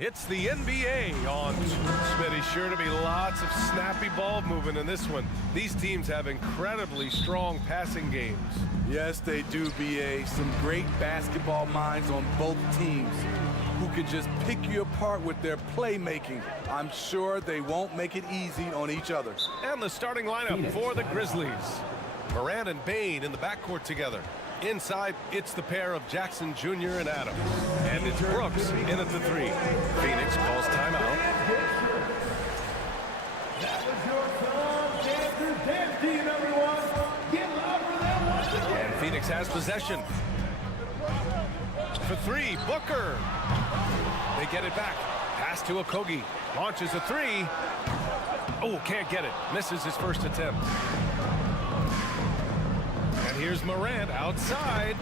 It's the NBA on Smitty. Sure to be lots of snappy ball movement in this one. These teams have incredibly strong passing games. Yes, they do, BA. Some great basketball minds on both teams who can just pick you apart with their playmaking. I'm sure they won't make it easy on each other. And the starting lineup for the Grizzlies. Morant and Bane in the backcourt together. Inside, it's the pair of Jackson Jr. and Adams. And it's Brooks in at the three. Phoenix calls timeout. That was your song, dance team, everyone. Get loud for them once again. And Phoenix has possession. For three, Booker. They get it back. Pass to Okogie. Launches a three. Oh, can't get it. Misses his first attempt. And here's Morant outside.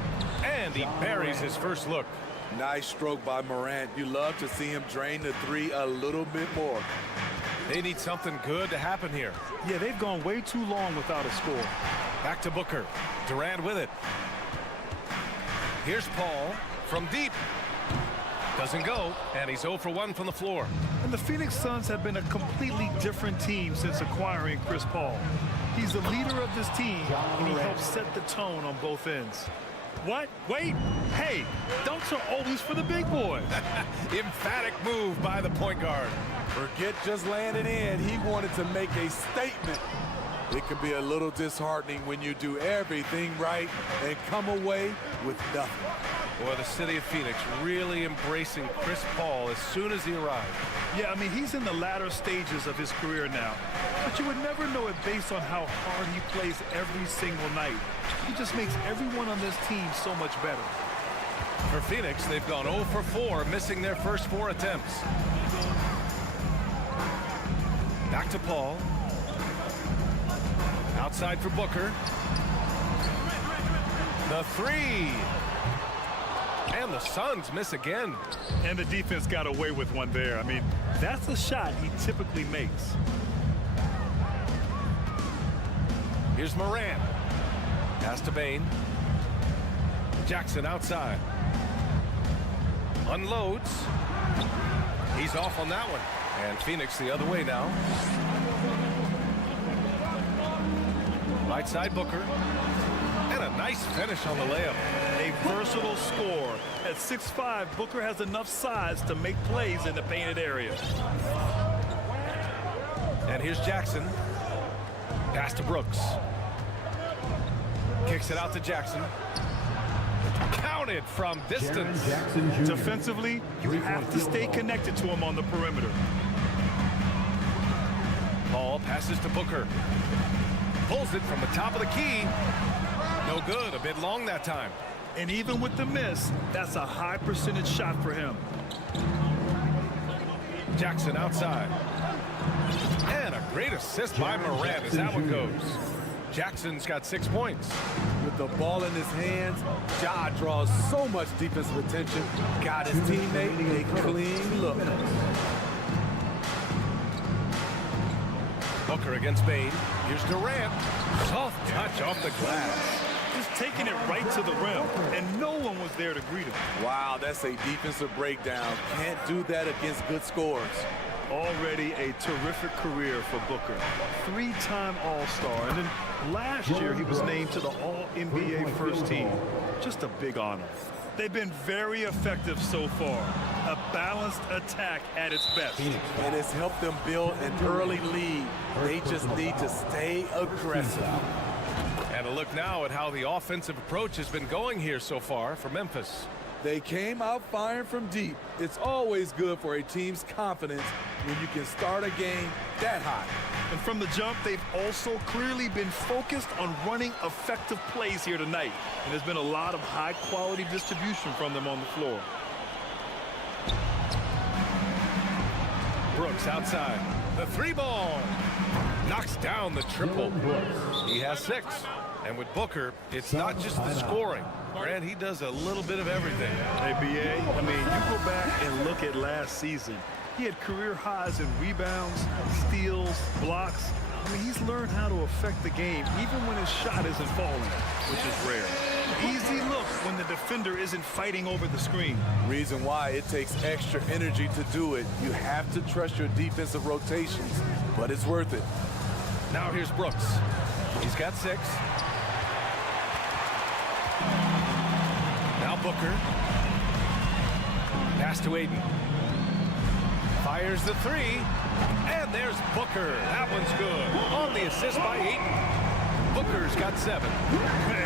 And he buries his first look. Nice stroke by Morant. You love to see him drain the three a little bit more. They need something good to happen here. Yeah, they've gone way too long without a score. Back to Booker. Durant with it. Here's Paul from deep. Doesn't go, and he's 0 for 1 from the floor. And the Phoenix Suns have been a completely different team since acquiring Chris Paul. He's the leader of this team, and he helps set the tone on both ends. What? Wait! Hey, dunks are always for the big boy. Emphatic move by the point guard. Forget just landing in. He wanted to make a statement. It can be a little disheartening when you do everything right and come away with nothing. Boy, the city of Phoenix really embracing Chris Paul as soon as he arrived. Yeah, I mean, he's in the latter stages of his career now. But you would never know it based on how hard he plays every single night. He just makes everyone on this team so much better. For Phoenix, they've gone 0 for 4, missing their first 4 attempts. Back to Paul. Outside for Booker. The three. And the Suns miss again. And the defense got away with one there. I mean, that's a shot he typically makes. Here's Morant. Pass to Bane. Jackson outside. Unloads. He's off on that one. And Phoenix the other way now. Right side Booker. And a nice finish on the layup. A versatile score. At 6'5", Booker has enough size to make plays in the painted area. And here's Jackson. Pass to Brooks. Kicks it out to Jackson. Counted from distance. Defensively, you have to stay connected to him on the perimeter. Paul passes to Booker. Pulls it from the top of the key. No good, a bit long that time. And even with the miss, that's a high percentage shot for him. Jackson outside. And a great assist by Morant as that one goes. Jackson's got 6 points. With the ball in his hands, Ja draws so much defensive attention. Got his teammate a clean look. Booker against Bane. Here's Durant. Soft touch off the glass. Just taking it right to the rim, and no one was there to greet him. Wow, that's a defensive breakdown. Can't do that against good scores. Already a terrific career for Booker. 3-time All-Star, and then last year he was named to the All-NBA First Team. Just a big honor. They've been very effective so far. A balanced attack at its best. And it's helped them build an early lead. They just need to stay aggressive. And a look now at how the offensive approach has been going here so far for Memphis. They came out firing from deep. It's always good for a team's confidence when you can start a game that hot. And from the jump, they've also clearly been focused on running effective plays here tonight. And there's been a lot of high-quality distribution from them on the floor. Brooks outside. The three ball. Knocks down the triple. He has 6. And with Booker, it's not just the scoring. Grant, he does a little bit of everything. Hey, B.A., I mean, you go back and look at last season. He had career highs in rebounds, steals, blocks. I mean, he's learned how to affect the game even when his shot isn't falling, which is rare. Easy look when the defender isn't fighting over the screen. Reason why it takes extra energy to do it. You have to trust your defensive rotations, but it's worth it. Now here's Brooks. He's got 6. Now Booker. Pass to Aiden. Fires the 3. And there's Booker. That one's good. On the assist by Aiden. Booker's got 7.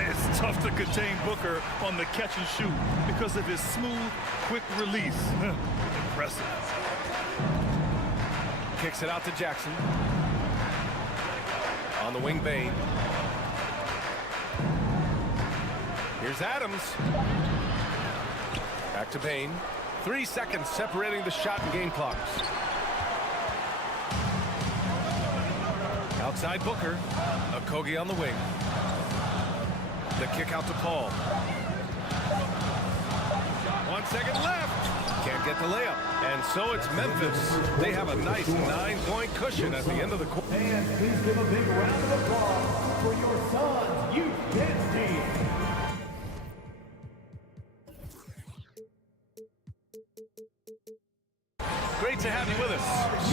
It's tough to contain Booker on the catch and shoot because of his smooth, quick release. Impressive. Kicks it out to Jackson. On the wing, Bane. Here's Adams. Back to Bane. 3 seconds separating the shot and game clocks. Outside Booker. Okogie on the wing. The kick out to Paul. 1 second left. Can't get the layup. And so it's Memphis. They have a nice 9-point cushion at the end of the quarter. And please give a big round of applause for your Suns Youth Dance Team. Great to have you with us.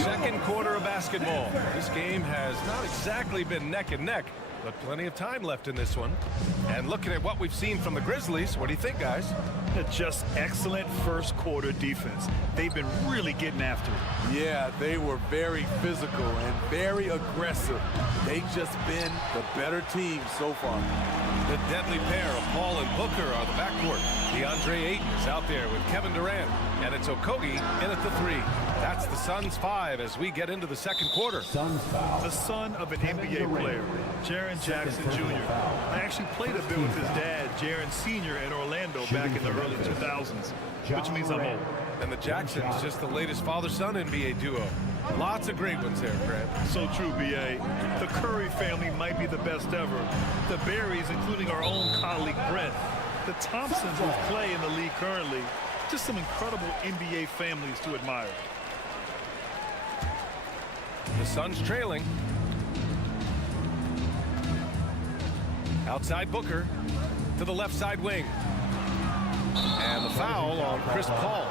Second quarter of basketball. This game has not exactly been neck and neck, but plenty of time left in this one. And looking at what we've seen from the Grizzlies, what do you think, guys? Just excellent first quarter defense. They've been really getting after it. Yeah, they were very physical and very aggressive. They've just been the better team so far. The deadly pair of Paul and Booker are the backcourt. DeAndre Ayton is out there with Kevin Durant, and it's Okogie in at the 3. That's the Suns 5 as we get into the second quarter. The son of an NBA player, Jaren Jackson Jr. I actually played a bit with his dad, Jaren Sr. in Orlando back in the early 2000s, which means I'm old. And the Jacksons, just the latest father-son NBA duo. Lots of great ones there, Grant. So true, B.A. The Curry family might be the best ever. The Berries, including our own colleague Brent. The Thompsons with Clay in the league currently. Just some incredible NBA families to admire. The Suns trailing. Outside Booker to the left side wing. And the foul on Chris Paul.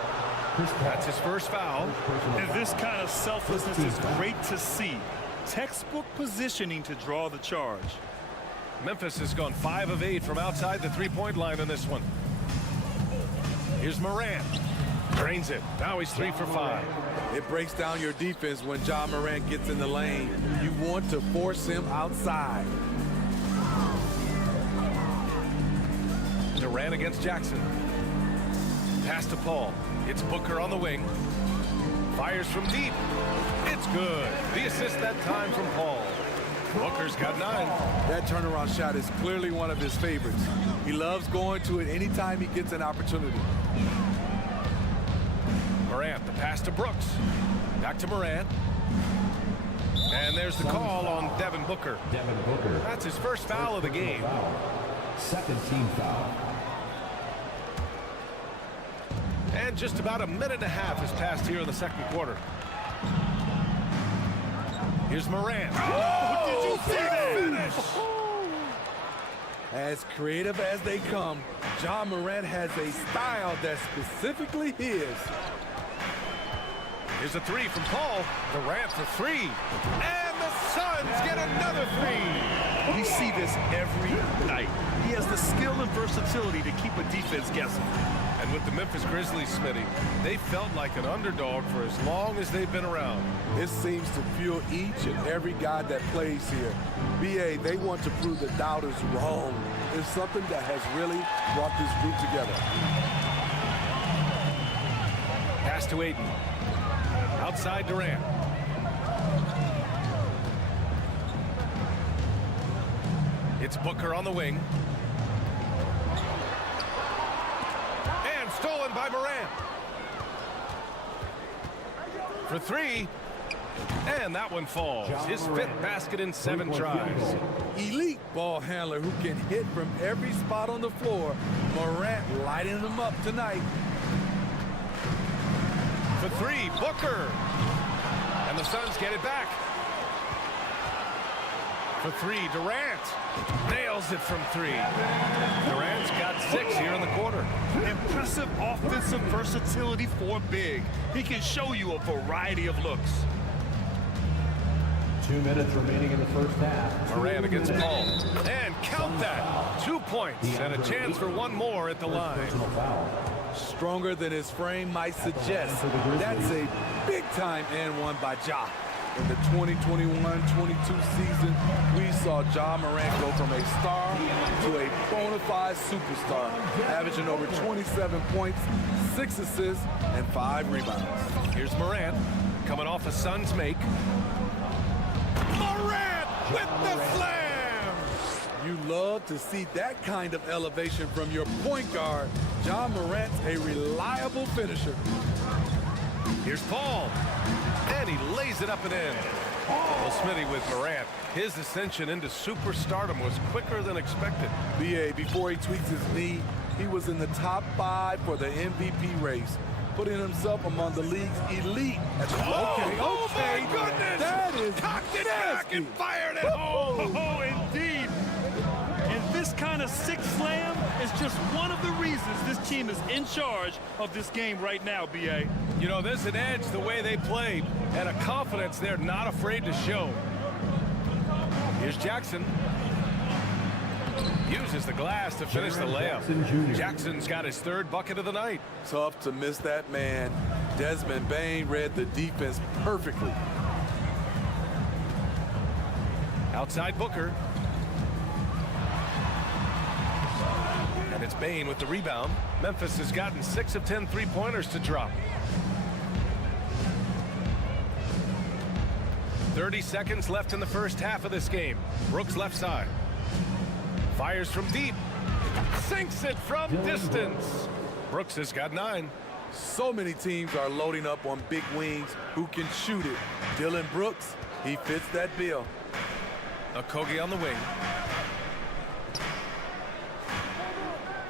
That's his first foul. And this kind of selflessness is great to see. Textbook positioning to draw the charge. Memphis has gone 5 of 8 from outside the three-point line in this one. Here's Morant. Drains it. Now he's 3 for 5. It breaks down your defense when Ja Morant gets in the lane. You want to force him outside. Durant against Jackson. Pass to Paul. It's Booker on the wing. Fires from deep. It's good. The assist that time from Paul. Booker's got 9. That turnaround shot is clearly one of his favorites. He loves going to it anytime he gets an opportunity. Morant, the pass to Brooks. Back to Morant. And there's the call on Devin Booker. That's his first foul of the game. Second team foul. And just about a minute and a half has passed here in the second quarter. Here's Morant. Oh, did you see that? Finish! As creative as they come, Ja Morant has a style that's specifically his. Here's a 3 from Paul. Durant for 3. And the Suns get another 3. We see this every night. He has the skill and versatility to keep a defense guessing. And with the Memphis Grizzlies, Smitty, they felt like an underdog for as long as they've been around. It seems to fuel each and every guy that plays here. BA, they want to prove the doubters wrong. It's something that has really brought this group together. Pass to Ayton. Outside Durant. It's Booker on the wing. And stolen by Morant. For 3. And that one falls. His 5th basket in 7 tries. Elite ball handler who can hit from every spot on the floor. Morant lighting them up tonight. For 3, Booker. And the Suns get it back. For three, Durant nails it from three. Durant's got 6 here in the quarter. Impressive offensive versatility for big. He can show you a variety of looks. 2 minutes remaining in the first half. Morant against Paul. And count that. 2 points and a chance for one more at the line. Stronger than his frame might suggest. That's a big-time and one by Ja. In the 2021-22 season, we saw Ja Morant go from a star to a bona fide superstar, averaging over 27 points, 6 assists, and 5 rebounds. Here's Morant coming off a Suns make. Morant with the slam! You love to see that kind of elevation from your point guard. Ja Morant's a reliable finisher. Here's Paul. And he lays it up and in. Well, Smitty with Morant. His ascension into superstardom was quicker than expected. BA, before he tweaks his knee, he was in the top 5 for the MVP race, putting himself among the league's elite. Oh my goodness! That is cocked it back and fired it home. Oh, indeed. And this kind of sick slam is just one of the reasons this team is in charge of this game right now, BA. You know, there's an edge the way they played and a confidence they're not afraid to show. Here's Jackson. Uses the glass to finish the layup. Jackson's got his 3rd bucket of the night. Tough to miss that man. Desmond Bane read the defense perfectly. Outside Booker. And it's Bane with the rebound. Memphis has gotten 6 of 10 3-pointers to drop. 30 seconds left in the first half of this game. Brooks left side. Fires from deep. Sinks it from distance. Brooks has got 9. So many teams are loading up on big wings who can shoot it. Dylan Brooks, he fits that bill. Okogie on the wing.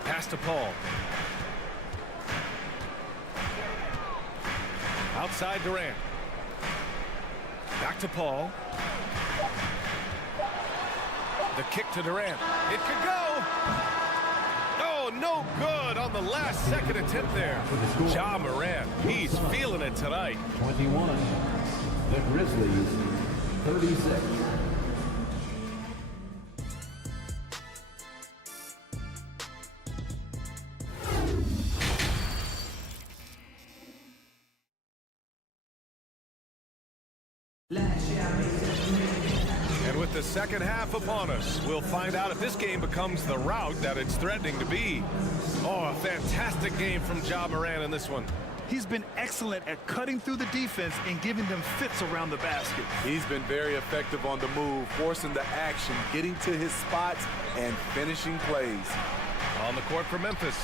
Pass to Paul. Outside Durant. Back to Paul. The kick to Durant. It could go. Oh, no good on the last second attempt there. Ja Morant, he's feeling it tonight. 21. The Grizzlies, 36. And with the second half upon us, we'll find out if this game becomes the rout that it's threatening to be. Oh, a fantastic game from Ja Morant in this one. He's been excellent at cutting through the defense and giving them fits around the basket. He's been very effective on the move, forcing the action, getting to his spots, and finishing plays. On the court for Memphis,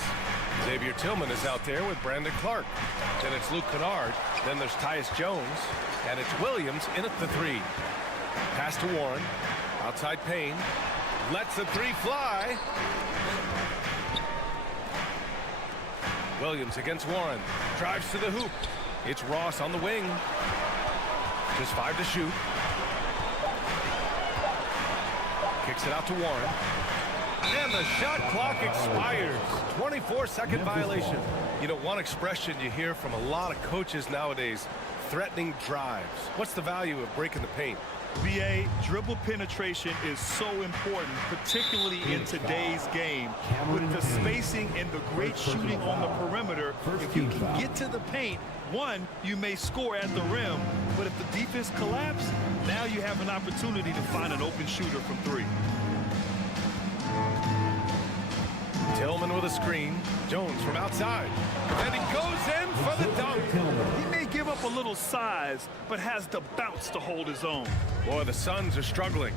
Xavier Tillman is out there with Brandon Clark. Then it's Luke Kennard. Then there's Tyus Jones. And it's Williams in at the 3. Pass to Warren. Outside Payne. Lets the 3 fly. Williams against Warren. Drives to the hoop. It's Ross on the wing. Just 5 to shoot. Kicks it out to Warren. And the shot clock expires. 24-second violation. You know, one expression you hear from a lot of coaches nowadays, threatening drives. What's the value of breaking the paint? BA, dribble penetration is so important, particularly in today's game. With the spacing and the great shooting on the perimeter, if you can get to the paint, one, you may score at the rim, but if the defense collapses, now you have an opportunity to find an open shooter from 3. Tillman with a screen. Jones from outside. And he goes in for the dunk. He may give up a little size, but has the bounce to hold his own. Boy, the Suns are struggling.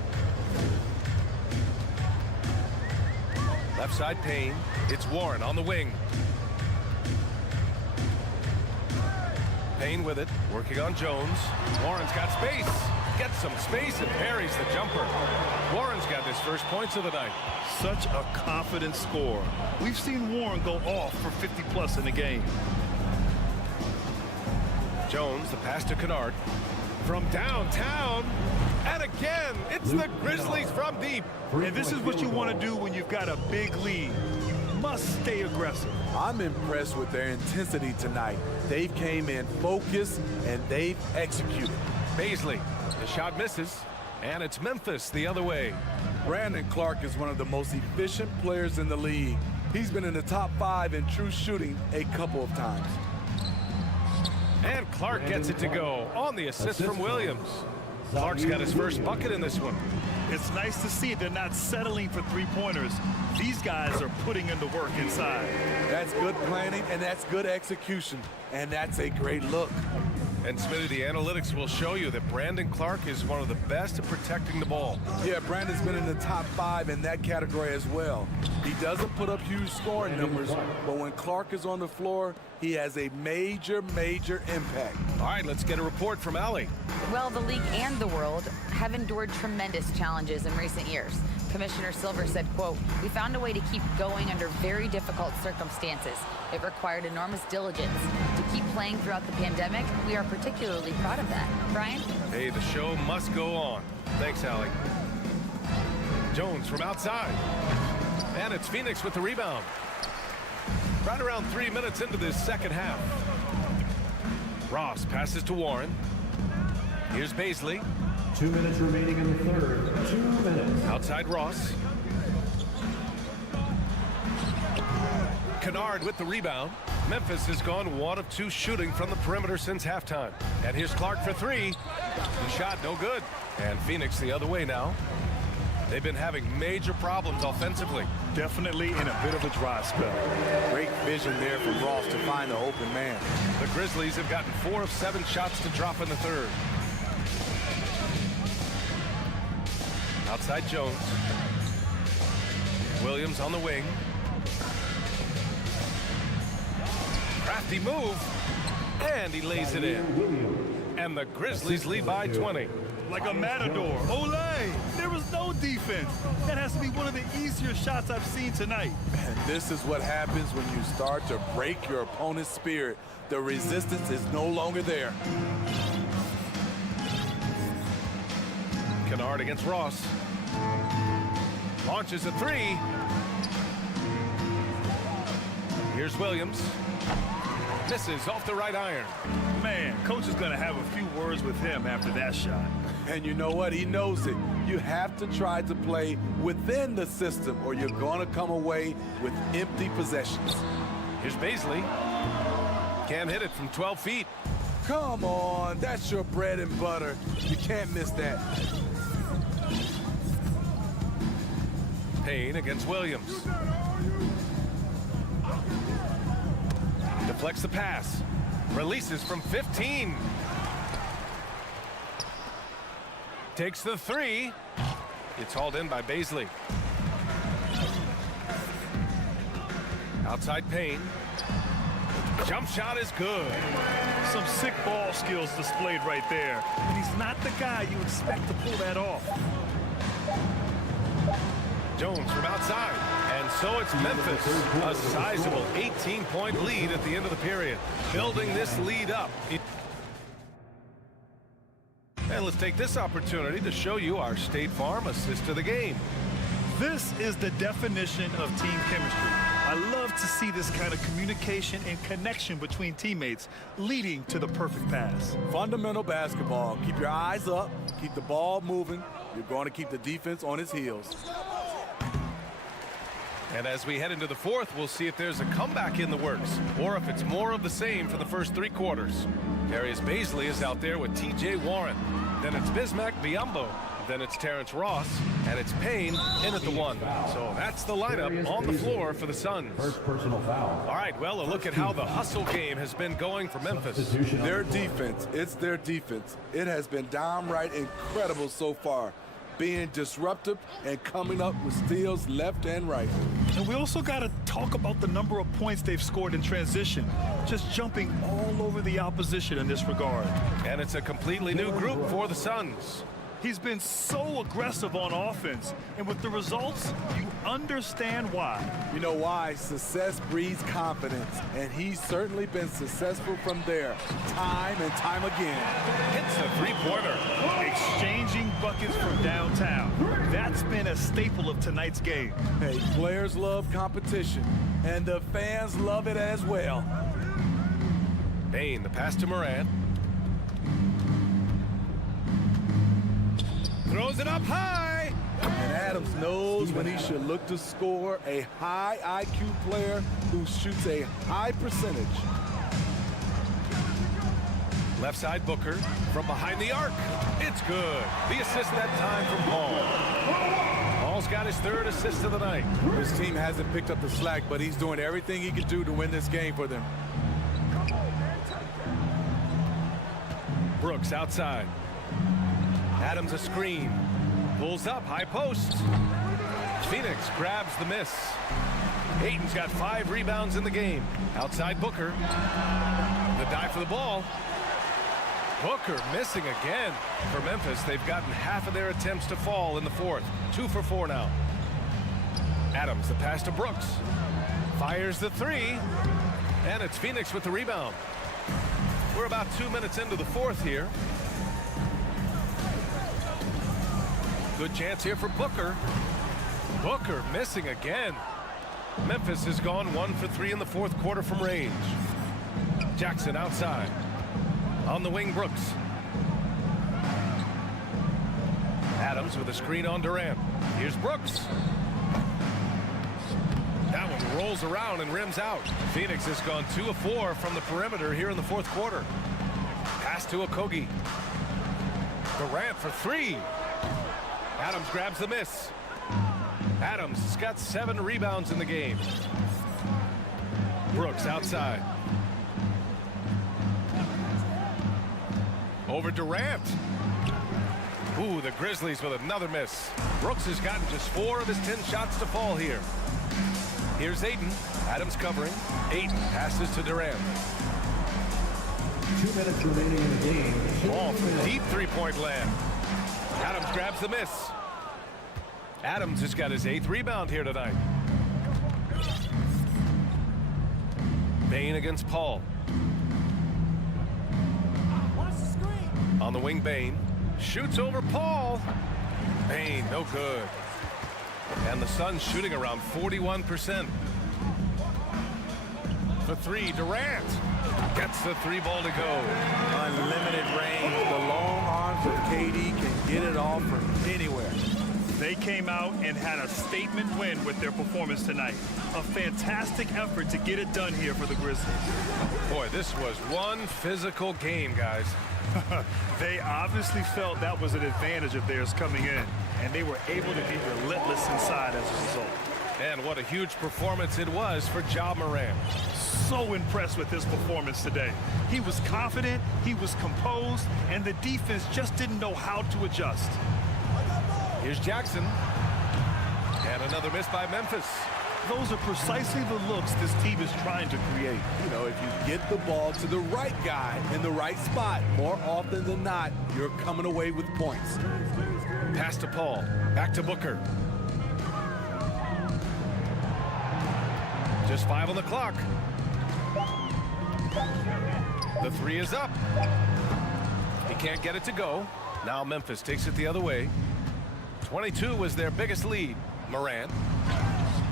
Left side Payne. It's Warren on the wing. Payne with it, working on Jones. Warren's got space. Gets some space and parries the jumper. Warren's got his first points of the night. Such a confident scorer. We've seen Warren go off for 50+ in the game. Jones, the pass to Kennard. from downtown. And again, it's the Grizzlies from deep. And this is what you want to do when you've got a big lead. You must stay aggressive. I'm impressed with their intensity tonight. They've came in focused and they've executed. Baisley, the shot misses, and it's Memphis the other way. Brandon Clark is one of the most efficient players in the league. He's been in the top 5 in true shooting a couple of times. And Clark gets it to go on the assist from Williams. Clark's got his first bucket in this one. It's nice to see they're not settling for three-pointers. These guys are putting in the work inside. That's good planning, and that's good execution, and that's a great look. And Smitty, the analytics will show you that Brandon Clark is one of the best at protecting the ball. Yeah, Brandon's been in the top 5 in that category as well. He doesn't put up huge scoring numbers, but when Clark is on the floor, he has a major, major impact. All right, let's get a report from Allie. Well, the league and the world have endured tremendous challenges in recent years. Commissioner Silver said, quote, "We found a way to keep going under very difficult circumstances. It required enormous diligence. To keep playing throughout the pandemic, we are particularly proud of that." Brian? Hey, the show must go on. Thanks, Allie. Jones from outside. And it's Phoenix with the rebound. Right around 3 minutes into this second half. Ross passes to Warren. Here's Baisley. 2 minutes remaining in the third. 2 minutes. Outside Ross. Kennard with the rebound. Memphis has gone 1 of 2 shooting from the perimeter since halftime. And here's Clark for 3. The shot no good. And Phoenix the other way now. They've been having major problems offensively. Definitely in a bit of a dry spell. Great vision there from Ross to find the open man. The Grizzlies have gotten 4 of 7 shots to drop in the third. Outside Jones. Williams on the wing. Crafty move. And he lays it in. And the Grizzlies lead by 20. Like a matador. Olay! There was no defense. That has to be one of the easier shots I've seen tonight. And this is what happens when you start to break your opponent's spirit. The resistance is no longer there. Kennard against Ross. Launches a 3. Here's Williams. Misses off the right iron. Man, coach is going to have a few words with him after that shot. And you know what? He knows it. You have to try to play within the system or you're going to come away with empty possessions. Here's Baisley. Can't hit it from 12 feet. Come on, that's your bread and butter. You can't miss that. Payne against Williams. Deflects the pass. Releases from 15. Takes the 3. It's hauled in by Baisley. Outside Payne. Jump shot is good. Some sick ball skills displayed right there. And he's not the guy you expect to pull that off. Jones from outside. And so it's Memphis. A sizable 18-point lead at the end of the period. Building this lead up. And let's take this opportunity to show you our State Farm assist to the game. This is the definition of team chemistry. I love to see this kind of communication and connection between teammates leading to the perfect pass. Fundamental basketball. Keep your eyes up. Keep the ball moving. You're going to keep the defense on its heels. And as we head into the fourth, we'll see if there's a comeback in the works or if it's more of the same for the first 3 quarters. Darius Baisley is out there with T.J. Warren. Then it's Bismack Biyombo. Then it's Terrence Ross. And it's Payne in at the 1. So that's the lineup on the floor for the Suns. First personal foul. All right, well, a look at how the hustle game has been going for Memphis. Their defense, it's their defense. It has been downright incredible so far. Being disruptive and coming up with steals left and right. And we also got to talk about the number of points they've scored in transition. Just jumping all over the opposition in this regard. And it's a completely new group for the Suns. He's been so aggressive on offense, and with the results, you understand why. You know why? Success breeds confidence, and he's certainly been successful from there, time and time again. Hits a three-pointer. Exchanging buckets from downtown. That's been a staple of tonight's game. Hey, players love competition, and the fans love it as well. Bane, the pass to Morant. Throws it up high. And Adams knows when he should look to score. A high IQ player who shoots a high percentage. Left side Booker from behind the arc. It's good. The assist that time from Paul. Paul's got his third assist of the night. His team hasn't picked up the slack, but he's doing everything he can do to win this game for them. Brooks outside. Adams a screen. Pulls up, high post. Phoenix grabs the miss. Ayton's got 5 rebounds in the game. Outside Booker. The dive for the ball. Booker missing again. For Memphis, they've gotten half of their attempts to fall in the fourth. 2 for 4 now. Adams, the pass to Brooks. Fires the 3. And it's Phoenix with the rebound. We're about 2 minutes into the fourth here. Good chance here for Booker. Booker missing again. Memphis has gone 1 for 3 in the fourth quarter from range. Jackson outside. On the wing, Brooks. Adams with a screen on Durant. Here's Brooks. That one rolls around and rims out. Phoenix has gone 2 of 4 from the perimeter here in the fourth quarter. Pass to Okogie. Durant for 3. Adams grabs the miss. Adams has got 7 rebounds in the game. Brooks outside. Over Durant. Ooh, the Grizzlies with another miss. Brooks has gotten just 4 of his 10 shots to fall here. Here's Ayton. Adams covering. Ayton passes to Durant. 2 minutes remaining in the game. Ball from deep three-point land. Adams grabs the miss. Adams has got his 8th rebound here tonight. Bane against Paul. On the wing, Bane. Shoots over Paul. Bane, no good. And the Suns shooting around 41%. For 3, Durant. Gets the 3 ball to go. Unlimited range. The long arms of KD can get it off from anywhere. They came out and had a statement win with their performance tonight. A fantastic effort to get it done here for the Grizzlies. Boy, this was one physical game, guys. They obviously felt that was an advantage of theirs coming in, and they were able to be relentless inside as a result. And what a huge performance it was for Ja Morant. So impressed with his performance today. He was confident, he was composed, and the defense just didn't know how to adjust. Here's Jackson. And another miss by Memphis. Those are precisely the looks this team is trying to create. You know, if you get the ball to the right guy in the right spot, more often than not, you're coming away with points. Pass to Paul. Back to Booker. Just 5 on the clock. The 3 is up. He can't get it to go. Now Memphis takes it the other way. 22 was their biggest lead. Morant.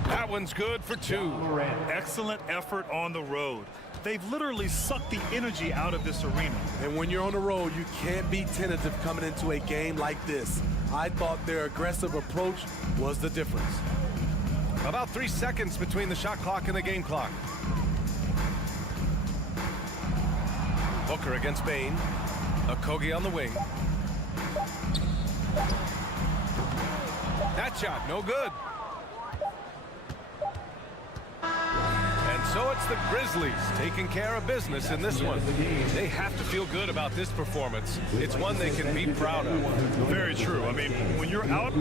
That one's good for 2. Excellent effort on the road. They've literally sucked the energy out of this arena. And when you're on the road, you can't be tentative coming into a game like this. I thought their aggressive approach was the difference. About 3 seconds between the shot clock and the game clock. Booker against Bane. Okogie on the wing. That shot, no good. And so it's the Grizzlies taking care of business in this one. They have to feel good about this performance. It's one they can be proud of. Very true. I mean, when you're out...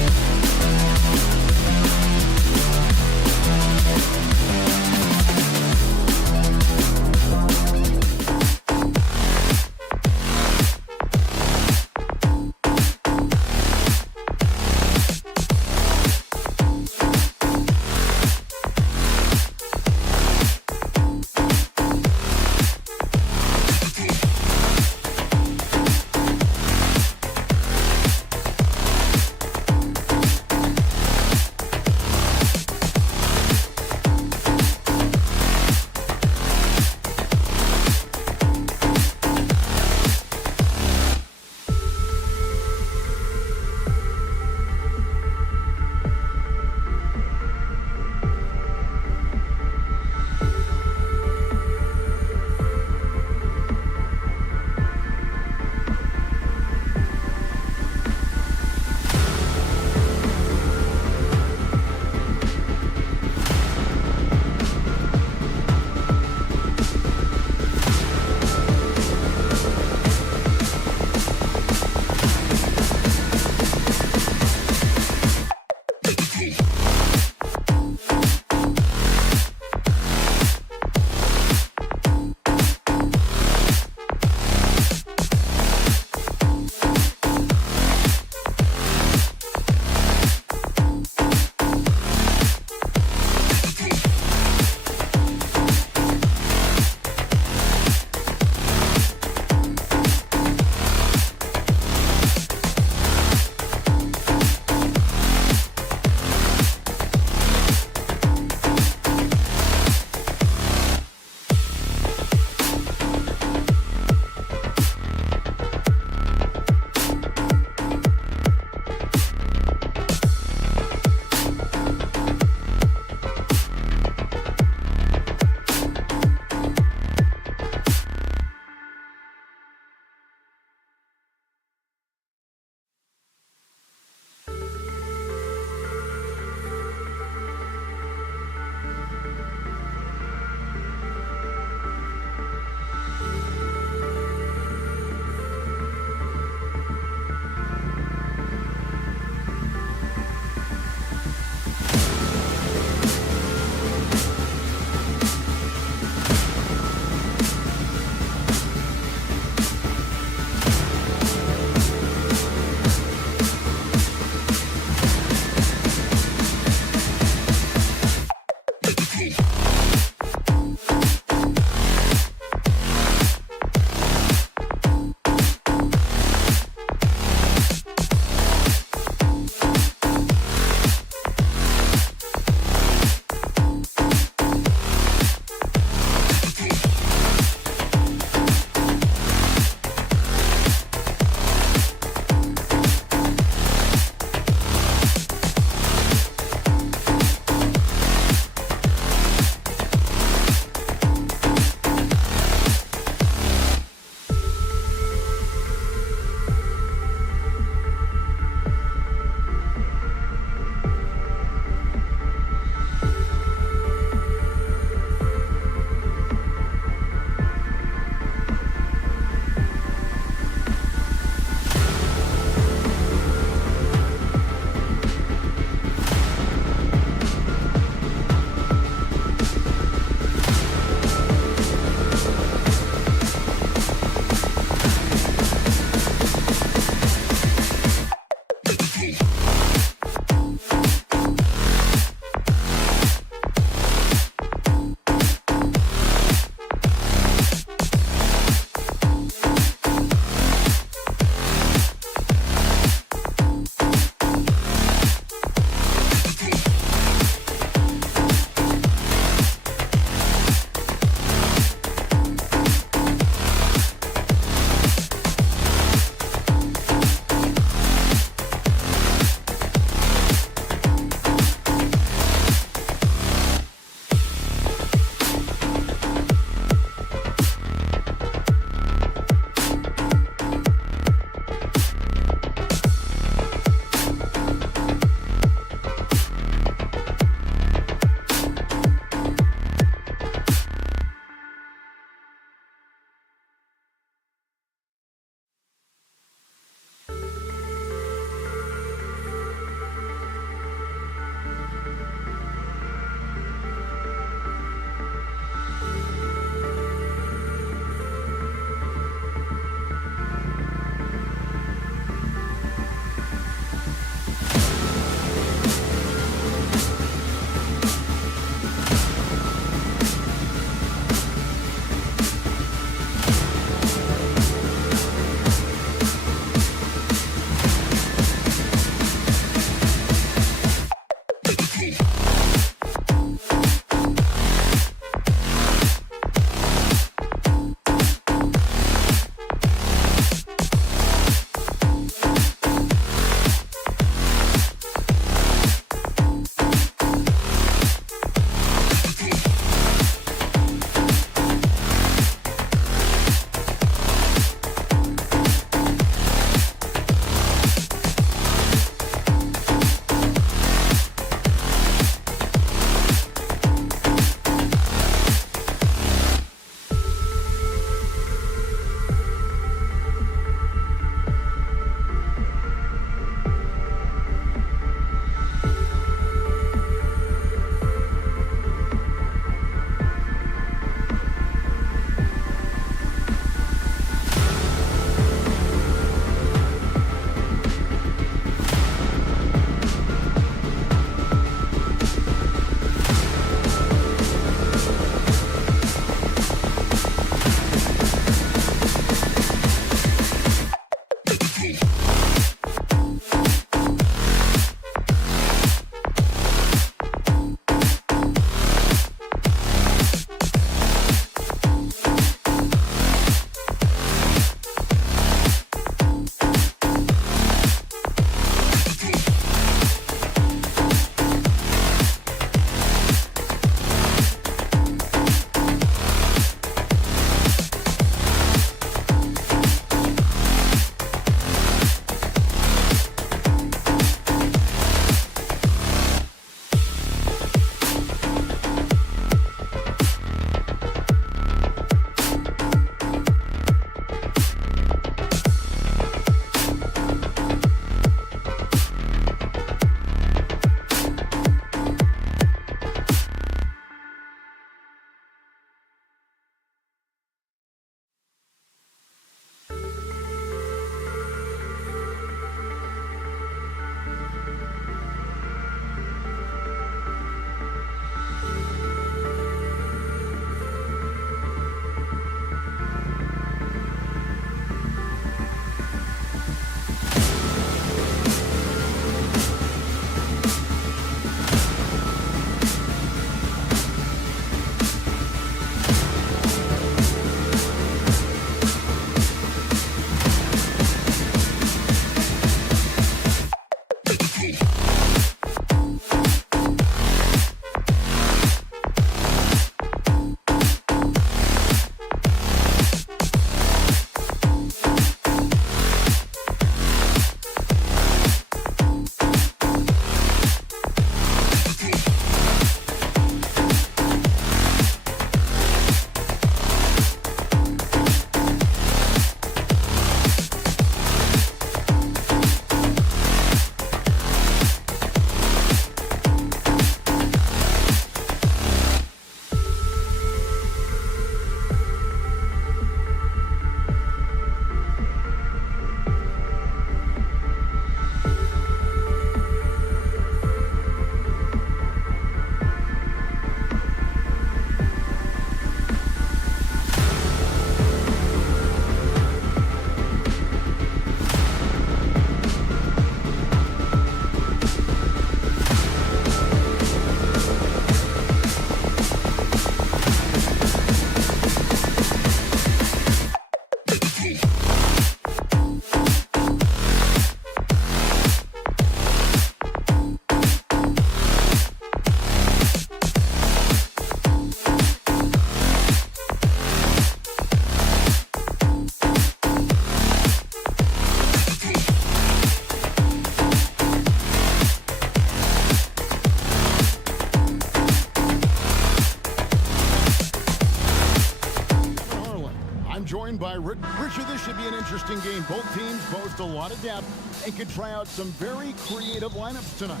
joined by Richard. This should be an interesting game. Both teams boast a lot of depth and could try out some very creative lineups tonight.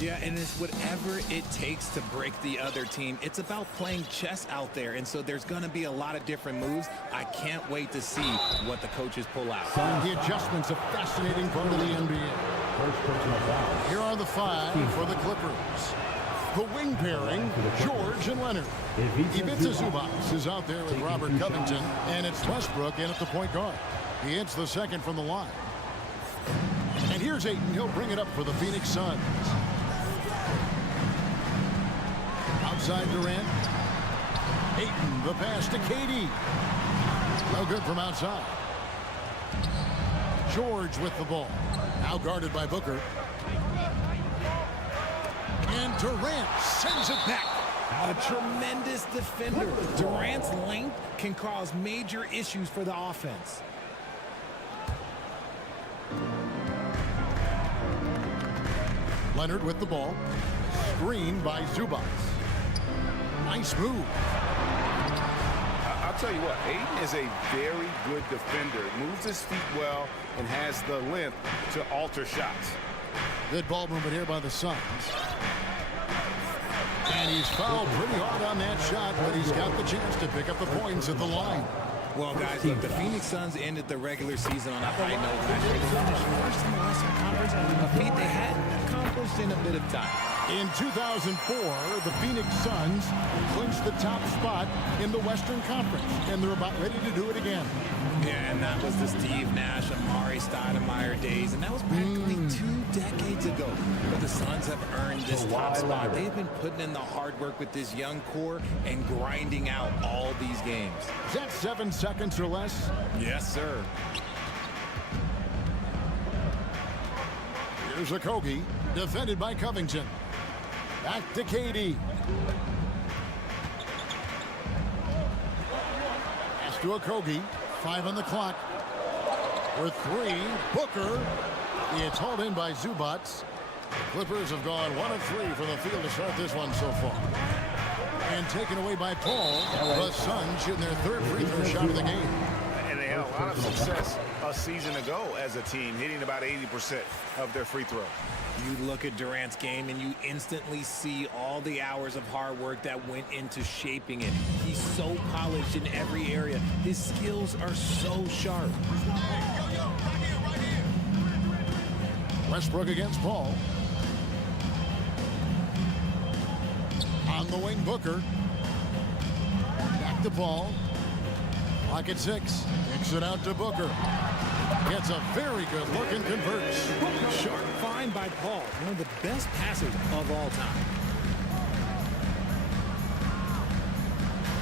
Yeah, and it's whatever it takes to break the other team. It's about playing chess out there, and so there's going to be a lot of different moves. I can't wait to see what the coaches pull out. The adjustments, a fascinating part of the NBA. Here are the 5 for the Clippers. The wing pairing, George and Leonard. Ivica Zubac is out there with Robert Covington, and it's Westbrook in at the point guard. He hits the second from the line. And here's Ayton. He'll bring it up for the Phoenix Suns. Outside Durant. Ayton, the pass to KD. No good from outside. George with the ball. Now guarded by Booker. And Durant sends it back. A tremendous defender. Durant's length can cause major issues for the offense. Leonard with the ball. Screened by Zubac. Nice move. I'll tell you what, Ayton is a very good defender. Moves his feet well and has the length to alter shots. Good ball movement here by the Suns. And he's fouled pretty hard on that shot, but he's got the chance to pick up the points at the line. Well, guys, look, the Phoenix Suns ended the regular season on a high note last year. They finished first in the Western Conference, a feat they hadn't accomplished in a bit of time. In 2004, the Phoenix Suns clinched the top spot in the Western Conference, and they're about ready to do it again. Yeah, and that was the Steve Nash, Amari Stoudemire days, and that was practically 2 decades ago. But the Suns have earned this top spot. They've been putting in the hard work with this young core and grinding out all these games. Is that 7 seconds or less? Yes, sir. Here's Okogie, defended by Covington. Back to KD. Pass to Okogie. 5 on the clock. For 3, Booker. It's hauled in by Zubac. The Clippers have gone 1 of 3 from the field to start this one so far. And taken away by Paul. The Suns shooting their 3rd free throw shot of the game. And they had a lot of success a season ago as a team, hitting about 80% of their free throw. You look at Durant's game and you instantly see all the hours of hard work that went into shaping it. He's so polished in every area. His skills are so sharp. Westbrook against Paul. On the wing, Booker. Back to Paul. Clock at 6. Kicks it out to Booker. Gets a very good look and converts. Sharp find by Paul. One of the best passers of all time.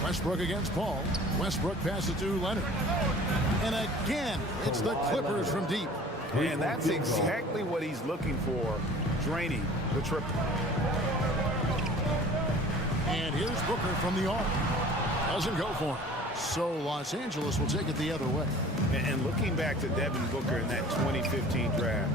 Westbrook against Paul. Westbrook passes to Leonard. And again, it's the Clippers from deep. And that's exactly what he's looking for, draining the triple. And here's Booker from the arc. Doesn't go for him. So Los Angeles will take it the other way. And looking back to Devin Booker in that 2015 draft,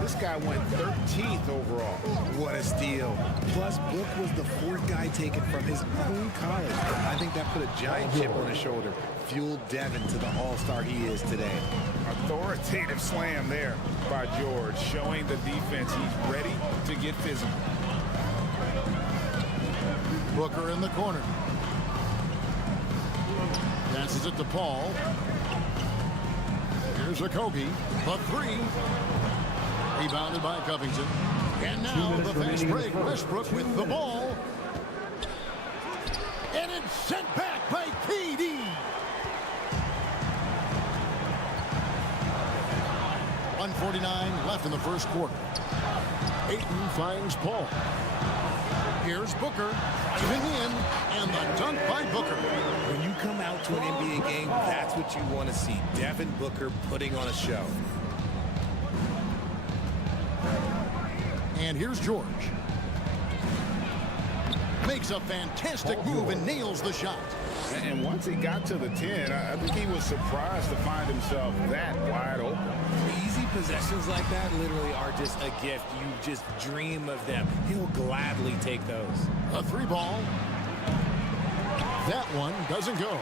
this guy went 13th overall. What a steal. Plus, Book was the 4th guy taken from his own college. I think that put a giant chip on his shoulder, fueled Devin to the all-star he is today. Authoritative slam there by George, showing the defense he's ready to get physical. Booker in the corner. Passes it to Paul. Here's Okogie. The 3. Rebounded by Covington. And now the fast break. Westbrook with the ball. And it's sent back by KD. 1:49 left in the first quarter. Ayton finds Paul. Here's Booker driving in, and the dunk by Booker. When you come out to an NBA game, that's what you want to see. Devin Booker putting on a show. And here's George. Makes a fantastic move and nails the shot. And once he got to the 10, I think he was surprised to find himself that wide open. Easy possessions like that literally are just a gift. You just dream of them. He'll gladly take those. A 3 ball. That one doesn't go.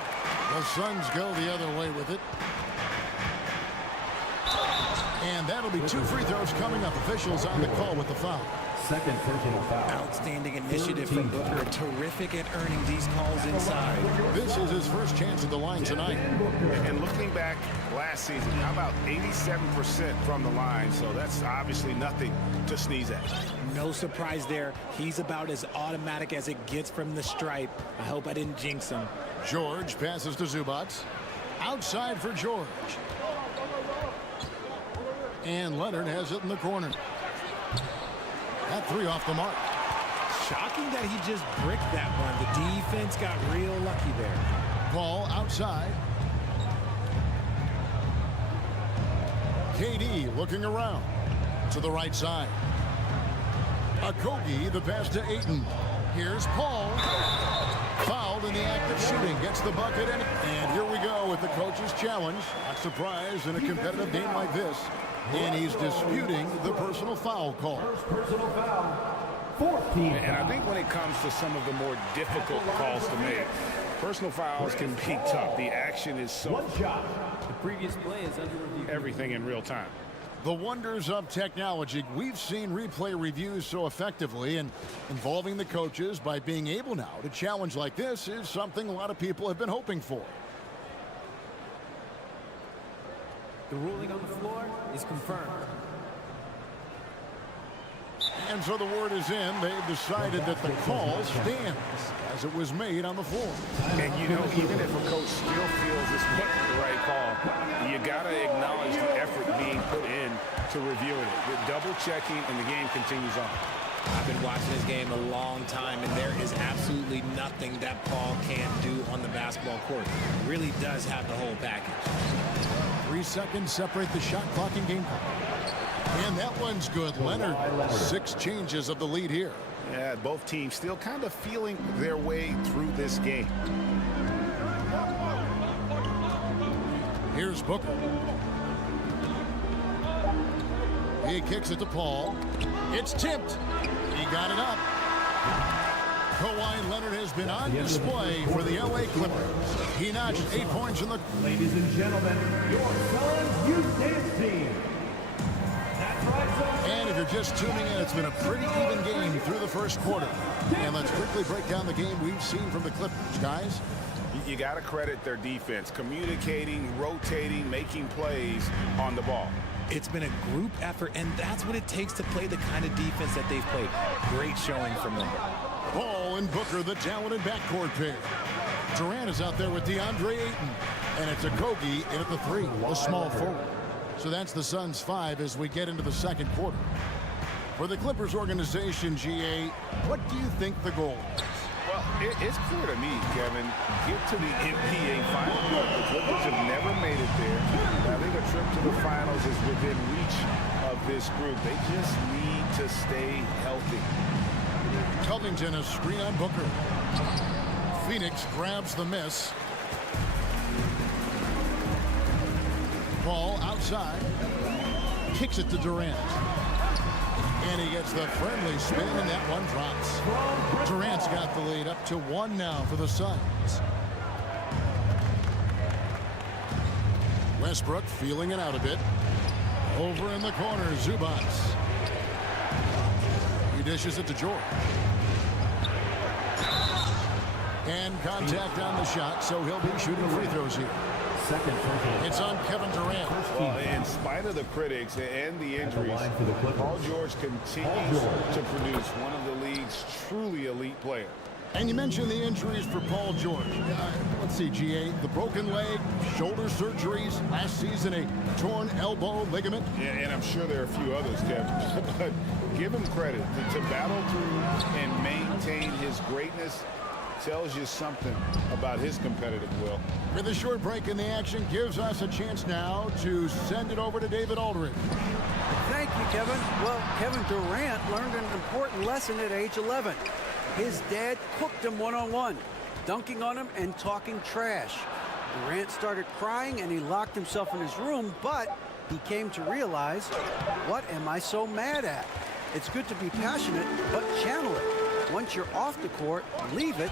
The Suns go the other way with it. And that'll be 2 free throws coming up. Officials on the call with the foul. Second personal foul. Outstanding initiative from Booker. Terrific at earning these calls inside. This is his first chance at the line tonight. And looking back last season, how about 87% from the line? So that's obviously nothing to sneeze at. No surprise there. He's about as automatic as it gets from the stripe. I hope I didn't jinx him. George passes to Zubac. Outside for George. And Leonard has it in the corner. That 3 off the mark. Shocking that he just bricked that one. The defense got real lucky there. Ball outside. KD looking around to the right side. Okogie, the pass to Ayton. Here's Paul. Fouled in the act of shooting. Gets the bucket. And here we go with the coach's challenge. Not surprised in a competitive game like this. And he's disputing the personal foul call. Personal foul. 14. And I think when it comes to some of the more difficult calls to make, personal fouls can be tough. The action is so... One shot. The previous play is under review. Everything in real time. The wonders of technology. We've seen replay reviews so effectively, and involving the coaches by being able now to challenge like this is something a lot of people have been hoping for. The ruling on the floor is confirmed. And so the word is in. They've decided that the call stands as it was made on the floor. And, you know, even if a coach still feels this wasn't the right call, you got to acknowledge the effort being put in to reviewing it. With double-checking, and the game continues on. I've been watching this game a long time, and there is absolutely nothing that Paul can't do on the basketball court. He really does have the whole package. 3 seconds separate the shot clock and game clock. And that one's good. Leonard, 6 changes of the lead here. Yeah, both teams still kind of feeling their way through this game. Here's Booker. He kicks it to Paul. It's tipped. He got it up. Kawhi Leonard has been on display for the LA Clippers. He notched 8 points in the... Ladies and gentlemen, your Suns youth dance team. That's right, Suns. And if you're just tuning in, it's been a pretty even game through the first quarter. And let's quickly break down the game we've seen from the Clippers, guys. You got to credit their defense, communicating, rotating, making plays on the ball. It's been a group effort, and that's what it takes to play the kind of defense that they've played. Great showing from them. Ball and Booker, the talented backcourt pair. Durant is out there with DeAndre Ayton. And it's Okogie in at the 3, a small forward. So that's the Suns' 5 as we get into the second quarter. For the Clippers organization, GA, what do you think the goal is? Well, it's clear to me, Kevin, get to the NBA Finals. The Clippers have never made it there. I think a trip to the Finals is within reach of this group. They just need to stay healthy. Covington, a screen on Booker. Phoenix grabs the miss. Ball outside. Kicks it to Durant. And he gets the friendly spin, and that one drops. Durant's got the lead up to 1 now for the Suns. Westbrook feeling it out a bit. Over in the corner, Zubac. He dishes it to George. And contact on the shot, so he'll be shooting free throws here. It's on Kevin Durant. Well, in spite of the critics and the injuries, Paul George continues to produce one of the league's truly elite players. And you mentioned the injuries for Paul George. Let's see, GA, the broken leg, shoulder surgeries, last season a torn elbow ligament. Yeah, and I'm sure there are a few others, Kevin. But give him credit to battle through and maintain his greatness. Tells you something about his competitive will. With a short break in the action, gives us a chance now to send it over to David Aldridge. Thank you, Kevin. Well, Kevin Durant learned an important lesson at age 11. His dad cooked him one-on-one, dunking on him and talking trash. Durant started crying and he locked himself in his room, but he came to realize, what am I so mad at? It's good to be passionate, but channel it. Once you're off the court, leave it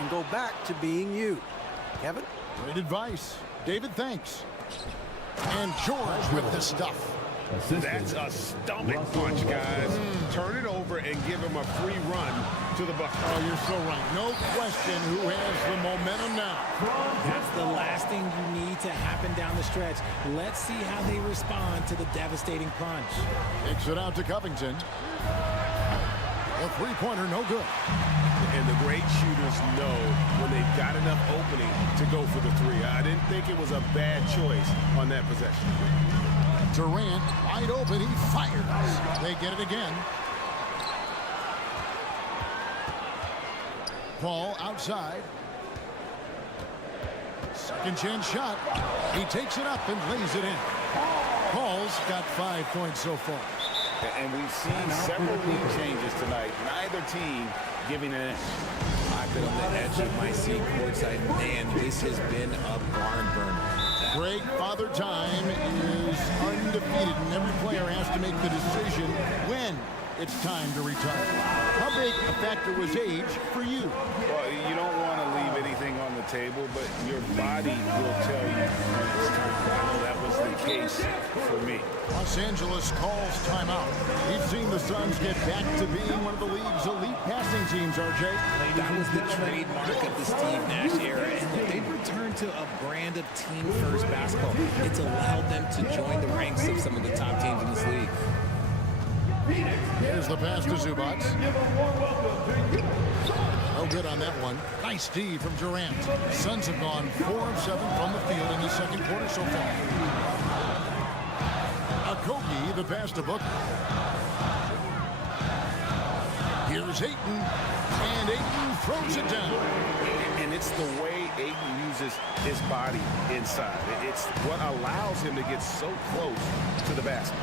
and go back to being you. Kevin? Great advice. David, thanks. And George with the stuff. That's a stomach punch, guys. Turn it over and give him a free run to the bucket. Oh, you're so right. No question who has the momentum now. That's the last thing you need to happen down the stretch. Let's see how they respond to the devastating punch. Kicks it out to Covington. A three-pointer, no good. And the great shooters know when they've got enough opening to go for the three. I didn't think it was a bad choice on that possession. Durant, wide open, he fires. They get it again. Paul outside. Second chance shot. He takes it up and lays it in. Paul's got 5 points so far. And we've seen several lead changes tonight. Neither team giving an inch. I've been on the edge of my seat courtside. Man, this has been a barn burner. Greg, Father Time is undefeated, and every player has to make the decision when it's time to retire. How big a factor was age for you? Well, you don't want to leave anything on the table, but your body will tell you when it's time. I know that was the case for me. Los Angeles calls timeout. We've seen the Suns get back to being one of the league's elite passing teams, RJ. That was the trademark of the Steve Nash era, and they've returned to a brand of team-first basketball. It's allowed them to join the ranks of some of the top teams in this league. Here's the pass to Zubac. No good on that one. Nice D from Durant. Suns have gone 4 of 7 from the field in the second quarter so far. Okogie, the pass to Booker. Here's Ayton, and Ayton throws it down. And it's the way Ayton uses his body inside. It's what allows him to get so close to the basket.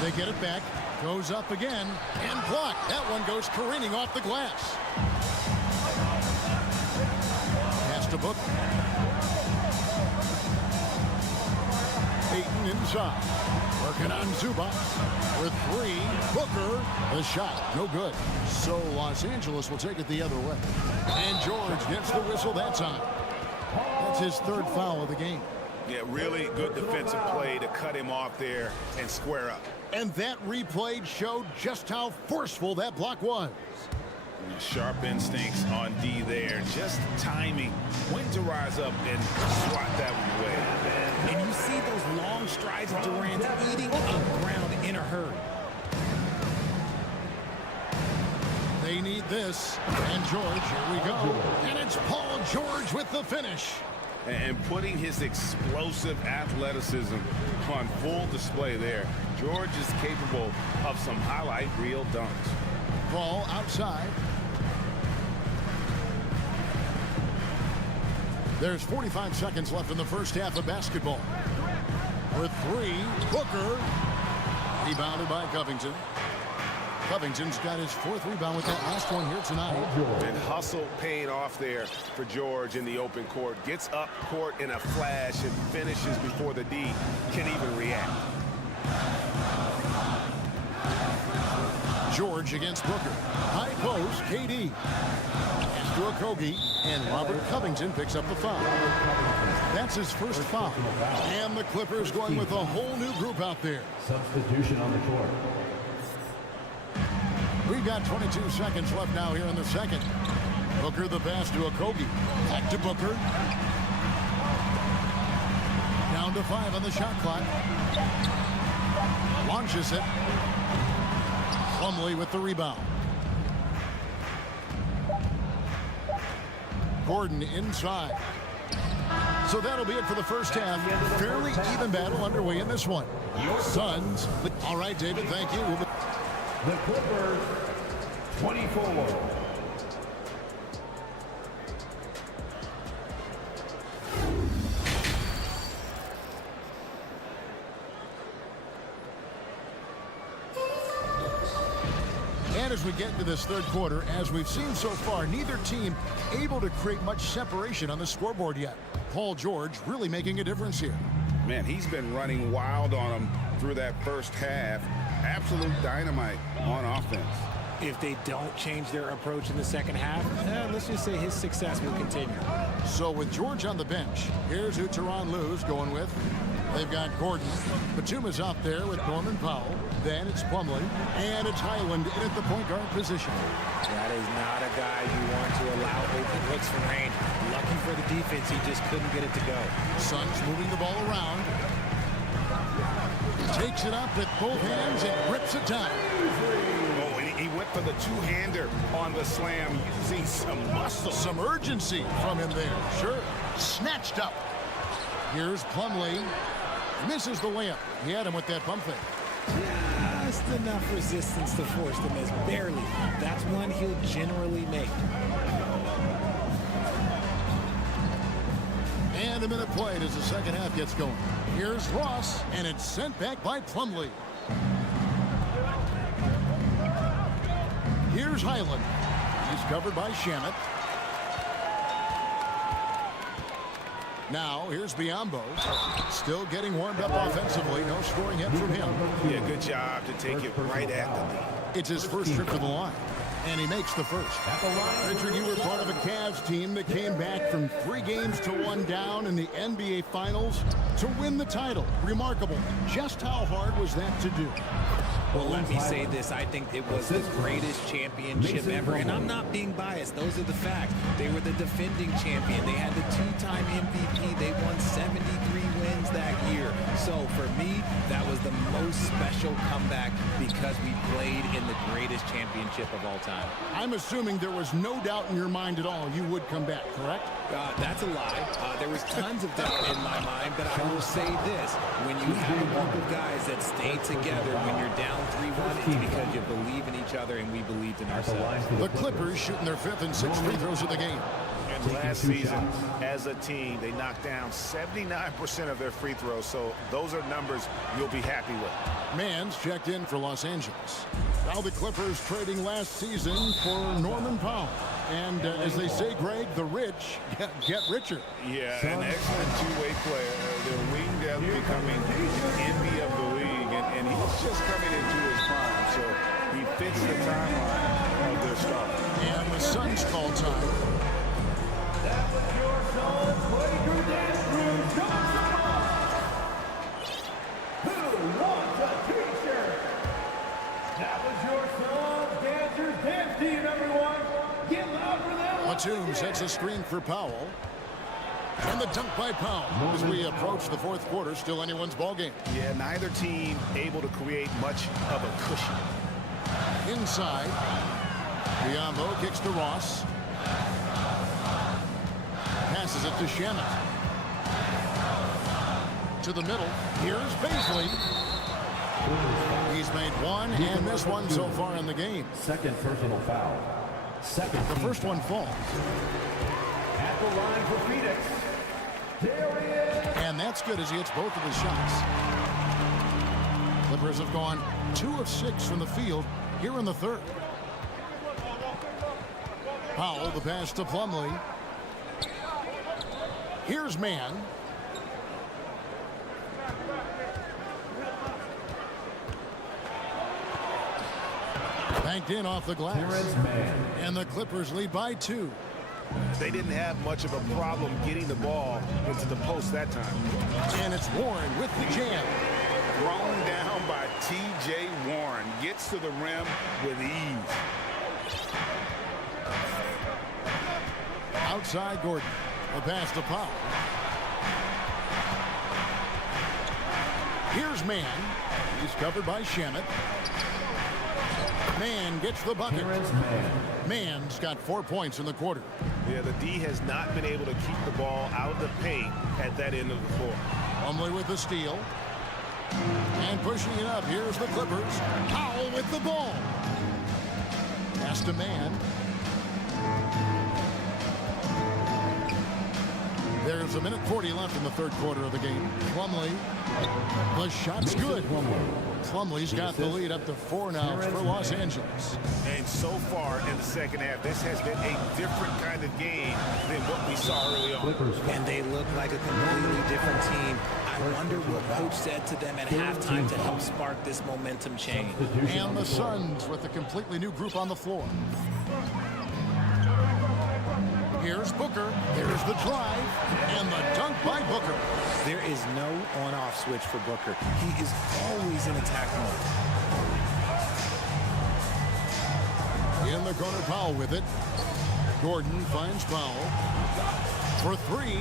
They get it back, goes up again, and blocked. That one goes careening off the glass. Pass to Booker. Ayton inside. Working on Zubac. For three, Booker. The shot, no good. So Los Angeles will take it the other way. And George gets the whistle that time. That's his third foul of the game. Yeah, really good defensive play to cut him off there and square up. And that replay showed just how forceful that block was. Sharp instincts on D there. Just timing when to rise up and swat that one away. And you see those long strides of Durant eating up ground in a hurry. They need this. And George, here we go. And it's Paul George with the finish. And putting his explosive athleticism on full display there. George is capable of some highlight reel dunks. Ball outside. There's 45 seconds left in the first half of basketball. For three, Booker. Rebounded by Covington. Covington's got his fourth rebound with that last one here tonight. And hustle paying off there for George in the open court. Gets up court in a flash and finishes before the D can even react. George against Booker. High post, KD. Pass to Okogie, and Robert Covington picks up the foul. That's his first foul. And the Clippers going with a whole new group out there. Substitution on the court. We've got 22 seconds left now here in the second. Booker the pass to Okogie. Back to Booker. Down to 5 on the shot clock. Launches it. Plumlee with the rebound. Gordon inside. So that'll be it for the first half. Fairly even battle underway in this one. Suns. All right, David, thank you. The Clippers, 24. And as we get into this third quarter, as we've seen so far, neither team able to create much separation on the scoreboard yet. Paul George really making a difference here. Man, he's been running wild on him through that first half. Absolute dynamite on offense. If they don't change their approach in the second half, let's just say his success will continue. So with George on the bench, here's who SuperLu's going with. They've got Gordon. Batuma's out there with Norman Powell. Then it's Plumlee. And it's Highland in at the point guard position. That is not a guy you want to allow open looks from range. Lucky for the defense, he just couldn't get it to go. Suns moving the ball around. Takes it up with both hands and grips it down. Oh, and he went for the two-hander on the slam, using some muscle. Some urgency from him there. Sure. Snatched up. Here's Plumlee. Misses the layup. He had him with that pump fake. Just enough resistance to force the miss. Barely. That's one he'll generally make. And a minute played as the second half gets going. Here's Ross, and it's sent back by Plumlee. Here's Highland. He's covered by Shamet. Now, here's Biyombo. Still getting warmed up offensively. No scoring yet from him. Yeah, good job to take it right at the lead. It's his first trip to the line, and he makes the first. Richard, you were part of a Cavs team that came back from 3 games to 1 down in the NBA Finals to win the title. Remarkable. Just how hard was that to do? Well, let me say this. I think it was the greatest championship ever. And I'm not being biased. Those are the facts. They were the defending champion. They had the 2-time MVP. They won 73 wins that year. So for me, that was the most special comeback because we played in the greatest championship of all time. I'm assuming there was no doubt in your mind at all you would come back, correct? That's a lie. There was tons of doubt in my mind, but I will say this. When you have a group of guys that stay together when you're down 3-1, it's because you believe in each other and we believed in ourselves. The Clippers shooting their 5th and 6th free throws of the game. And last season, as a team, they knocked down 79% of their free throws, so those are numbers you'll be happy with. Mann's checked in for Los Angeles. Now the Clippers trading last season for Norman Powell. And as they say, Greg, the rich get richer. Yeah, an excellent two-way player. Their wing depth becoming the envy of the league, and he's just coming into his prime, so he fits the timeline of their star. And the Suns call time. That was your Suns Laker dance crew. Who wants a t-shirt? That was your Suns Dancers dance team, everyone. Get loud for them. Batum sets a screen for Powell. And the dunk by Powell as we approach the 4th quarter. Still anyone's ball game. Yeah, neither team able to create much of a cushion. Inside. Biyombo kicks to Ross. Passes it to Shamet. To the middle. Here's Baisley. He's made one and missed one so far in the game. Second personal foul. The first one falls. At the line for Phoenix, Darius. And that's good as he hits both of his shots. Clippers have gone 2 of 6 from the field here in the 3rd. Powell, the pass to Plumlee. Here's Mann. Banked in off the glass. And the Clippers lead by 2. They didn't have much of a problem getting the ball into the post that time. And it's Warren with the jam. Thrown down by T.J. Warren. Gets to the rim with ease. Outside Gordon. The pass to Powell. Here's Mann. He's covered by Shamet. Mann gets the bucket. Mann's got 4 points in the quarter. Yeah, the D has not been able to keep the ball out of the paint at that end of the floor. Plumlee with the steal. And pushing it up. Here's the Clippers. Powell with the ball. Pass to Mann. There's a minute 40 left in the 3rd quarter of the game. Plumlee. The shot's good. Plumlee's got the lead up to 4 now for Los Angeles. And so far in the second half, this has been a different kind of game than what we saw early on. And they look like a completely different team. I wonder what coach said to them at halftime to help spark this momentum change. And the Suns with a completely new group on the floor. Here's Booker. Here's the drive. And the dunk by Booker. There is no on-off switch for Booker. He is always in attack mode. In the corner, Powell with it. Gordon finds Powell for three.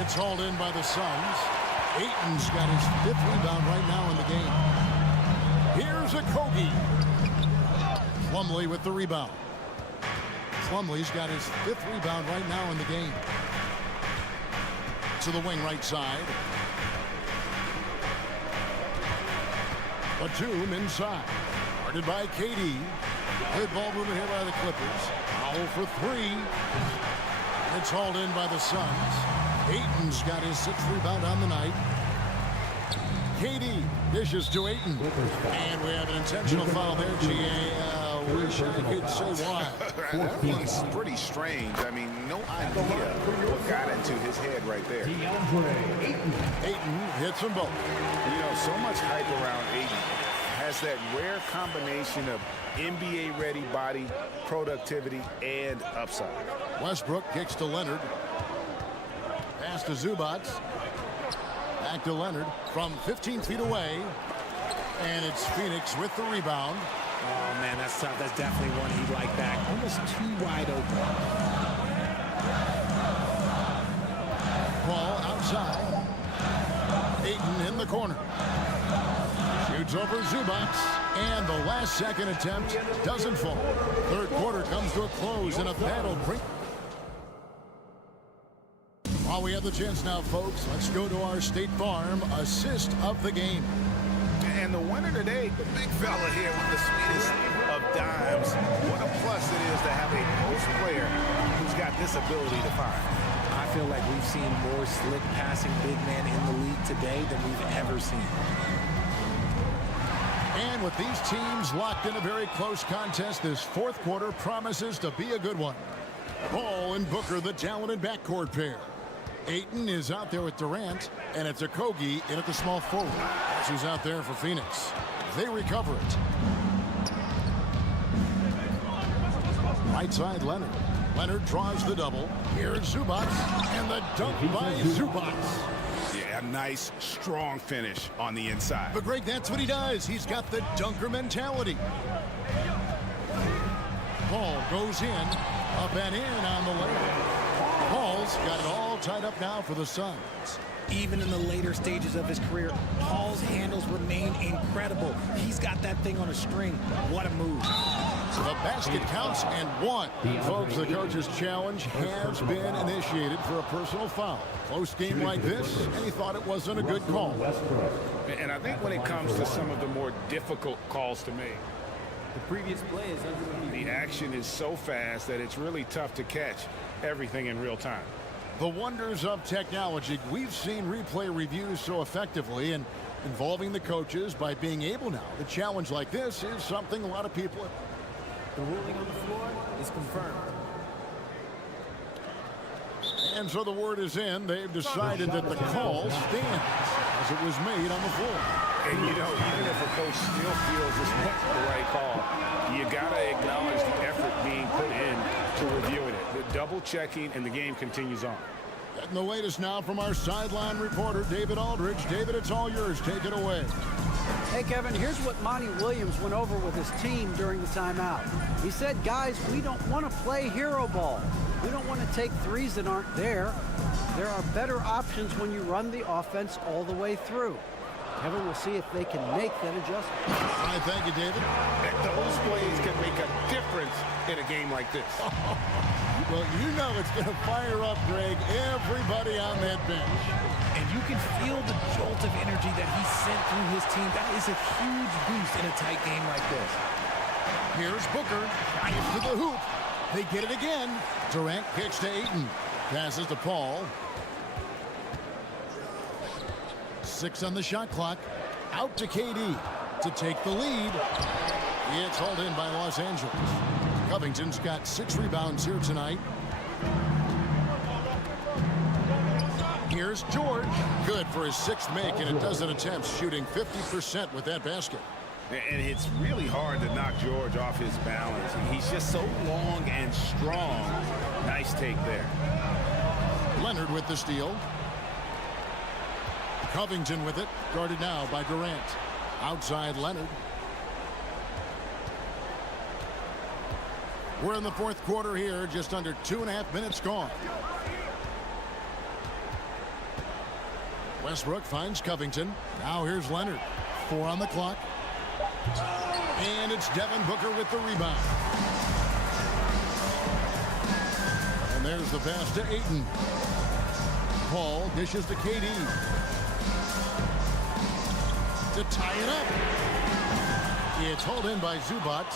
It's hauled in by the Suns. Ayton's got his 5th rebound right now in the game. Here's a Kogi. Plumlee with the rebound. Plumlee's got his 5th rebound right now in the game. To the wing right side. Batum inside. Guarded by KD. Good ball movement here by the Clippers. Powell for three. It's hauled in by the Suns. Ayton's got his 6th rebound on the night. KD dishes to Ayton. And we have an intentional foul there, GA. Wish I could say why. That was pretty strange. I mean, no idea what got into his head right there. Ayton hits them both. You know, so much hype around Ayton. Has that rare combination of NBA-ready body, productivity, and upside. Westbrook kicks to Leonard. Pass to Zubats. Back to Leonard from 15 feet away. And it's Phoenix with the rebound. Oh, man, that's tough. That's definitely one he'd like back. Almost too wide open. Ball outside. Ayton in the corner. Shoots over Zubats. And the last second attempt doesn't fall. Third quarter comes to a close in a battle. While we have the chance now, folks, let's go to our State Farm assist of the game. And the winner today, the big fella here with the sweetest of dimes. What a plus it is to have a post player who's got this ability to find. I feel like we've seen more slick passing big man in the league today than we've ever seen. And with these teams locked in a very close contest, this fourth quarter promises to be a good one. Ball and Booker, the talented backcourt pair. Ayton is out there with Durant, and it's Okogie in at the small forward. Who's out there for Phoenix. They recover it. Right side, Leonard. Leonard draws the double. Here's Zubats, and the dunk by Zubats. Yeah, a nice, strong finish on the inside. But Greg, that's what he does. He's got the dunker mentality. Ball goes in, up and in on the layup. Paul's got it all tied up now for the Suns. Even in the later stages of his career, Paul's handles remain incredible. He's got that thing on a string. What a move. The basket counts and one. Folks, the coach's challenge has been initiated for a personal foul. Close game like this, and he thought it wasn't a good call. And I think when it comes to some of the more difficult calls to make, the previous play is the action is so fast that it's really tough to catch everything in real time. The wonders of technology. We've seen replay reviews so effectively, and involving the coaches by being able now to challenge like this is something a lot of people. The ruling on the floor is confirmed. And so the word is in. They've decided that the call stands as it was made on the floor. And you know, even if a coach still feels this wasn't the right call, you gotta acknowledge the effort being put in to reviewing it. The double checking, and the game continues on. Getting the latest now from our sideline reporter, David Aldridge. David, it's all yours. Take it away. Hey, Kevin, here's what Monty Williams went over with his team during the timeout. He said, guys, we don't want to play hero ball. We don't want to take threes that aren't there. There are better options when you run the offense all the way through. Kevin, we'll see if they can make that adjustment. All right, thank you, David. Those plays can make a difference in a game like this. Well, you know it's going to fire up, Greg, everybody on that bench. And you can feel the jolt of energy that he sent through his team. That is a huge boost in a tight game like this. Here's Booker. Drives to the hoop. They get it again. Durant kicks to Ayton. Passes to Paul. 6 on the shot clock. Out to KD to take the lead. It's hauled in by Los Angeles. Covington's got 6 rebounds here tonight. Here's George. Good for his 6th make in a dozen attempts, shooting 50% with that basket. And it's really hard to knock George off his balance. He's just so long and strong. Nice take there. Leonard with the steal. Covington with it. Guarded now by Durant. Outside Leonard. We're in the 4th quarter here. Just under 2.5 minutes gone. Westbrook finds Covington. Now here's Leonard. 4 on the clock. And it's Devin Booker with the rebound. And there's the pass to Ayton. Paul dishes to KD. To tie it up. It's hauled in by Zubac.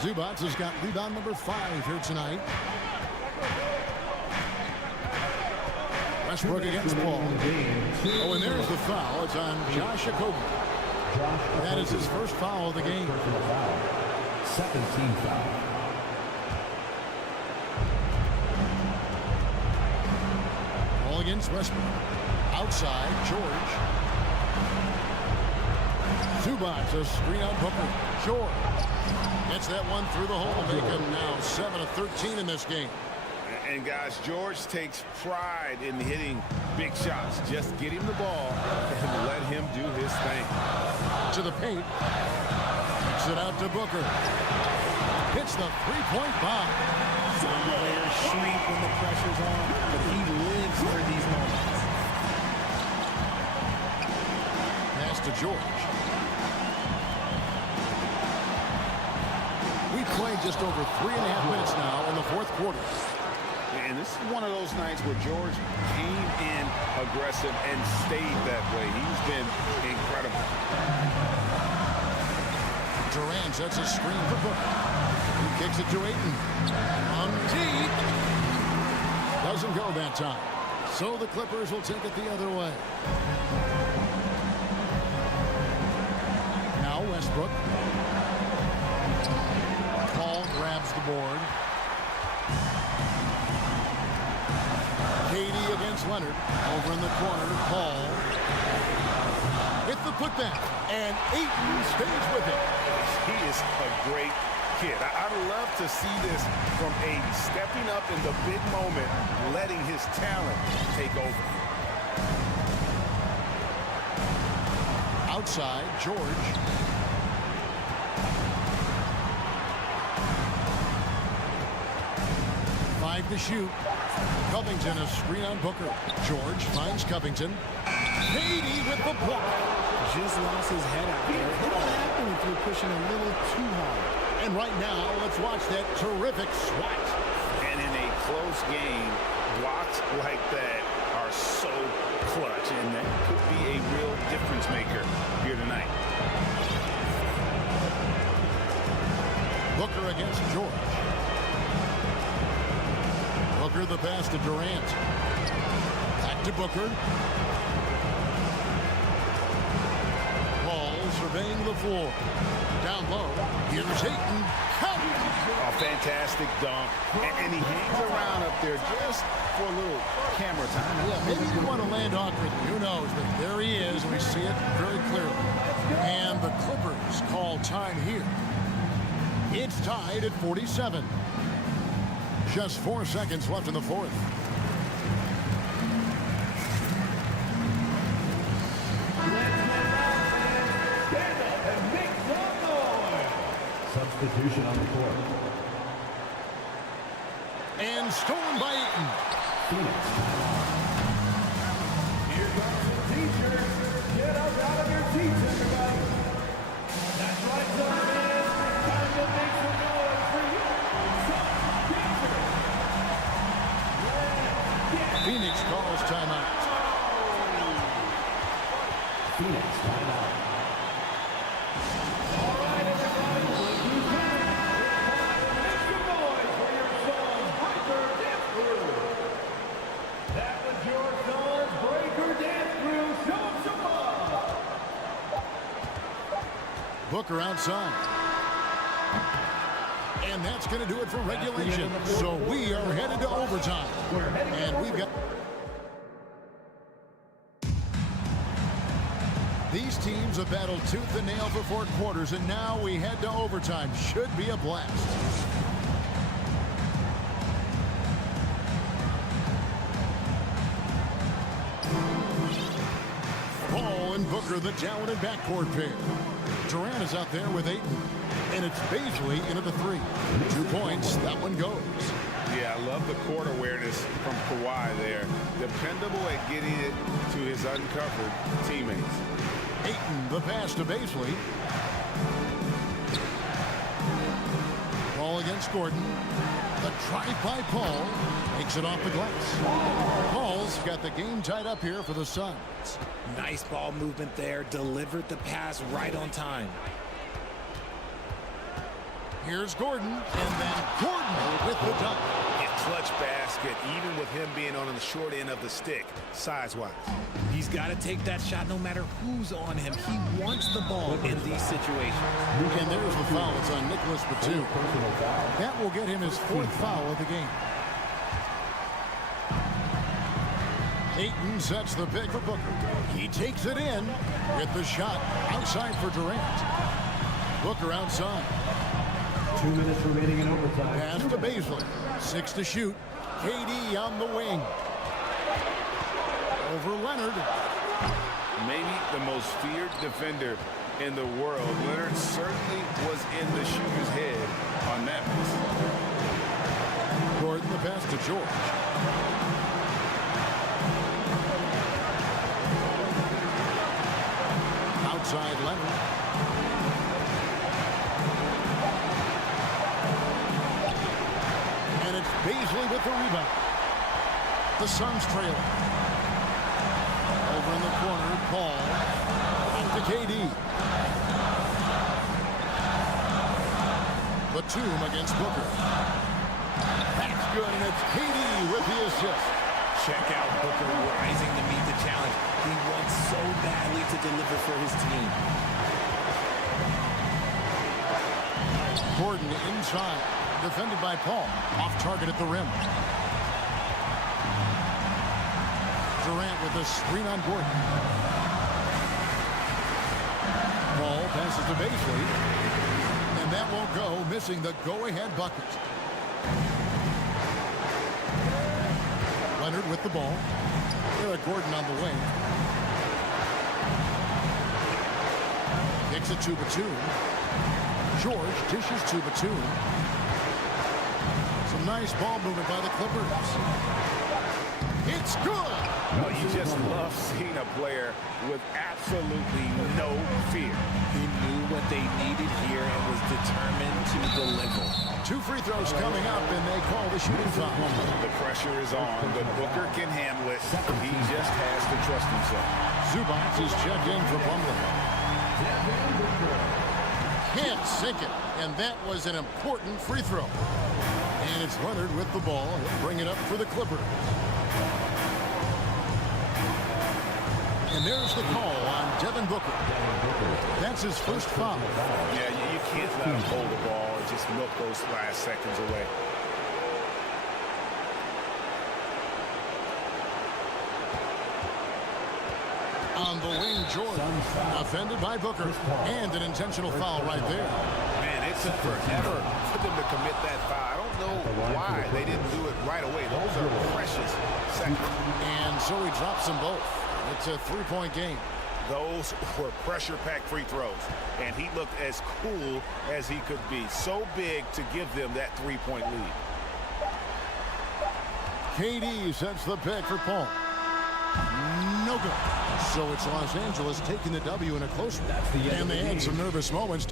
Zubac has got rebound number 5 here tonight. Westbrook against Paul. Oh, and there's the foul. It's on Josh Okogie. That is his first foul of the game. Second team foul. Ball against Westbrook. Outside, George. Zubac, a screen on Booker. George gets that one through the hole, make him now 7 of 13 in this game. And guys, George takes pride in hitting big shots. Just get him the ball and let him do his thing. To the paint. Kicks it out to Booker. Hits the three-point bomb. Some players shrink when the pressure's on, but he lives for these moments. Pass to George. We played just over 3.5 minutes now in the 4th quarter. And this is one of those nights where George came in aggressive and stayed that way. He's been incredible. Durant sets a screen for Booker. He kicks it to Ayton. On deep. Doesn't go that time. So the Clippers will take it the other way. Now Westbrook. Paul grabs the board. KD against Leonard. Over in the corner, Paul. Hit the putback. And Ayton stays with it. He is a great kid. I'd love to see this from Ayton. Stepping up in the big moment, letting his talent take over. Outside, George. Five to shoot. Covington, a screen on Booker. George finds Covington. KD with the block. Just lost his head out there. It'll happen if you're pushing a little too hard. And right now, let's watch that terrific swat. And in a close game, blocks like that are so clutch, and that could be a real difference maker here tonight. Booker against George. Booker the pass to Durant. Back to Booker. Paul surveying the floor. Down low. Here's Ayton. A fantastic dunk. And he hangs around up there just for a little camera time. Yeah, maybe you want to land awkwardly. Who knows? But there he is. We see it very clearly. And the Clippers call time here. It's tied at 47. Just 4 seconds left in the 4th. Substitution on the court. And stolen by Ayton. Phoenix. Here comes the teacher. Get up out of your seats, everybody. That's right, Sunday. Time to make some noise for you. Phoenix calls timeout. Phoenix timeout. All right, everybody. Make some noise for your son's Breaker Dance Crew. That was your son's Breaker Dance Crew. Show him some love. Booker outside. And that's going to do it for regulation. So we are headed to overtime. And we've got... These teams have battled tooth and nail for 4 quarters, and now we head to overtime. Should be a blast. Paul and Booker, the talented backcourt pair. Durant is out there with Ayton, and it's Baisley into the 3. 2 points, that one goes. Yeah, I love the court awareness from Kawhi there. Dependable at getting it to his uncovered teammates. Ayton, the pass to Baisley. Ball against Gordon. The drive by Paul takes it off the glass. Paul's got the game tied up here for the Suns. Nice ball movement there. Delivered the pass right on time. Here's Gordon, and then Gordon with the dunk. A clutch basket, even with him being on the short end of the stick, size-wise. He's got to take that shot no matter who's on him. He wants the ball in these situations. And there's the foul. It's on Nicholas Batum. That will get him his 4th foul of the game. Ayton sets the pick for Booker. He takes it in with the shot outside for Durant. Booker outside. 2 minutes remaining in overtime. Pass to Baisley. 6 to shoot. KD on the wing. Over Leonard. Maybe the most feared defender in the world. Leonard certainly was in the shooter's head on that miss. Gordon the pass to George. Outside Leonard. And it's Baisley with the rebound. The Suns trail. Over in the corner, Paul. Back to KD. Batum against Booker. That's good, and it's KD with the assist. Check out Booker rising to meet the challenge. He wants so badly to deliver for his team. Gordon inside. Defended by Paul. Off target at the rim. Durant with a screen on Gordon. Paul passes to Baisley. And that won't go, missing the go-ahead bucket. Leonard with the ball. Eric Gordon on the wing. Kicks it to Batum. George dishes to Batum. Some nice ball movement by the Clippers. It's good! No, you just love seeing a player with absolutely no fear. He knew what they needed here and was determined to deliver. 2 free throws coming up, and they call the shooting foul. The pressure is on, but Booker can handle it. He just has to trust himself. Zubac is checked in for Plumlee. Can't sink it, and that was an important free throw. And it's Leonard with the ball. He'll bring it up for the Clippers. And there's the call on Devin Booker. That's his first foul. Yeah, you can't let him hold the ball and just milk those last seconds away. On the wing, George. Offended by Booker. And an intentional foul right there. Man, it took forever for them to commit that foul. I don't know why they didn't do it right away. Those are precious seconds. And so he drops them both. It's a 3-point game. Those were pressure-packed free throws, and he looked as cool as he could be. So big to give them that 3-point lead. KD sets the pick for Paul. No good. So it's Los Angeles taking the W in a close one. And they had some nervous moments.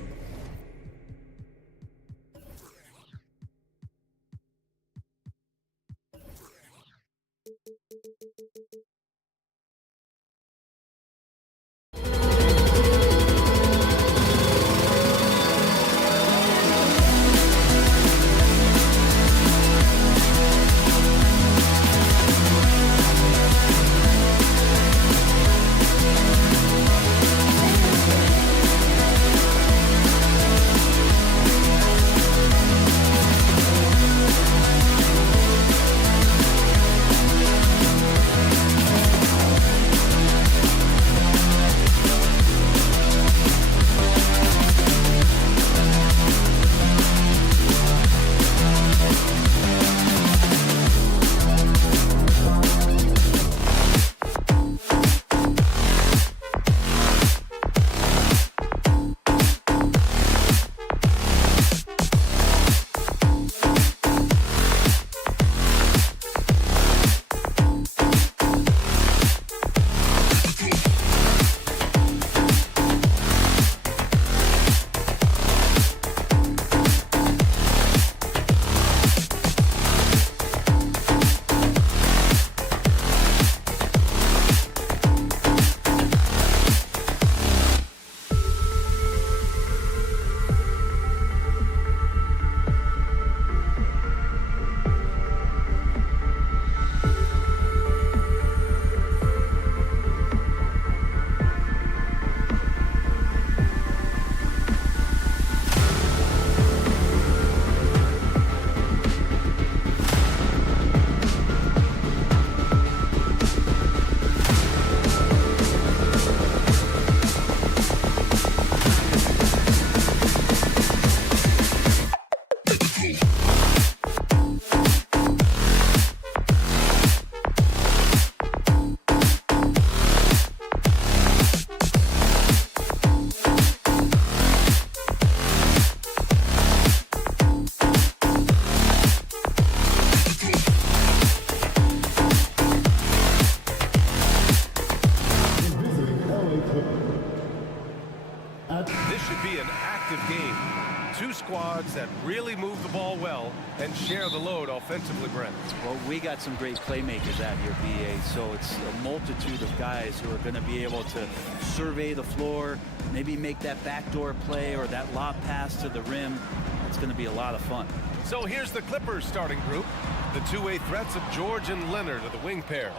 and share the load offensively, Brent. Well, we got some great playmakers out here, BA, so it's a multitude of guys who are going to be able to survey the floor, maybe make that backdoor play or that lob pass to the rim. It's going to be a lot of fun. So here's the Clippers starting group. The two-way threats of George and Leonard are the wing pair.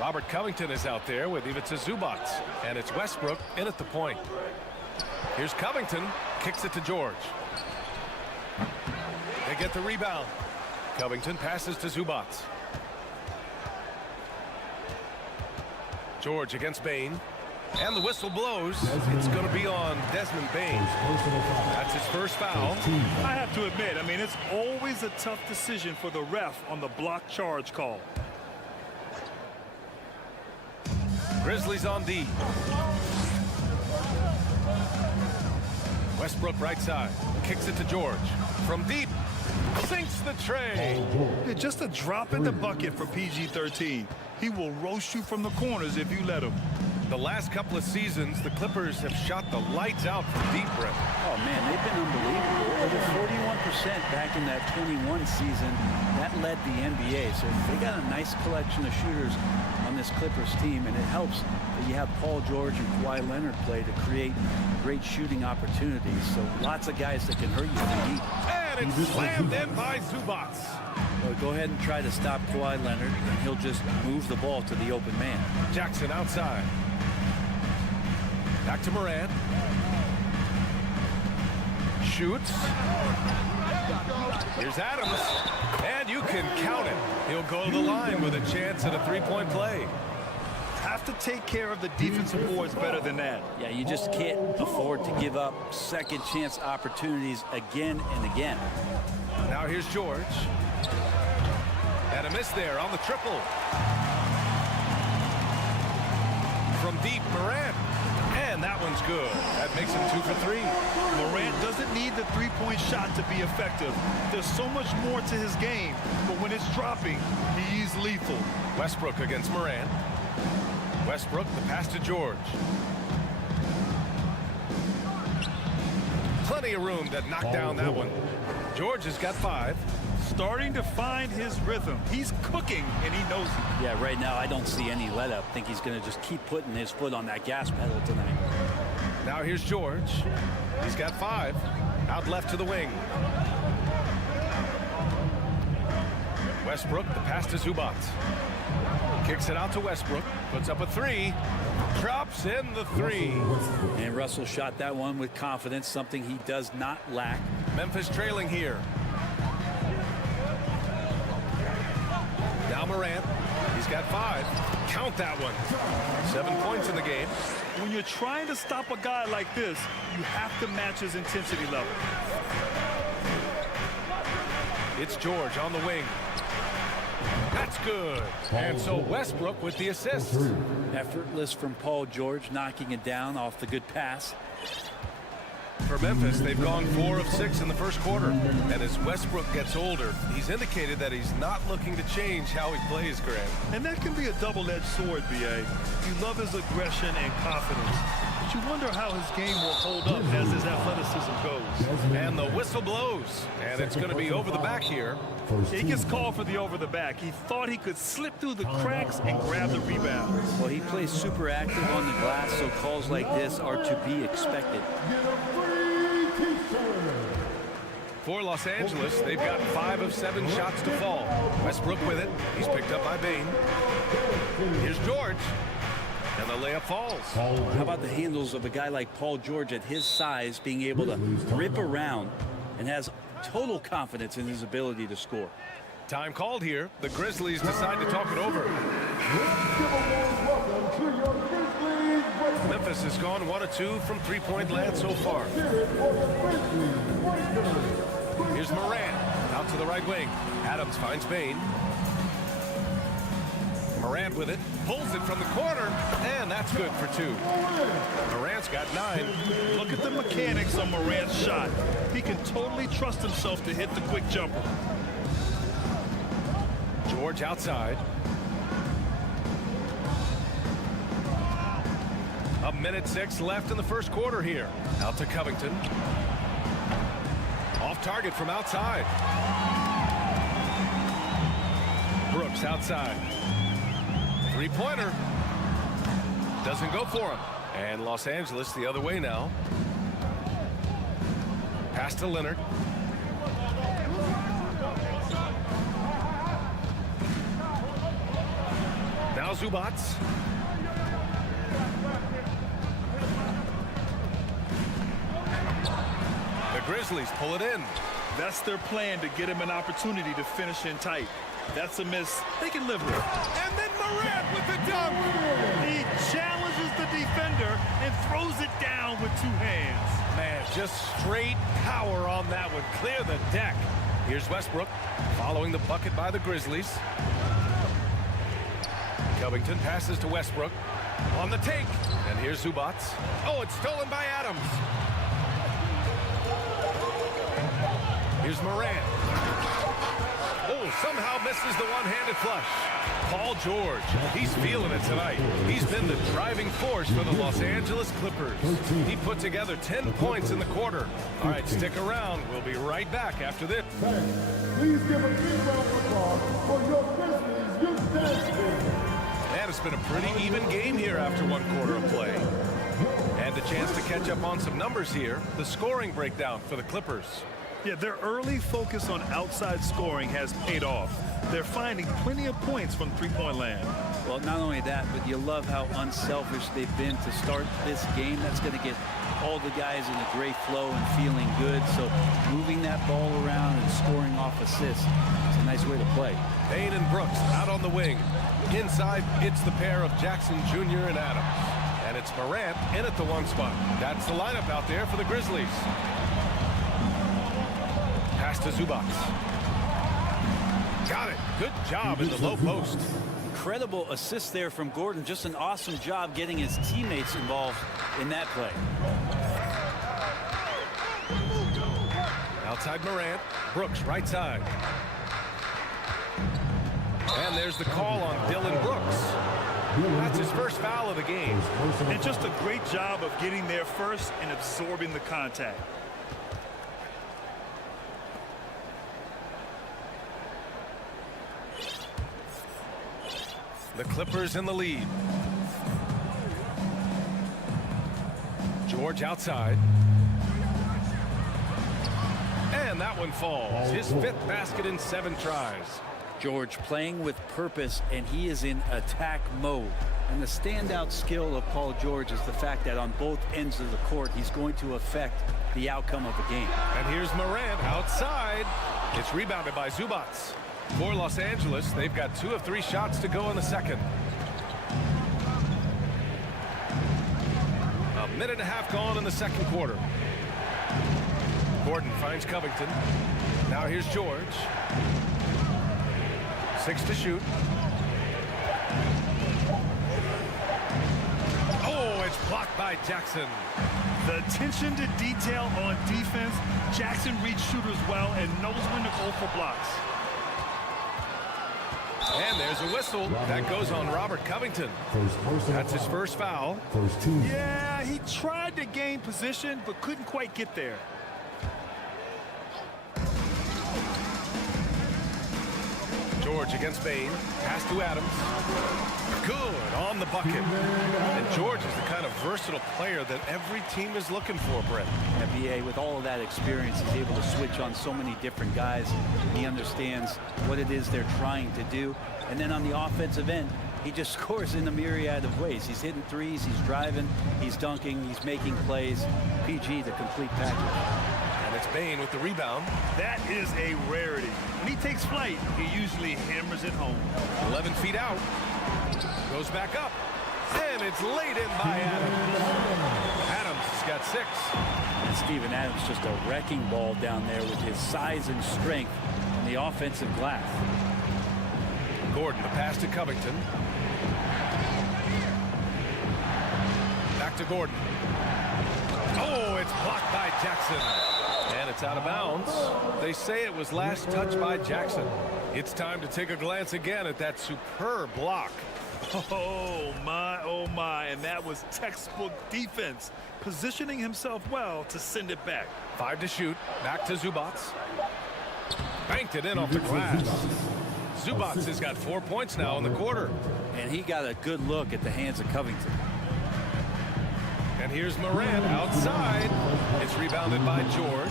Robert Covington is out there with Ivica Zubac, and it's Westbrook in at the point. Here's Covington, kicks it to George. They get the rebound. Covington passes to Zubac. George against Bane. And the whistle blows. It's going to be on Desmond Bane. That's his first foul. I have to admit, I mean, it's always a tough decision for the ref on the block charge call. Grizzlies on D. Westbrook right side. Kicks it to George. From deep. Sinks the tray. Yeah, just a drop in the bucket for PG-13. He will roast you from the corners if you let him. The last couple of seasons, the Clippers have shot the lights out from deep, Brett. Oh, man, they've been unbelievable. Over 41% back in that 21 season. That led the NBA. So they got a nice collection of shooters on this Clippers team, and it helps that you have Paul George and Kawhi Leonard play to create great shooting opportunities. So lots of guys that can hurt you from deep. And it's slammed in by Zubac. Well, go ahead and try to stop Kawhi Leonard, and he'll just move the ball to the open man. Jackson outside. Back to Morant. Shoots. Here's Adams. And you can count it. He'll go to the line with a chance at a three-point play. Have to take care of the defensive boards better than that. Yeah, you just can't afford to give up second chance opportunities again and again. Now here's George. And a miss there on the triple. From deep, Morant. And that one's good. That makes him 2 for 3. Morant doesn't need the three-point shot to be effective. There's so much more to his game, but when it's dropping, he's lethal. Westbrook against Morant. Westbrook, the pass to George. Plenty of room to knock down that one. George has got 5. Starting to find his rhythm. He's cooking, and he knows it. Yeah, right now I don't see any let-up. I think he's going to just keep putting his foot on that gas pedal tonight. Now here's George. He's got 5. Out left to the wing. Westbrook, the pass to Zubac. Kicks it out to Westbrook. Puts up a 3. Drops in the 3. And Russell shot that one with confidence, something he does not lack. Memphis trailing here. Now Morant. He's got 5. Count that one. 7 points in the game. When you're trying to stop a guy like this, you have to match his intensity level. It's George on the wing. That's good. And so Westbrook with the assist. Effortless from Paul George, knocking it down off the good pass. For Memphis, they've gone 4 of 6 in the first quarter. And as Westbrook gets older, he's indicated that he's not looking to change how he plays, Greg. And that can be a double-edged sword, B.A. You love his aggression and confidence, but you wonder how his game will hold up as his athleticism goes. And the whistle blows. And it's going to be over the back here. He gets called for the over the back. He thought he could slip through the cracks and grab the rebound. Well, he plays super active on the glass, so calls like this are to be expected. For Los Angeles, they've got 5 of 7 shots to fall. Westbrook with it. He's picked up by Bane. Here's George. And the layup falls. How about the handles of a guy like Paul George at his size being able to rip around and has total confidence in his ability to score. Time called here. The Grizzlies decide to talk it over. Memphis has gone 1 of 2 from three-point land so far. Here's Morant out to the right wing. Adams finds Bane. Morant with it, pulls it from the corner, and that's good for 2. Morant's got 9. Look at the mechanics on Morant's shot. He can totally trust himself to hit the quick jumper. George outside. A minute 6 left in the first quarter here. Out to Covington. Off target from outside. Brooks outside. Three-pointer. Doesn't go for him. And Los Angeles the other way now. Pass to Leonard. Now Zubats. The Grizzlies pull it in. That's their plan, to get him an opportunity to finish in tight. That's a miss they can live with. And then Morant with the dunk. He challenges the defender and throws it down with two hands. Man, just straight power on that one. Clear the deck. Here's Westbrook following the bucket by the Grizzlies. Covington passes to Westbrook on the take. And here's Zubats. Oh, it's stolen by Adams. Here's Morant. Oh, somehow misses the one-handed flush. Paul George, he's feeling it tonight. He's been the driving force for the Los Angeles Clippers. He put together 10 points in the quarter. All right, stick around. We'll be right back after this. Please give a big round of applause for your Grizzlies youth dance team. And it's been a pretty even game here after one quarter of play. And a chance to catch up on some numbers here. The scoring breakdown for the Clippers. Yeah, their early focus on outside scoring has paid off. They're finding plenty of points from three-point land. Well, not only that, but you love how unselfish they've been to start this game. That's going to get all the guys in a great flow and feeling good. So moving that ball around and scoring off assists, it's a nice way to play. Payne and Brooks out on the wing. Inside, it's the pair of Jackson Jr. and Adams. And it's Morant in at the one spot. That's the lineup out there for the Grizzlies. Pass to Zubats. Got it. Good job in the low post. Incredible assist there from Gordon. Just an awesome job getting his teammates involved in that play. Outside Morant. Brooks right side. And there's the call on Dylan Brooks. That's his first foul of the game. And just a great job of getting there first and absorbing the contact. The Clippers in the lead. George outside. And that one falls. His fifth basket in 7 tries. George playing with purpose, and he is in attack mode. And the standout skill of Paul George is the fact that on both ends of the court, he's going to affect the outcome of the game. And here's Morant outside. It's rebounded by Zubats. For Los Angeles, they've got 2 of 3 shots to go in the second. A minute and a half gone in the second quarter. Gordon finds Covington. Now here's George. 6 to shoot. Oh, it's blocked by Jackson. The attention to detail on defense. Jackson reads shooters well and knows when to go for blocks. And there's a whistle. That goes on Robert Covington. That's his first foul. Yeah, he tried to gain position, but couldn't quite get there. George against Payne. Pass to Adams. Good on the bucket. And George is the kind of versatile player that every team is looking for, Brett. NBA, with all of that experience, is able to switch on so many different guys. He understands what it is they're trying to do. And then on the offensive end, he just scores in a myriad of ways. He's hitting threes, he's driving, he's dunking, he's making plays. PG, the complete package. And it's Payne with the rebound. That is a rarity. When he takes flight, he usually hammers it home. 11 feet out. Goes back up. And it's laid in by Adams. Adams has got 6. And Steven Adams just a wrecking ball down there with his size and strength on the offensive glass. Gordon, the pass to Covington. Back to Gordon. Oh, it's blocked by Jackson. And it's out of bounds. They say it was last touched by Jackson. It's time to take a glance again at that superb block. Oh my, and that was textbook defense, positioning himself well to send it back. 5 to shoot. Back to Zubats. Banked it in off the glass. Zubats Zubats has got 4 points now in the quarter. And he got a good look at the hands of Covington. And here's Morant outside. It's rebounded by George.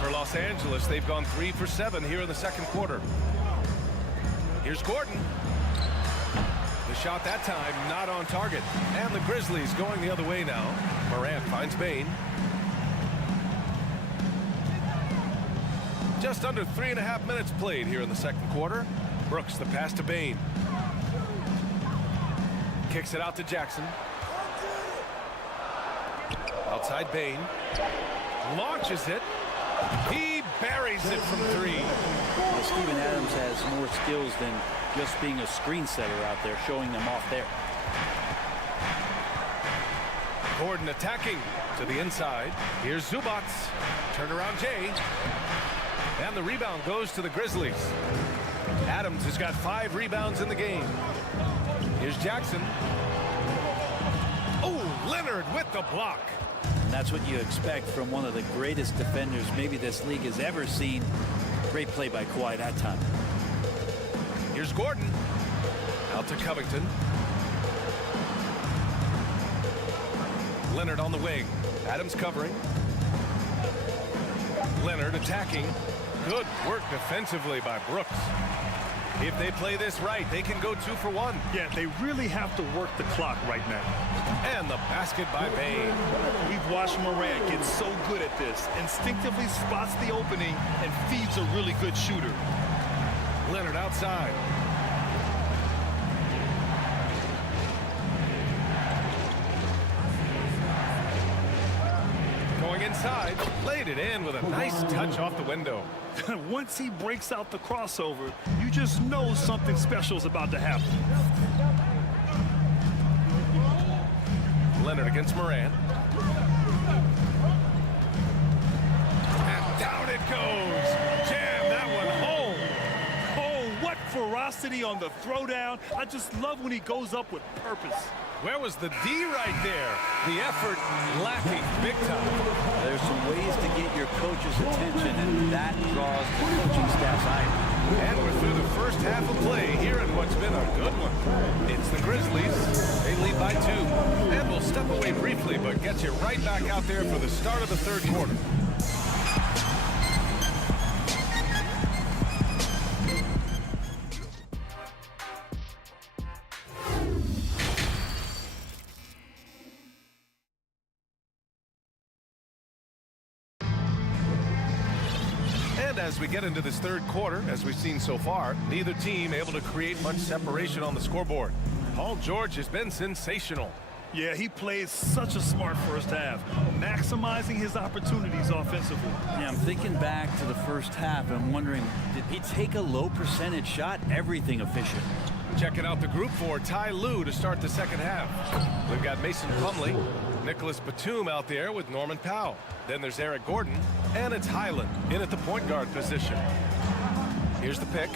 For Los Angeles, they've gone 3 for 7 here in the second quarter. Here's Gordon. The shot that time not on target. And the Grizzlies going the other way now. Morant finds Bain. Just under 3.5 minutes played here in the second quarter. Brooks, the pass to Bain. Kicks it out to Jackson. Outside Bain. Launches it. He buries it from 3. Well, Steven Adams has more skills than just being a screen setter out there, showing them off there. Gordon attacking to the inside. Here's Zubats. Turnaround Jay. And the rebound goes to the Grizzlies. Adams has got 5 rebounds in the game. Here's Jackson. Oh, Leonard with the block. And that's what you expect from one of the greatest defenders maybe this league has ever seen. Great play by Kawhi that time. Here's Gordon. Out to Covington. Leonard on the wing. Adams covering. Leonard attacking. Good work defensively by Brooks. If they play this right, they can go 2 for 1. Yeah, they really have to work the clock right now. And the basket by Bain. We've watched Morant get so good at this. Instinctively spots the opening and feeds a really good shooter. Leonard outside. Going inside, laid it in with a nice touch off the window. Once he breaks out the crossover, you just know something special is about to happen. Leonard against Morant. And down it goes. Jam that one home. Oh, what ferocity on the throwdown. I just love when he goes up with purpose. Where was the D right there? The effort lacking big time. There's some ways to get your coach's attention, and that draws the coaching staff's eye. And we're through the first half of play here in what's been a good one. It's the Grizzlies. They lead by 2. And we'll step away briefly, but get you right back out there for the start of the third quarter. As we get into this third quarter, as we've seen so far, neither team able to create much separation on the scoreboard. Paul George has been sensational. Yeah, he plays such a smart first half, maximizing his opportunities offensively. Yeah, I'm thinking back to the first half and wondering, did he take a low percentage shot? Everything efficient. Checking out the group for SuperLu to start the second half. We've got Mason Plumlee, Nicholas Batum out there with Norman Powell. Then there's Eric Gordon, and it's Highland in at the point guard position. Here's the pick.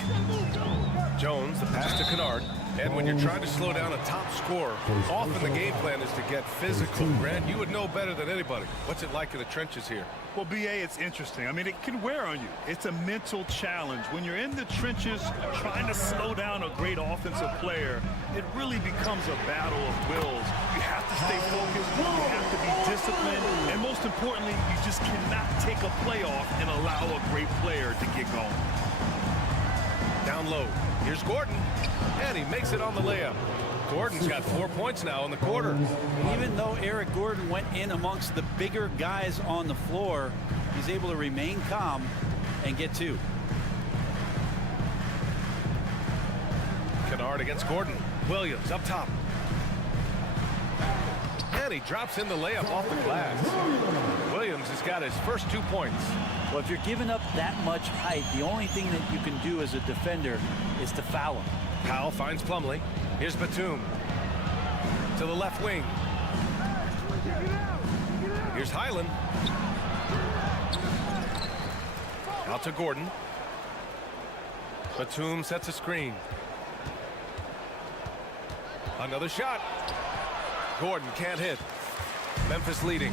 Jones, the pass to Kennard. And when you're trying to slow down a top scorer, often the game plan is to get physical. Grant, you would know better than anybody. What's it like in the trenches here? Well, BA, it's interesting. I mean, it can wear on you. It's a mental challenge. When you're in the trenches trying to slow down a great offensive player, it really becomes a battle of wills. You have to stay focused, you have to be disciplined, and most importantly, you just cannot take a play off and allow a great player to get going. Down low. Here's Gordon, and he makes it on the layup. Gordon's got 4 points now in the quarter. Even though Eric Gordon went in amongst the bigger guys on the floor, he's able to remain calm and get 2. Kennard against Gordon. Williams up top. And he drops in the layup off the glass. Williams has got his first 2 points. Well, if you're giving up that much height, the only thing that you can do as a defender is to foul him. Powell finds Plumlee. Here's Batum. To the left wing. Here's Highland. Out to Gordon. Batum sets a screen. Another shot. Gordon can't hit. Memphis leading.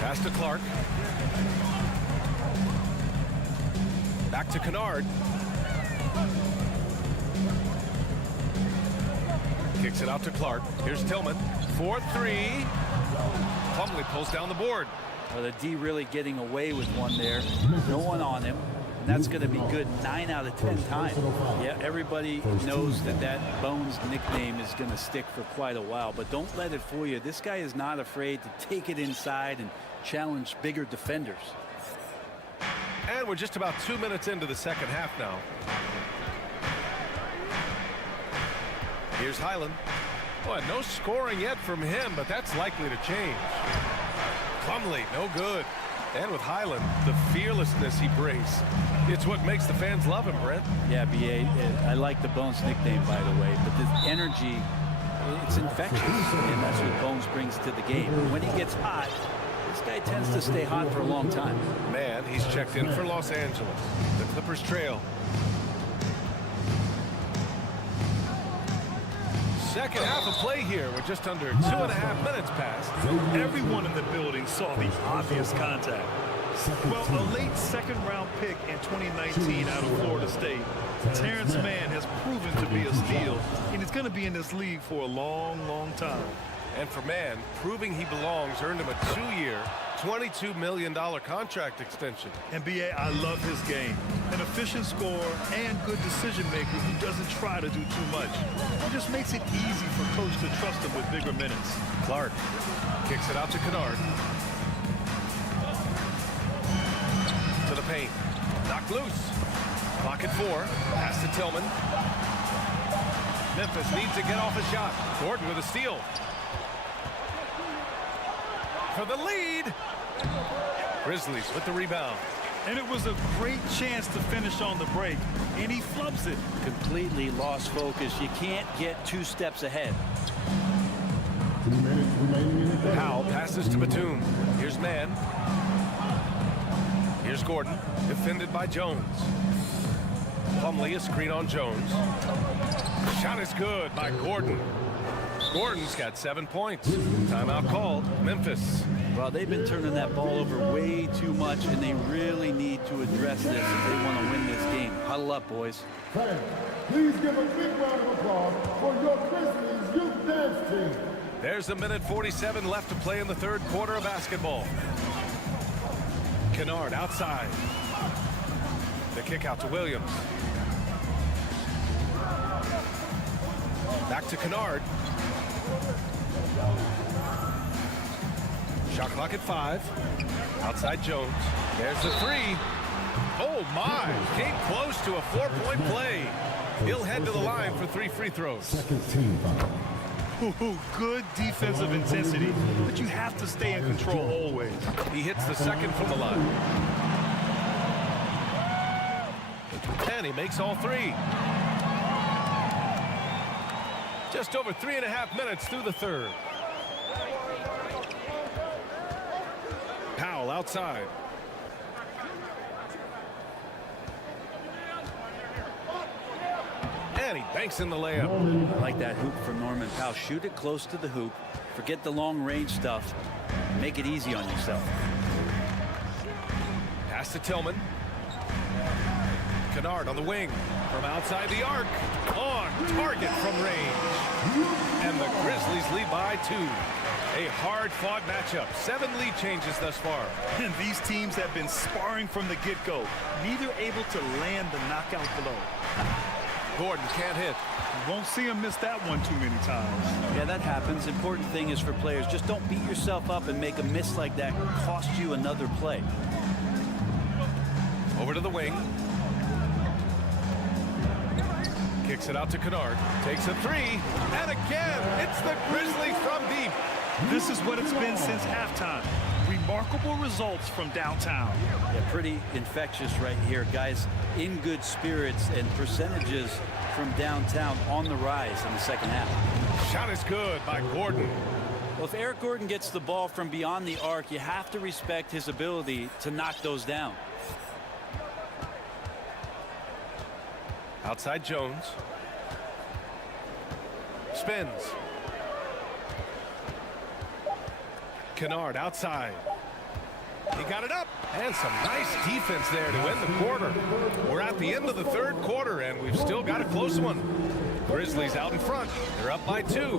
Pass to Clark. Back to Kennard. Kicks it out to Clark. Here's Tillman. 4-3. Plumlee pulls down the board. Well, the D really getting away with one there. No one on him. And that's going to be good 9 out of 10 times. Yeah, everybody knows that that Bones nickname is going to stick for quite a while. But don't let it fool you. This guy is not afraid to take it inside and challenge bigger defenders. And we're just about 2 minutes into the second half now. Here's Highland. Boy, no scoring yet from him, but that's likely to change. Plumlee, no good. And with Highland, the fearlessness he brings. It's what makes the fans love him, Brent. Yeah, B.A., I like the Bones nickname, by the way. But this energy, it's infectious. And that's what Bones brings to the game. When he gets hot, this guy tends to stay hot for a long time. Man, he's checked in for Los Angeles. The Clippers trail. Second half of play here with just under 2.5 minutes passed. Everyone in the building saw the obvious contact. Well, a late second-round pick in 2019 out of Florida State, Terrence Mann has proven to be a steal, and he's going to be in this league for a long, long time. And for Mann, proving he belongs earned him a 2-year, $22 million contract extension. And B.A., I love his game. An efficient scorer and good decision maker who doesn't try to do too much. It just makes it easy for coach to trust him with bigger minutes. Clark kicks it out to Kennard. To the paint. Knocked loose. Clock at 4. Pass to Tillman. Memphis needs to get off a shot. Gordon with a steal. For the lead. Grizzlies with the rebound. And it was a great chance to finish on the break, and he flubs it. Completely lost focus. You can't get 2 steps ahead. 2 minutes remaining in the game. Powell passes to Batum. Here's Mann. Here's Gordon, defended by Jones. Plumlee, a screen on Jones. Shot is good by Gordon. Gordon's got 7 points. Timeout called. Memphis. Well, they've been turning that ball over way too much, and they really need to address this if they want to win this game. Huddle up, boys. Fans, please give a big round of applause for your Grizzlies youth dance team. There's a minute 47 left to play in the third quarter of basketball. Kennard outside. The kick out to Williams. Back to Kennard. Shot clock at 5. Outside Jones. There's the 3. Oh my! Came close to a 4-point play. He'll head to the line for 3 free throws. Second team foul. Good defensive intensity, but you have to stay in control always. He hits the second from the line. And he makes all 3. Just over 3.5 minutes through the third. Powell outside. And he banks in the layup. I like that hoop from Norman Powell. Shoot it close to the hoop. Forget the long range stuff. Make it easy on yourself. Pass to Tillman. Kennard on the wing. From outside the arc. On target from range. And the Grizzlies lead by 2. A hard-fought matchup. 7 lead changes thus far. And these teams have been sparring from the get-go. Neither able to land the knockout blow. Gordon can't hit. You won't see him miss that one too many times. Yeah, that happens. Important thing is for players, just don't beat yourself up and make a miss like that cost you another play. Over to the wing. Kicks it out to Kennard. Takes a 3. And again, it's the Grizzlies from deep. This is what it's been since halftime. Remarkable results from downtown. Yeah, pretty infectious right here. Guys in good spirits and percentages from downtown on the rise in the second half. Shot is good by Gordon. Well, if Eric Gordon gets the ball from beyond the arc, you have to respect his ability to knock those down. Outside Jones. Spins. Kennard outside. He got it up. And some nice defense there to end the quarter. We're at the end of the third quarter, and we've still got a close one. Grizzlies out in front. They're up by 2.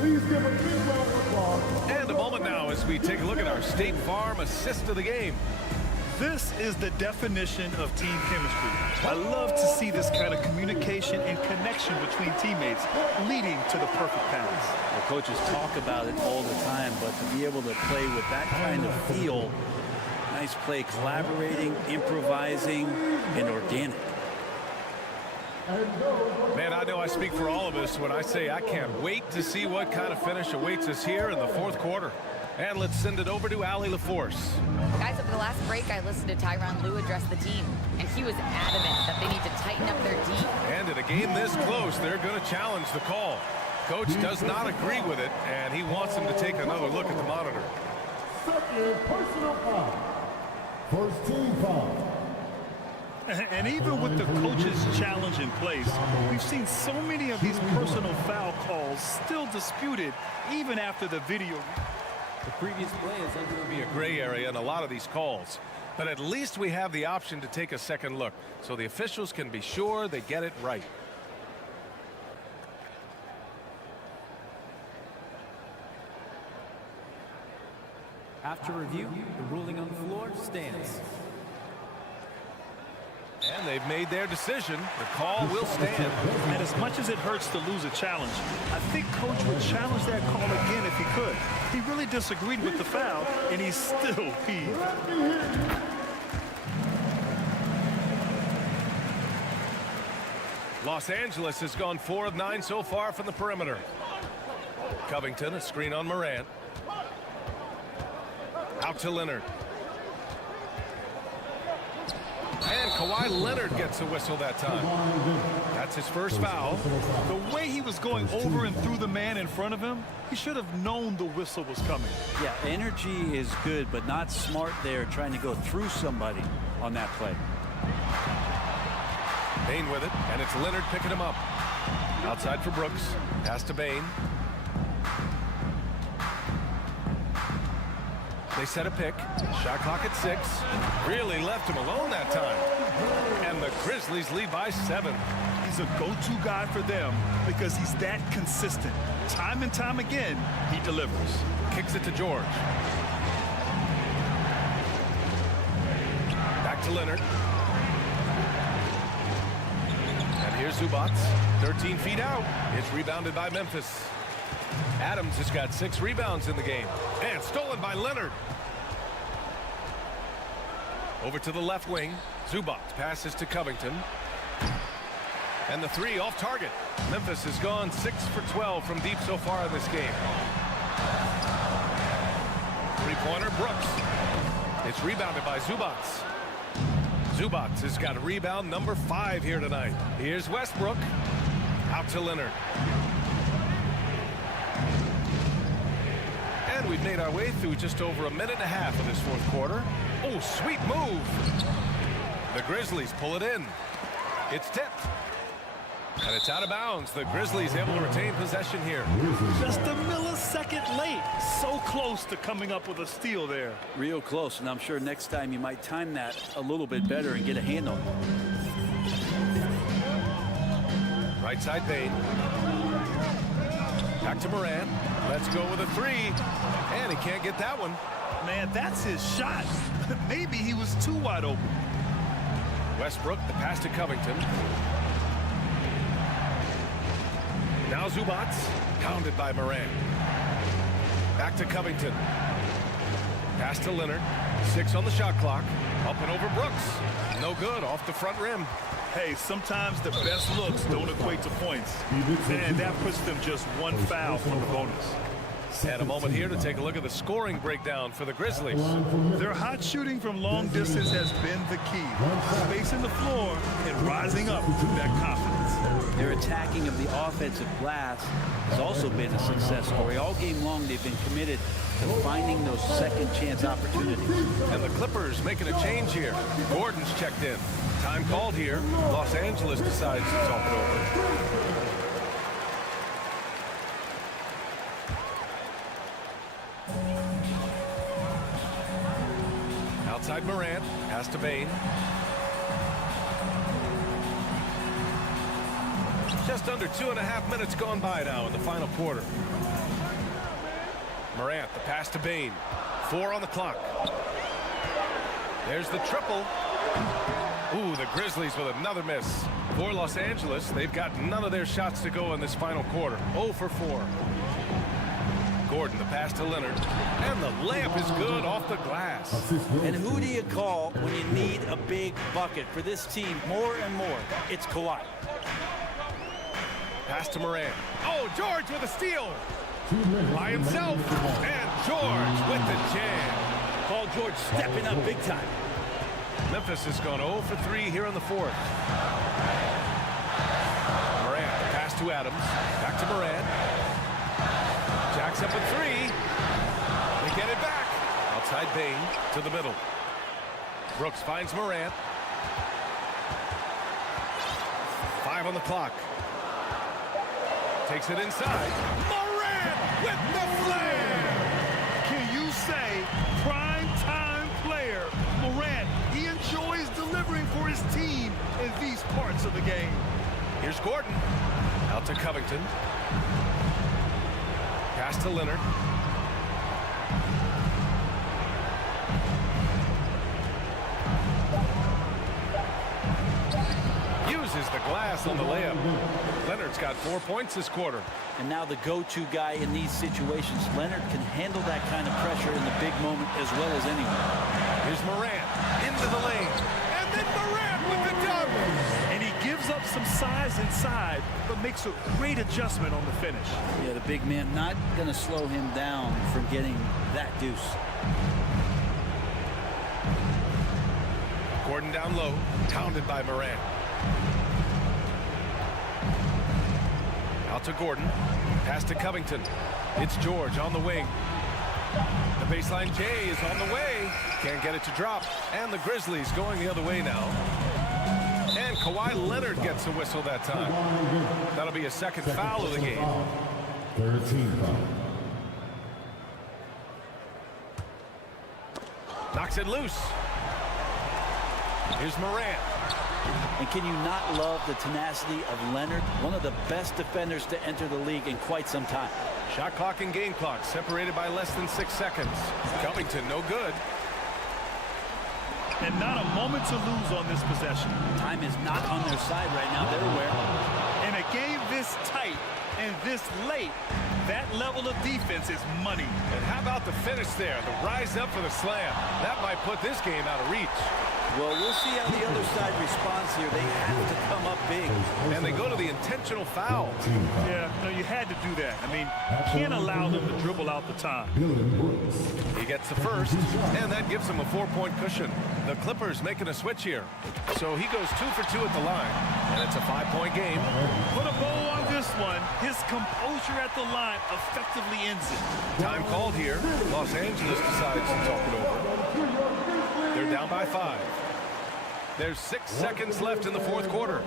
Please give a big round of applause. And a moment now as we take a look at our State Farm assist of the game. This is the definition of team chemistry. I love to see this kind of communication and connection between teammates leading to the perfect pass. Well, coaches talk about it all the time, but to be able to play with that kind of feel, nice play, collaborating, improvising, and organic. Man, I know I speak for all of us when I say I can't wait to see what kind of finish awaits us here in the 4th quarter. And let's send it over to Allie LaForce. Guys, over the last break, I listened to SuperLu address the team, and he was adamant that they need to tighten up their D. And in a game this close, they're going to challenge the call. Coach does not agree with it, and he wants them to take another look at the monitor. Second personal foul. First team foul. And even with the coach's challenge in place, we've seen so many of these personal foul calls still disputed even after the video. The previous play is under Be a gray area in a lot of these calls, but at least we have the option to take a second look so the officials can be sure they get it right. After review, the ruling on the floor stands. And they've made their decision. The call will stand. And as much as it hurts to lose a challenge, I think Coach would challenge that call again if he could. He really disagreed with the foul, and he's still peeved. Los Angeles has gone 4 of 9 so far from the perimeter. Covington, a screen on Morant. Out to Leonard. And Kawhi Leonard gets a whistle that time. That's his first foul. The way he was going over and through the man in front of him, he should have known the whistle was coming. Yeah, energy is good, but not smart there trying to go through somebody on that play. Bane with it, and it's Leonard picking him up. Outside for Brooks. Pass to Bane. They set a pick. Shot clock at 6. Really left him alone that time. And the Grizzlies lead by 7. He's a go-to guy for them because he's that consistent. Time and time again, he delivers. Kicks it to George. Back to Leonard. And here's Zubac. 13 feet out. It's rebounded by Memphis. Adams has got 6 rebounds in the game. And stolen by Leonard. Over to the left wing. Zubac passes to Covington. And the 3 off target. Memphis has gone 6 for 12 from deep so far in this game. 3-pointer, Brooks. It's rebounded by Zubac. Zubac has got rebound number 5 here tonight. Here's Westbrook. Out to Leonard. And we've made our way through just over a minute and a half of this 4th quarter. Oh, sweet move. The Grizzlies pull it in. It's tipped. And it's out of bounds. The Grizzlies able to retain possession here. Just a millisecond late. So close to coming up with a steal there. Real close, and I'm sure next time you might time that a little bit better and get a handle. Right side Bane. Back to Morant. Let's go with a 3. And he can't get that one. Man, that's his shot. Maybe he was too wide open. Westbrook, the pass to Covington. Now Zubac, pounded by Morant. Back to Covington. Pass to Leonard. 6 on the shot clock. Up and over Brooks. No good, off the front rim. Hey, sometimes the best looks don't equate to points. And that puts them just 1 foul from the bonus. And a moment here to take a look at the scoring breakdown for the Grizzlies. Their hot shooting from long distance has been the key. Spacing the floor and rising up to that confidence. Their attacking of the offensive glass has also been a success story. All game long, they've been committed to finding those second chance opportunities. And the Clippers making a change here. Gordon's checked in. Time called here. Los Angeles decides to talk it over. Outside Morant, pass to Bane. Just under 2.5 minutes gone by now in the final quarter. Morant, the pass to Bane. 4 on the clock. There's the triple. Ooh, the Grizzlies with another miss. For Los Angeles, they've got none of their shots to go in this final quarter. 0 for 4. Gordon, the pass to Leonard. And the layup is good off the glass. And who do you call when you need a big bucket? For this team, more and more, it's Kawhi. Pass to Morant. Oh, George with a steal. By himself. And George with the jam. Paul George stepping up big time. Memphis has gone 0 for 3 here in the fourth. Morant, the pass to Adams. Back to Morant. Jacks up at 3. They get it back. Outside Bane to the middle. Brooks finds Morant. 5 on the clock. Takes it inside. Morant with the flair. Can you say prime time player? Morant, he enjoys delivering for his team in these parts of the game. Here's Gordon. Out to Covington. Pass to Leonard. Uses the glass on the layup. Leonard's got 4 points this quarter. And now the go-to guy in these situations. Leonard can handle that kind of pressure in the big moment as well as anyone. Here's Morant into the lane. And then Morant with the dunk. And he gives up some size inside, but makes a great adjustment on the finish. Yeah, the big man not going to slow him down from getting that deuce. Gordon down low, pounded by Morant. Out to Gordon. Pass to Covington. It's George on the wing. The baseline J is on the way. Can't get it to drop. And the Grizzlies going the other way now. And Kawhi Leonard gets a whistle that time. That'll be a second foul of the game. 13 foul. Knocks it loose. Here's Morant. And can you not love the tenacity of Leonard? One of the best defenders to enter the league in quite some time. Shot clock and game clock separated by less than 6 seconds. Covington no good. And not a moment to lose on this possession. Time is not on their side right now. They're aware. In a game this tight and this late, that level of defense is money. And how about the finish there? The rise up for the slam. That might put this game out of reach. Well, we'll see how the other side responds here. They have to come up big. And they go to the intentional foul. Yeah, no, you had to do that. I mean, you can't allow them to dribble out the time. He gets the first, and that gives him a 4-point cushion. The Clippers making a switch here. So he goes 2 for 2 at the line, and it's a 5-point game. Put a bow on this one. His composure at the line effectively ends it. Time called here. Los Angeles decides to talk it over. They're down by 5. There's 6 seconds left in the fourth quarter.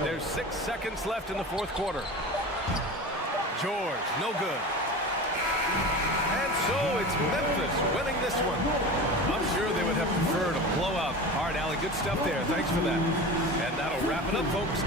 There's 6 seconds left in the fourth quarter. George, no good. And so it's Memphis winning this one. I'm sure they would have preferred a blowout. All right, Allie, good stuff there. Thanks for that. And that'll wrap it up, folks.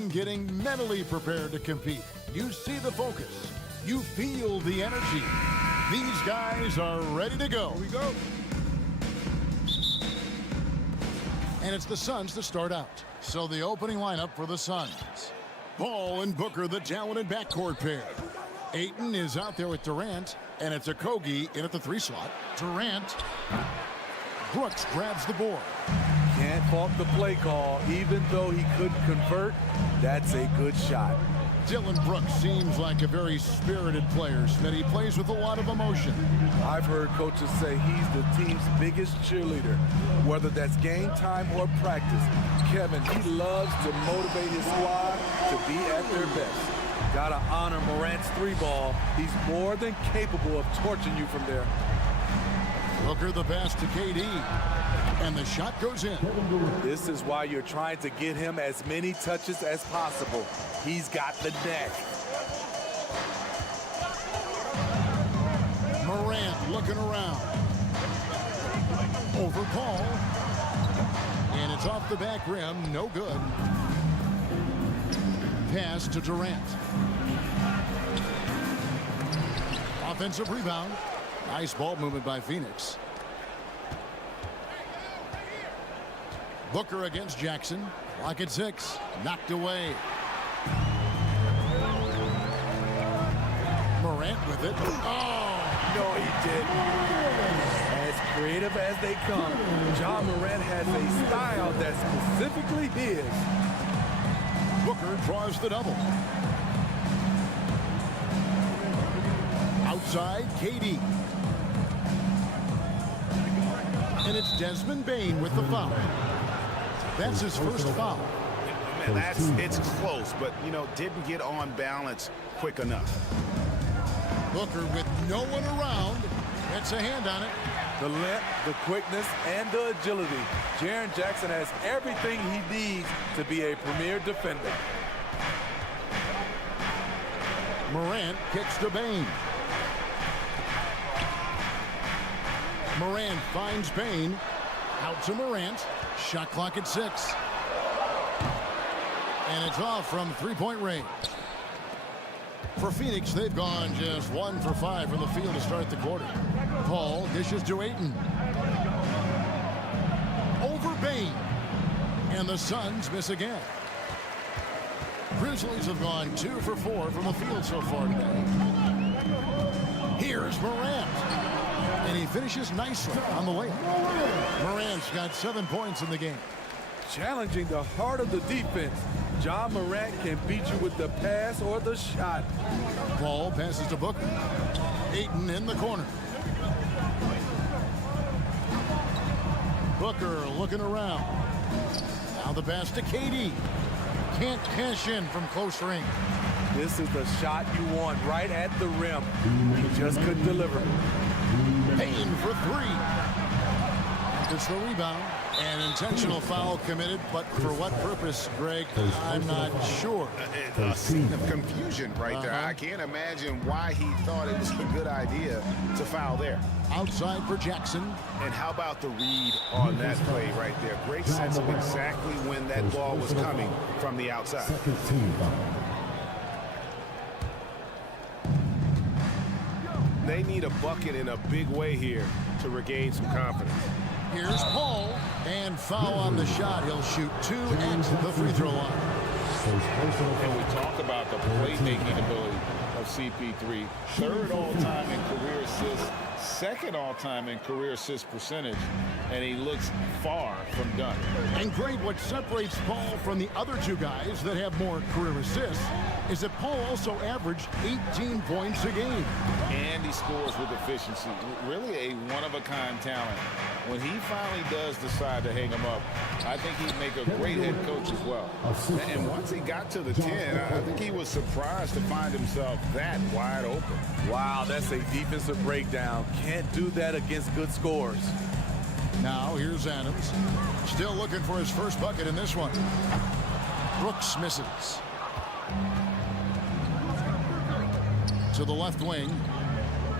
and getting mentally prepared to compete. You see the focus. You feel the energy. These guys are ready to go. Here we go. And it's the Suns to start out. So the opening lineup for the Suns. Ball and Booker, the talented backcourt pair. Ayton is out there with Durant, and it's Okogie in at the 3 slot. Durant. Brooks grabs the board. Can't fault the play call. Even though he couldn't convert, that's a good shot. Dylan Brooks seems like a very spirited player, Smith. He plays with a lot of emotion. I've heard coaches say he's the team's biggest cheerleader, whether that's game time or practice. Kevin, he loves to motivate his squad to be at their best. Gotta honor Morant's 3-ball. He's more than capable of torching you from there. Booker the pass to KD, and the shot goes in. This is why you're trying to get him as many touches as possible. He's got the neck. Morant looking around. Over Paul. And it's off the back rim, no good. Pass to Durant. Offensive rebound. Nice ball movement by Phoenix. Booker against Jackson. Clock at 6. Knocked away. Morant with it. Oh! No, he didn't. As creative as they come, Ja Morant has a style that's specifically his. Booker draws the double. outside, KD. And it's Desmond Bane with the foul. That's his first foul. Man, it's close, but, you know, didn't get on balance quick enough. Booker with no one around. Gets a hand on it. The length, the quickness, and the agility. Jaren Jackson has everything he needs to be a premier defender. Morant kicks to Bane. Morant finds Bane. Out to Morant. Shot clock at 6. And it's off from three-point range. For Phoenix, they've gone just 1 for 5 from the field to start the quarter. Paul dishes to Ayton. Over Bane. And the Suns miss again. Grizzlies have gone 2 for 4 from the field so far today. Here's Morant. And he finishes nicely on the way. Morant's got 7 points in the game. Challenging the heart of the defense. John Morant can beat you with the pass or the shot. Paul passes to Booker. Ayton in the corner. Booker looking around. Now the pass to KD. Can't cash in from close range. This is the shot you want right at the rim. He just couldn't deliver. Bane for 3. Gets the rebound. An intentional foul committed, but for what purpose, Greg? I'm not sure. A scene of confusion right there. I can't imagine why he thought it was a good idea to foul there. Outside for Jackson. And how about the read on that play right there? Great sense of exactly when that ball was coming from the outside. They need a bucket in a big way here to regain some confidence. Here's Paul, and foul on the shot. He'll shoot 2 at the free throw line. And we talk about the playmaking ability of CP3. 3rd all-time in career assists, 2nd all-time in career assist percentage, and he looks far from done. And Greg, what separates Paul from the other 2 guys that have more career assists is that Paul also averaged 18 points a game. And he scores with efficiency. Really a one-of-a-kind talent. When he finally does decide to hang him up, I think he'd make a great head coach as well. And once he got to the 10, I think he was surprised to find himself that wide open. Wow, that's a defensive breakdown. Can't do that against good scores. Now here's Adams. Still looking for his first bucket in this one. Brooks misses. To the left wing.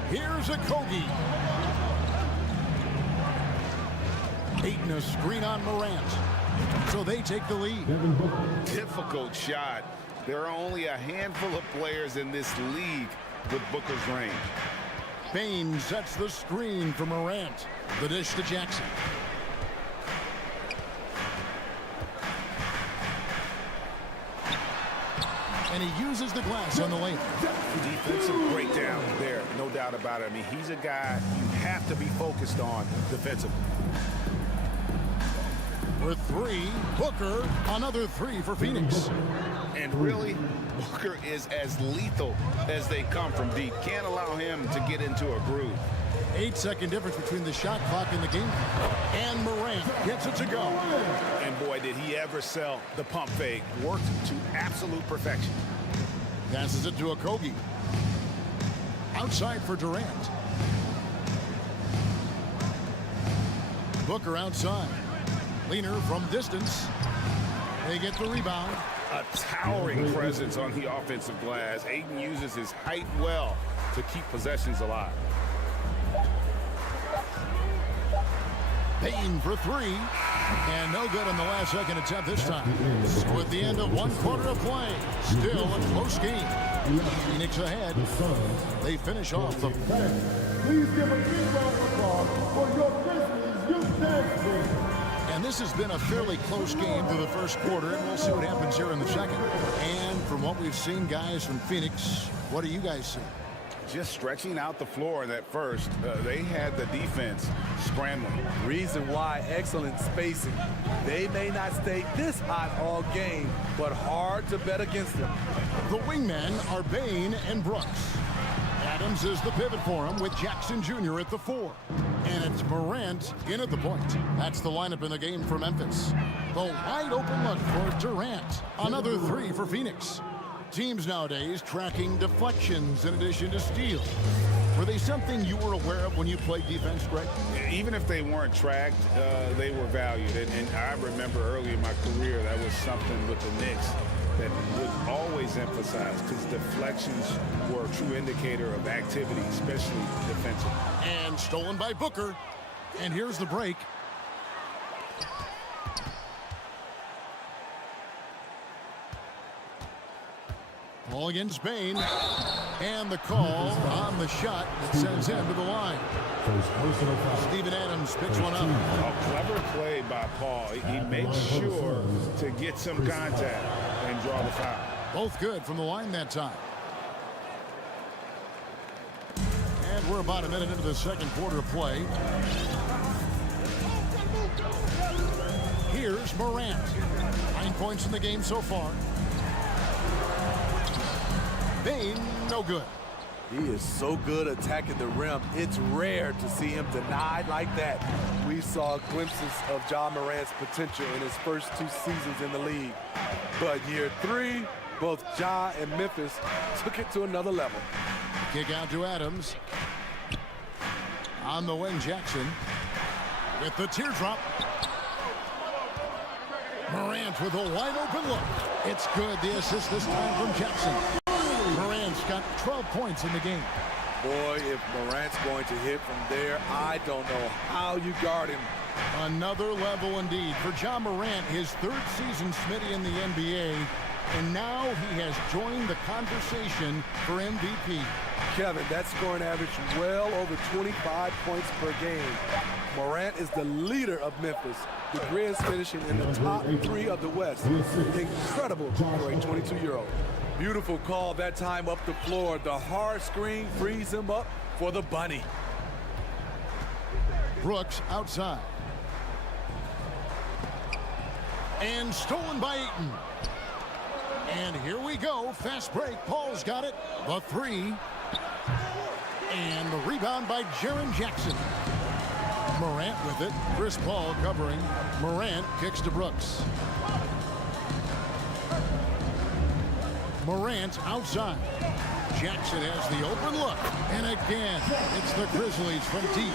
Here's a Kogi. Ayton a screen on Morant. So they take the lead. Difficult shot. There are only a handful of players in this league with Booker's range. Bane sets the screen for Morant. The dish to Jackson. And he uses the glass on the lane. Defensive breakdown there, no doubt about it. I mean, he's a guy you have to be focused on defensively. For 3, Booker, another 3 for Phoenix. And really, Booker is as lethal as they come from deep. Can't allow him to get into a groove. 8-second difference between the shot clock and the game. And Morant gets it to go. And boy, did he ever sell the pump fake. Worked to absolute perfection. Passes it to a Kogi. Outside for Durant. Booker outside. Leaner from distance. They get the rebound. A towering presence on the offensive glass. Ayton uses his height well to keep possessions alive. Bane for 3. And no good on the last second attempt this time. So at the end of 1 quarter of play, still a close game. Phoenix ahead. They finish off the... Please give a big round of applause for your Grizzlies youth dance team. And this has been a fairly close game through the first quarter, and we'll see what happens here in the second. And from what we've seen, guys, from Phoenix, what do you guys see? Just stretching out the floor in that first. They had the defense scrambling. Reason why, excellent spacing. They may not stay this hot all game, but hard to bet against them. The wingmen are Bane and Brooks. Adams is the pivot for him with Jackson Jr. at the 4. And it's Morant in at the point. That's the lineup in the game for Memphis. The wide open look for Durant. Another 3 for Phoenix. Teams nowadays tracking deflections in addition to steals. Were they something you were aware of when you played defense, Greg? Even if they weren't tracked, they were valued. And I remember early in my career, that was something with the Knicks that would always emphasize, because deflections were a true indicator of activity, especially defensive. And stolen by Booker. And here's the break. Ball against Bain. And the call on the shot that sends him to the line. Steven Adams picks one up. A clever play by Paul. He makes sure to get some contact and draw the foul. Both good from the line that time. And we're about a minute into the second quarter of play. Here's Morant. 9 points in the game so far. Bain, no good. He is so good attacking the rim. It's rare to see him denied like that. We saw glimpses of Ja Morant's potential in his first 2 seasons in the league. But year 3, both Ja and Memphis took it to another level. Kick out to Adams. On the wing, Jackson. With the teardrop. Morant with a wide open look. It's good. The assist this time from Jackson. Morant's got 12 points in the game. Boy, if Morant's going to hit from there, I don't know how you guard him. Another level indeed for Ja Morant, his 3rd season, Smitty, in the NBA. And now he has joined the conversation for MVP. Kevin, that scoring average well over 25 points per game. Morant is the leader of Memphis. The Grizz finishing in the top 3 of the West. Incredible for a 22-year-old. Beautiful call that time up the floor. The hard screen frees him up for the bunny. Brooks outside. And stolen by Ayton. And here we go. Fast break. Paul's got it. The 3. And the rebound by Jaren Jackson. Morant with it. Chris Paul covering. Morant kicks to Brooks. Morant outside. Jackson has the open look. And again, it's the Grizzlies from deep.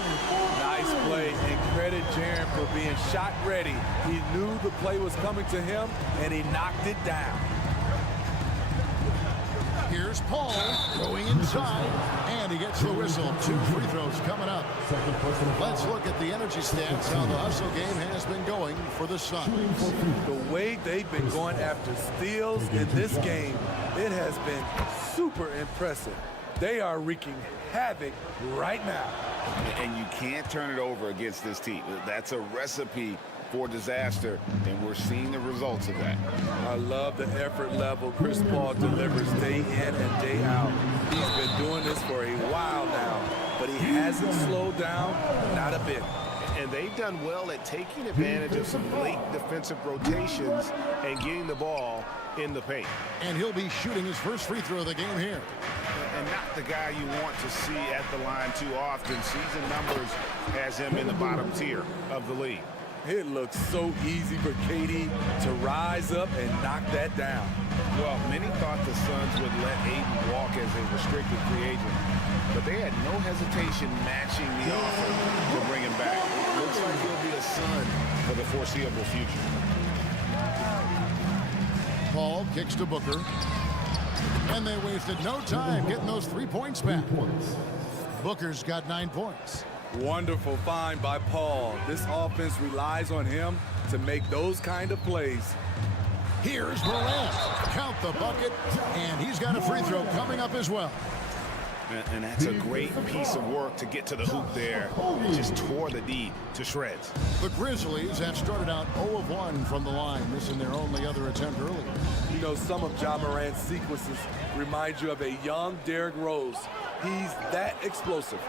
Nice play, and credit Jaren for being shot ready. He knew the play was coming to him, and he knocked it down. Here's Paul going inside, and he gets the whistle. 2 free throws coming up. Let's look at the energy stats, how the hustle game has been going for the Suns. The way they've been going after steals in this game, it has been super impressive. They are wreaking havoc right now. And you can't turn it over against this team. That's a recipe for disaster, and we're seeing the results of that. I love the effort level Chris Paul delivers day in and day out. He's been doing this for a while now, but he hasn't slowed down, not a bit. And they've done well at taking advantage of some late defensive rotations and getting the ball in the paint. And he'll be shooting his first free throw of the game here. And not the guy you want to see at the line too often. Season numbers has him in the bottom tier of the league. It looks so easy for KD to rise up and knock that down. Well, many thought the Suns would let Ayton walk as a restricted free agent, but they had no hesitation matching the offer to bring him back. It looks like he'll be a Sun for the foreseeable future. Paul kicks to Booker. And they wasted no time getting those 3 points back. Booker's got 9 points. Wonderful find by Paul. This offense relies on him to make those kind of plays. Here's Morant. Count the bucket. And he's got a free throw coming up as well. And that's a great piece of work to get to the hoop there. Just tore the D to shreds. The Grizzlies have started out 0 of 1 from the line, missing their only other attempt earlier. You know, some of Ja Morant's sequences remind you of a young Derrick Rose. He's that explosive.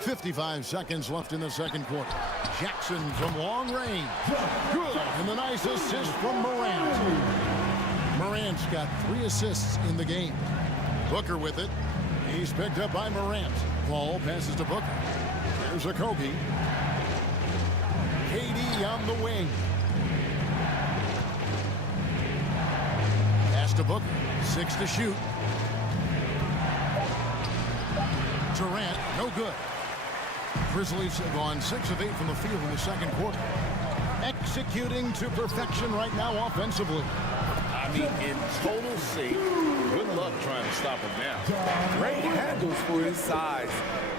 55 seconds left in the second quarter. Jackson from long range. Good. And the nice assist from Morant. Morant's got 3 assists in the game. Booker with it. He's picked up by Morant. Ball passes to Booker. There's a Kobe. KD on the wing. Pass to Booker. 6 to shoot. Durant, no good. Grizzlies have gone 6 of 8 from the field in the second quarter. Executing to perfection right now offensively. I mean, in total sync. Good luck trying to stop him now. Great handles for his size.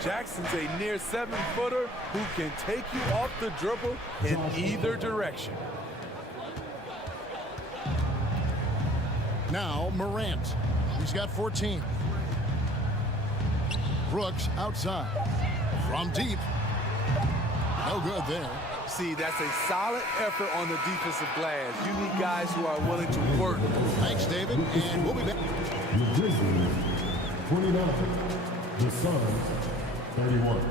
Jackson's a near 7-footer who can take you off the dribble in either direction. Now Morant. He's got 14. Brooks outside. From deep. No good there. See, that's a solid effort on the defensive glass. You need guys who are willing to work. Thanks, David. And we'll be back. The Grizzlies, 29. The Suns, 31.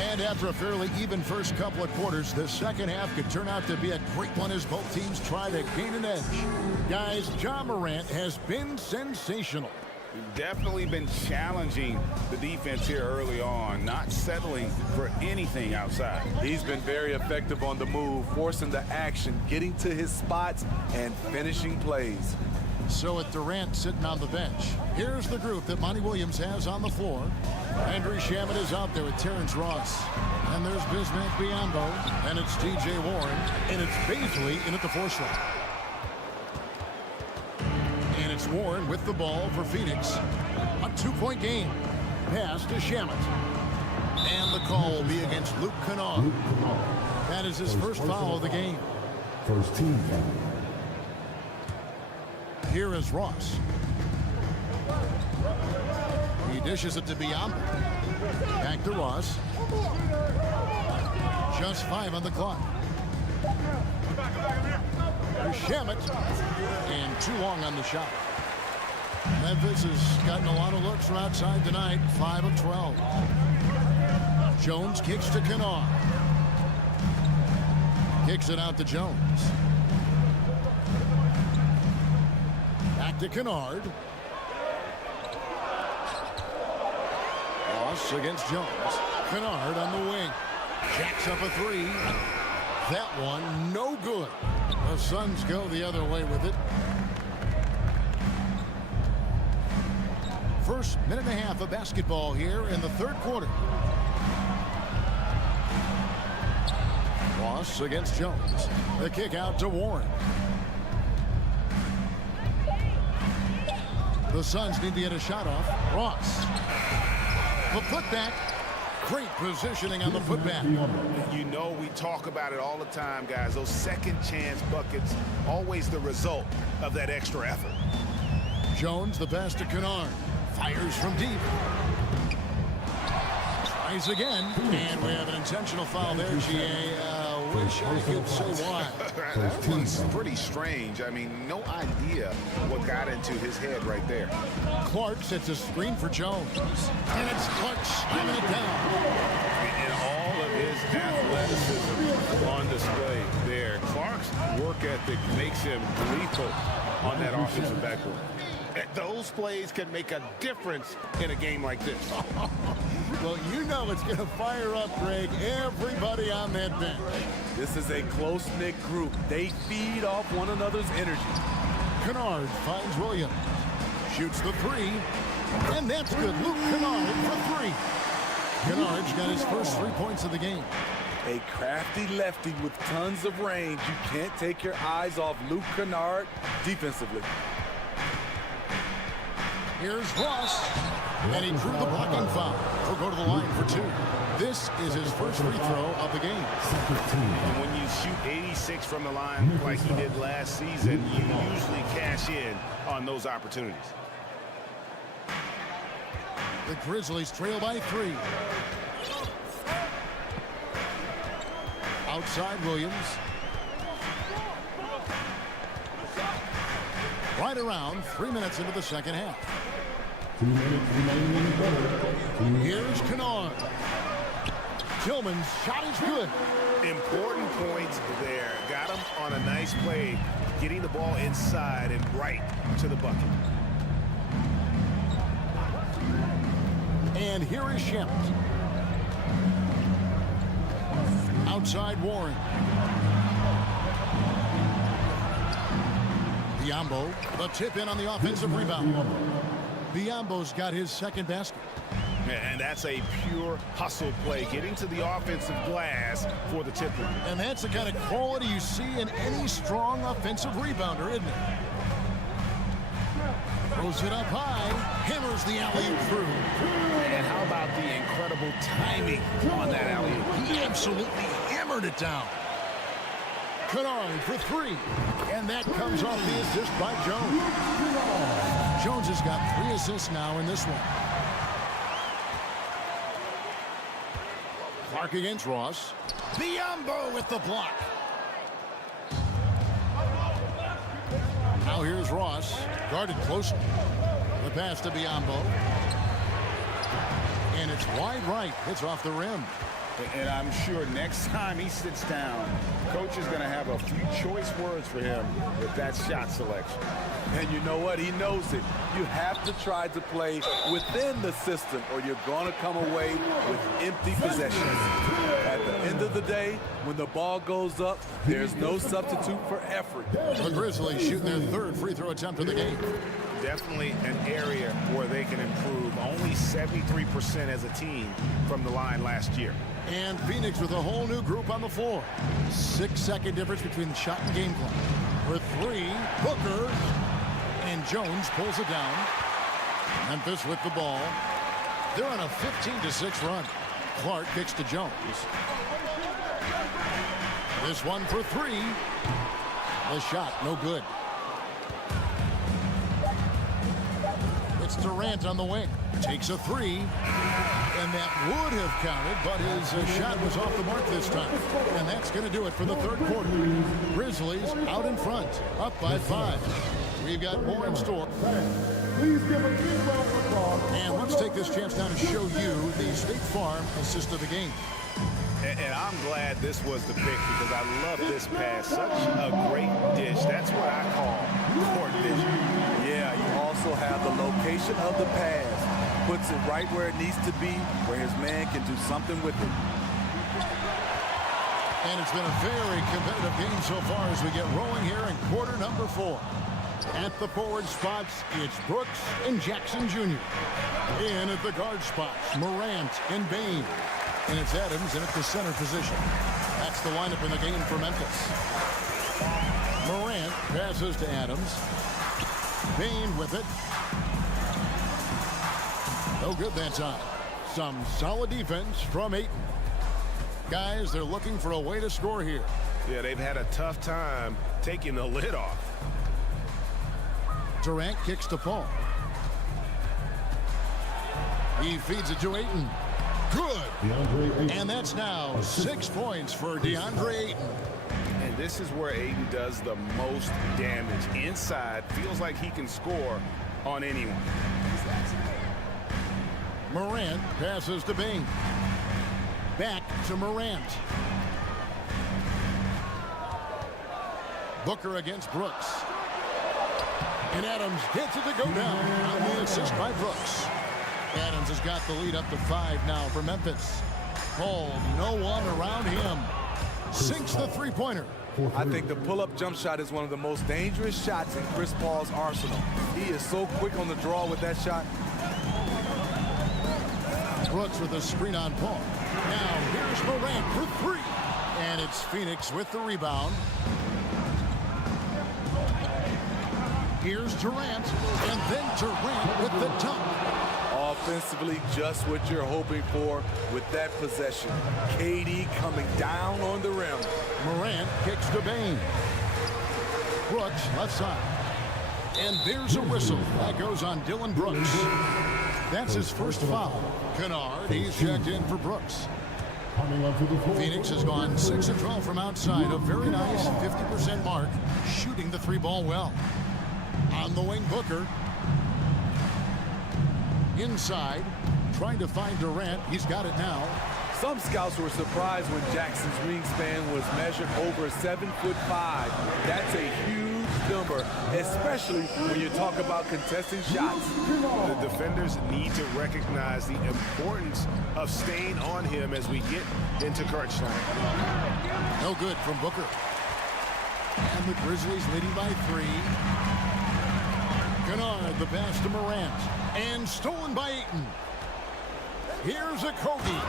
And after a fairly even first couple of quarters, the second half could turn out to be a great one as both teams try to gain an edge. Guys, Ja Morant has been sensational. Definitely been challenging the defense here early on, not settling for anything outside. He's been very effective on the move, forcing the action, getting to his spots, and finishing plays. So with Durant sitting on the bench, here's the group that Monty Williams has on the floor. Andrew Shamet is out there with Terrence Ross. And there's Bismack Biyombo. And it's T.J. Warren. And it's Baisley in at the 4 slot. And it's Warren with the ball for Phoenix. A 2-point game. Pass to Shamet. And the call will be against Luke Kennard. That is his first foul of the game. First team foul. Here is Ross. He dishes it to Biyombo. Back to Ross. Just 5 on the clock. There's Shamet. And too long on the shot. Memphis has gotten a lot of looks from outside tonight. 5 of 12. Jones kicks to Kennard. Kicks it out to Jones. Back to Kennard. Ross against Jones. Kennard on the wing. Jacks up a 3. That one no good. The Suns go the other way with it. First minute and a half of basketball here in the third quarter. Ross against Jones. The kick out to Warren. The Suns need to get a shot off. Ross. The putback. Great positioning on the putback. You know, we talk about it all the time, guys. Those second chance buckets, always the result of that extra effort. Jones, the pass to Kennard. Fires from deep. Tries again. And we have an intentional foul there, GA. Wish I could say why. That one's pretty strange. I mean, no idea what got into his head right there. Clark sets a screen for Jones. And it's Clark slamming it down. And all of his athleticism on display there. Clark's work ethic makes him lethal on that offensive backboard. Those plays can make a difference in a game like this. Well, you know it's going to fire up, Greg, everybody on that bench. This is a close-knit group. They feed off one another's energy. Kennard finds Williams. Shoots the 3. And that's good. Luke Kennard for 3. Kennard's got his first 3 points of the game. A crafty lefty with tons of range. You can't take your eyes off Luke Kennard defensively. Here's Ross. And he drew the blocking foul. He'll go to the line for 2. This is his first free throw of the game. And when you shoot 86 from the line like he did last season, you usually cash in on those opportunities. The Grizzlies trail by 3. Outside Williams. Right around 3 minutes into the second half. 2 minutes remaining in the third. Here's Kennard. Tillman's shot is good. Important points there. Got him on a nice play, getting the ball inside and right to the bucket. And here is Shemp. Outside Warren. Biombo, the tip in on the offensive rebound. Biombo's got his second basket. And that's a pure hustle play, getting to the offensive glass for the tip. And that's the kind of quality you see in any strong offensive rebounder, isn't it? Throws it up high, hammers the alley-oop through. And how about the incredible timing on that alley-oop? He absolutely hammered it down. Kennard for three. And that comes off the assist by Jones. Jones has got 3 assists now in this one. Clark against Ross. Biombo with the block. Now here's Ross, guarded closer. The pass to Biombo. And it's wide right. It's off the rim. And I'm sure next time he sits down, coach is going to have a few choice words for him with that shot selection. And you know what? He knows it. You have to try to play within the system or you're going to come away with empty possessions. At the end of the day, when the ball goes up, there's no substitute for effort. The Grizzlies shooting their third free throw attempt of the game. Definitely an area where they can improve. Only 73% as a team from the line last year. And Phoenix with a whole new group on the floor. 6-second difference between the shot and game clock. For three, Booker. And Jones pulls it down. Memphis with the ball. They're on a 15-6 run. Clark kicks to Jones. This one for three. The shot, no good. It's Durant on the wing. Takes a three. And that would have counted, but his shot was off the mark this time. And that's going to do it for the third quarter. Grizzlies out in front, up by 5. We've got more in store. Please give a big round of applause. And let's take this chance now to show you the State Farm assist of the game. And I'm glad this was the pick because I love this pass. Such a great dish. That's what I call court vision. Yeah, you also have the location of the pass. Puts it right where it needs to be, where his man can do something with it. And it's been a very competitive game so far as we get rolling here in quarter number 4. At the forward spots, it's Brooks and Jackson Jr. In at the guard spots, Morant and Bain. And it's Adams in at the center position. That's the lineup in the game for Memphis. Morant passes to Adams. Bain with it. No good that time. Some solid defense from Ayton. Guys, they're looking for a way to score here. Yeah, they've had a tough time taking the lid off. Durant kicks to Paul. He feeds it to Ayton. Good. And that's now 6 points for DeAndre Ayton. And this is where Ayton does the most damage. Inside, feels like he can score on anyone. Morant passes to Bain. Back to Morant. Booker against Brooks. And Adams gets it to go down on the assist by Brooks. Adams has got the lead up to 5 now for Memphis. Paul, no one around him. Sinks the three-pointer. I think the pull-up jump shot is one of the most dangerous shots in Chris Paul's arsenal. He is so quick on the draw with that shot. Brooks with a screen on Paul. Now here's Morant for 3. And it's Phoenix with the rebound. Here's Durant. And then Durant with the dunk. Offensively, just what you're hoping for with that possession. KD coming down on the rim. Morant kicks to Bain. Brooks left side. And there's a whistle. That goes on Dylan Brooks. That's his first foul. Kennard, he's checked in for Brooks. Phoenix has gone 6 of 12 from outside. A very nice 50% mark. Shooting the 3 ball well. On the wing, Booker. Inside, trying to find Durant. He's got it now. Some scouts were surprised when Jackson's wingspan was measured over 7'5". That's a huge number, especially when you talk about contesting shots. The defenders need to recognize the importance of staying on him as we get into crunch time. No good from Booker. And the Grizzlies leading by 3. Kennard, the pass to Morant. And stolen by Ayton. Here's a Kogi.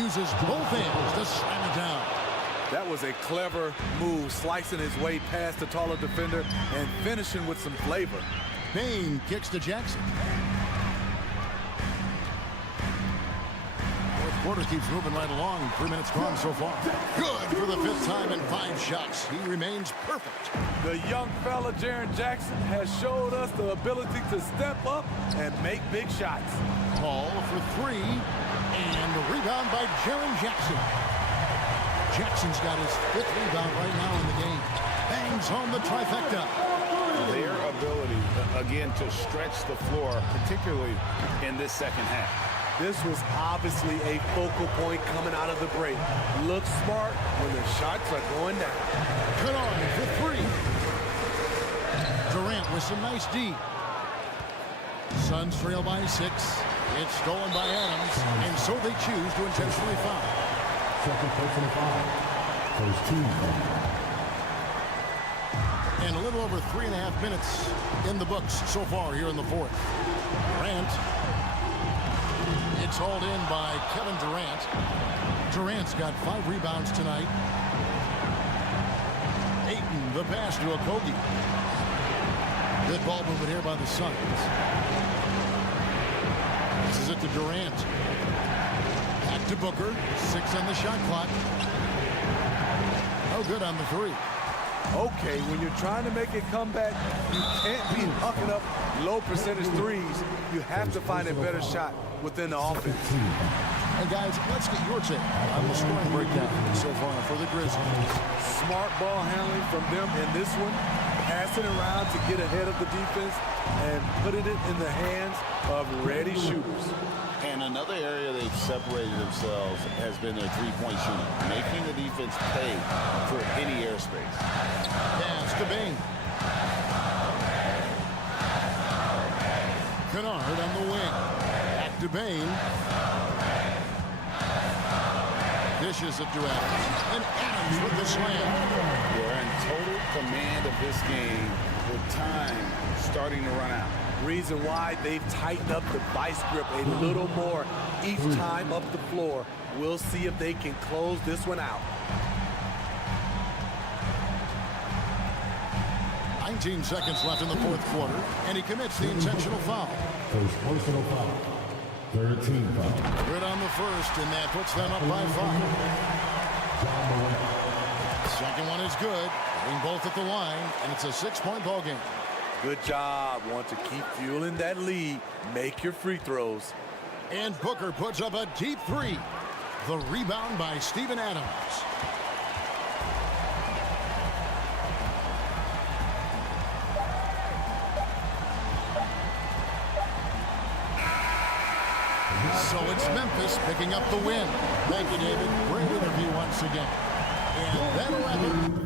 Uses both hands to slam it down. That was a clever move, slicing his way past the taller defender and finishing with some flavor. Bane kicks to Jackson. Fourth quarter keeps moving right along. 3 minutes gone so far. Good for the 5th time in 5 shots. He remains perfect. The young fella, Jaren Jackson, has showed us the ability to step up and make big shots. Paul for 3. And a rebound by Jaren Jackson. Jackson's got his 5th rebound right now in the game. Bangs home the trifecta. Their ability, again, to stretch the floor, particularly in this second half. This was obviously a focal point coming out of the break. Look smart when the shots are going down. Kennard for 3. Durant with some nice D. Suns trail by 6. It's stolen by Adams, and so they choose to intentionally foul. Second personal foul. First team foul. And a little over 3.5 minutes in the books so far here in the 4th. Durant. It's hauled in by Kevin Durant. Durant's got 5 rebounds tonight. Ayton, the pass to Okogie. Good ball movement here by the Suns. This is it to Durant. Back to Booker. 6 on the shot clock. No good on the 3. Okay, when you're trying to make a comeback, you can't be hucking up low percentage threes. You have to find a better shot within the offense. And guys, let's get your take on the scoring breakdown so far for the Grizzlies. Smart ball handling from them in this one. Passing around to get ahead of the defense and putting it in the hands of ready shooters. And another area they've separated themselves has been their three-point shooting, making the defense pay for any airspace. Pass to Bane. Kennard on the wing. Back to Bane. Dishes it to Adams. And Adams with the slam. They're in total command of this game with time starting to run out. Reason why they've tightened up the vice grip a little more each time up the floor. We'll see if they can close this one out. 19 seconds left in the 4th quarter, and he commits the intentional foul. First personal foul. 13 foul. Good on the first, and that puts them up by 5. Second one is good. Getting both at the line, and it's a 6-point ball game. Good job. Want to keep fueling that lead. Make your free throws. And Booker puts up a deep 3. The rebound by Steven Adams. So it's Memphis picking up the win. Thank you, David. Great interview once again. And that'll wrap it.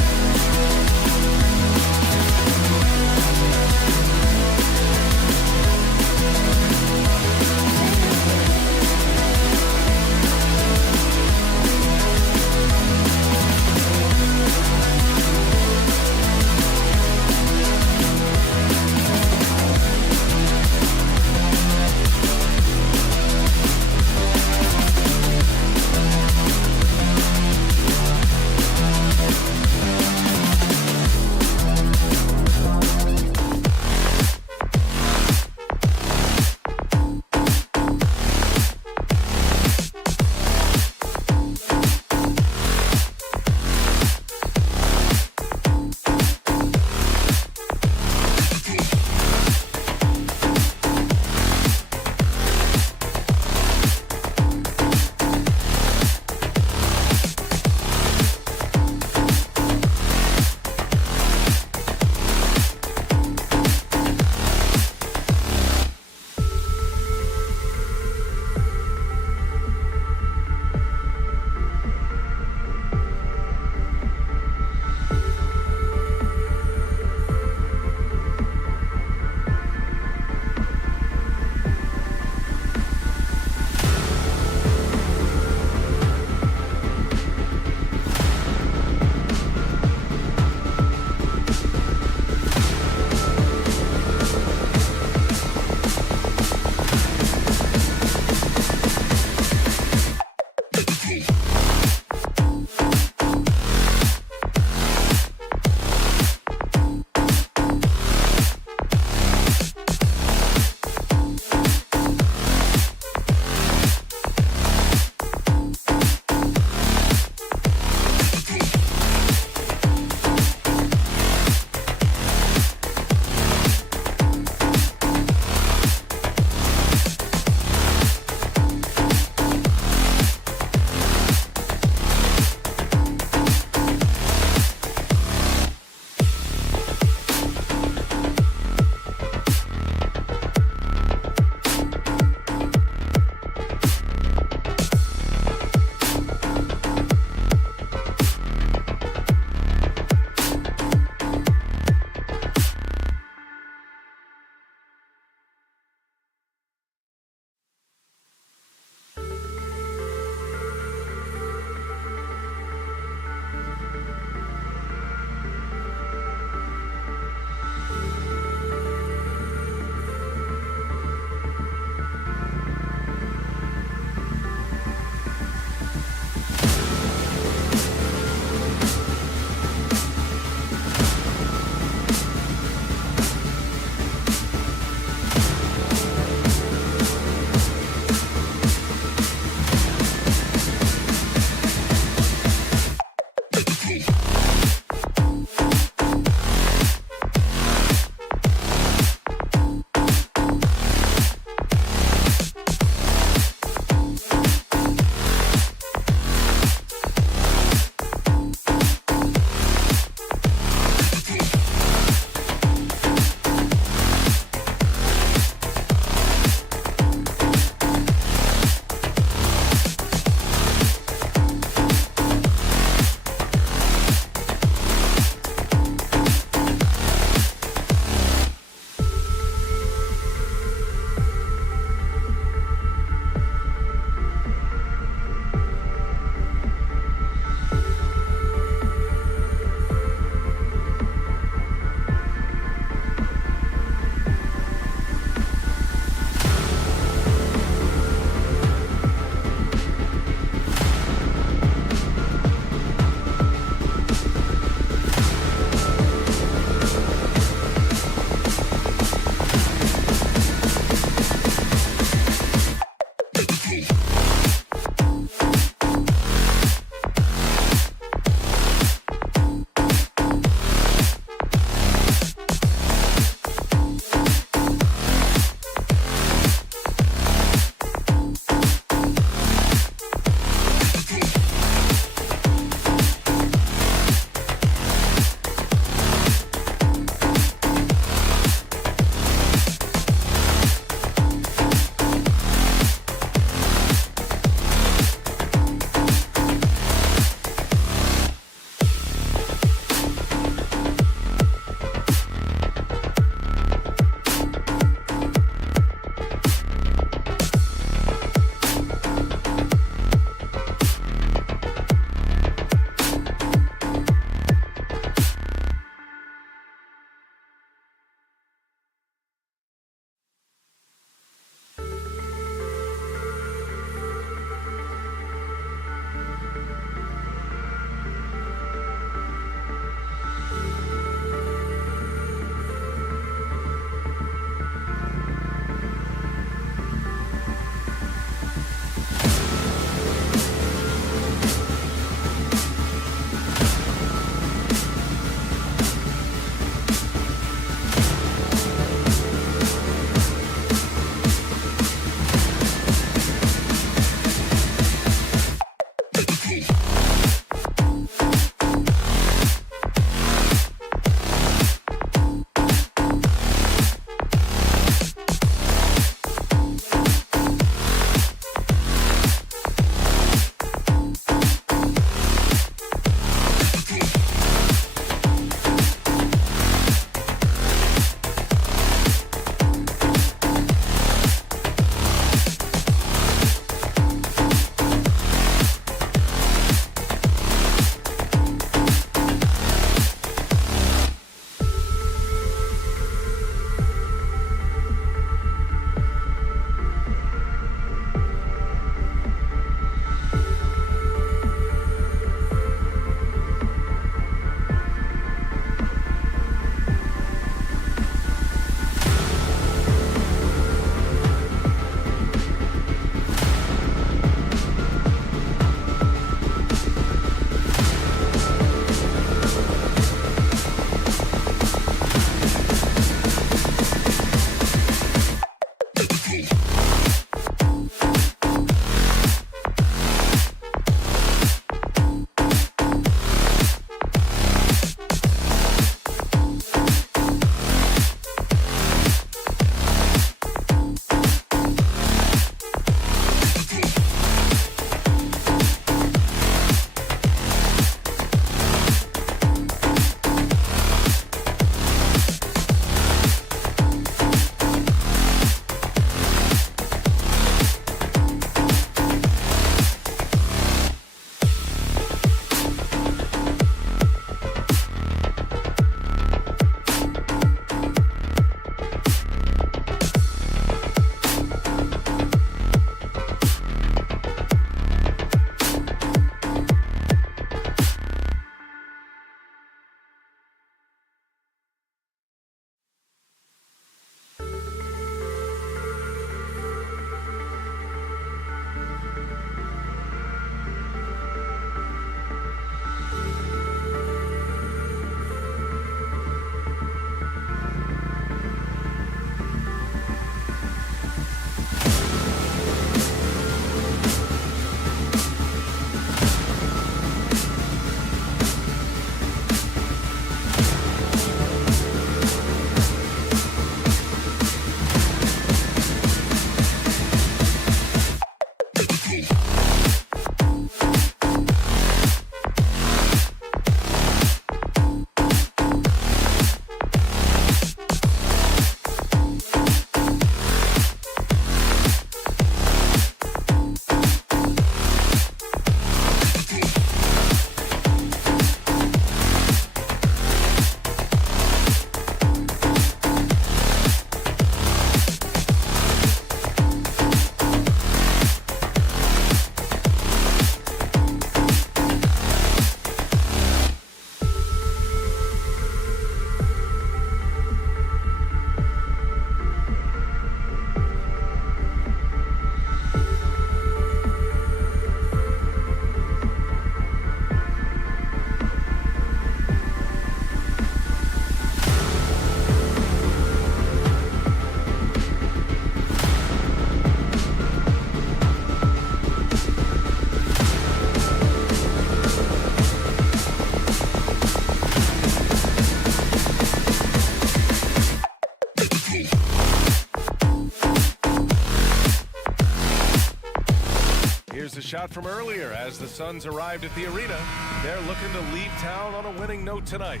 Here's a shot from earlier as the Suns arrived at the arena. They're looking to leave town on a winning note tonight.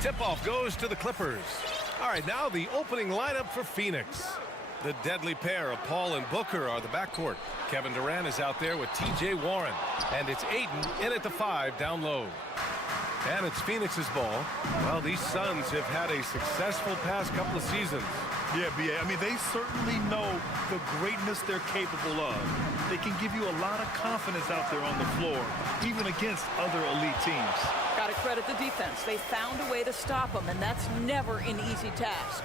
Tip-off goes to the Clippers. All right, now the opening lineup for Phoenix. The deadly pair of Paul and Booker are the backcourt. Kevin Durant is out there with T.J. Warren. And it's Aiden in at the 5 down low. And it's Phoenix's ball. Well, these Suns have had a successful past couple of seasons. Yeah, B.A. I mean, they certainly know the greatness they're capable of. They can give you a lot of confidence out there on the floor, even against other elite teams. Got to credit the defense. They found a way to stop them, and that's never an easy task.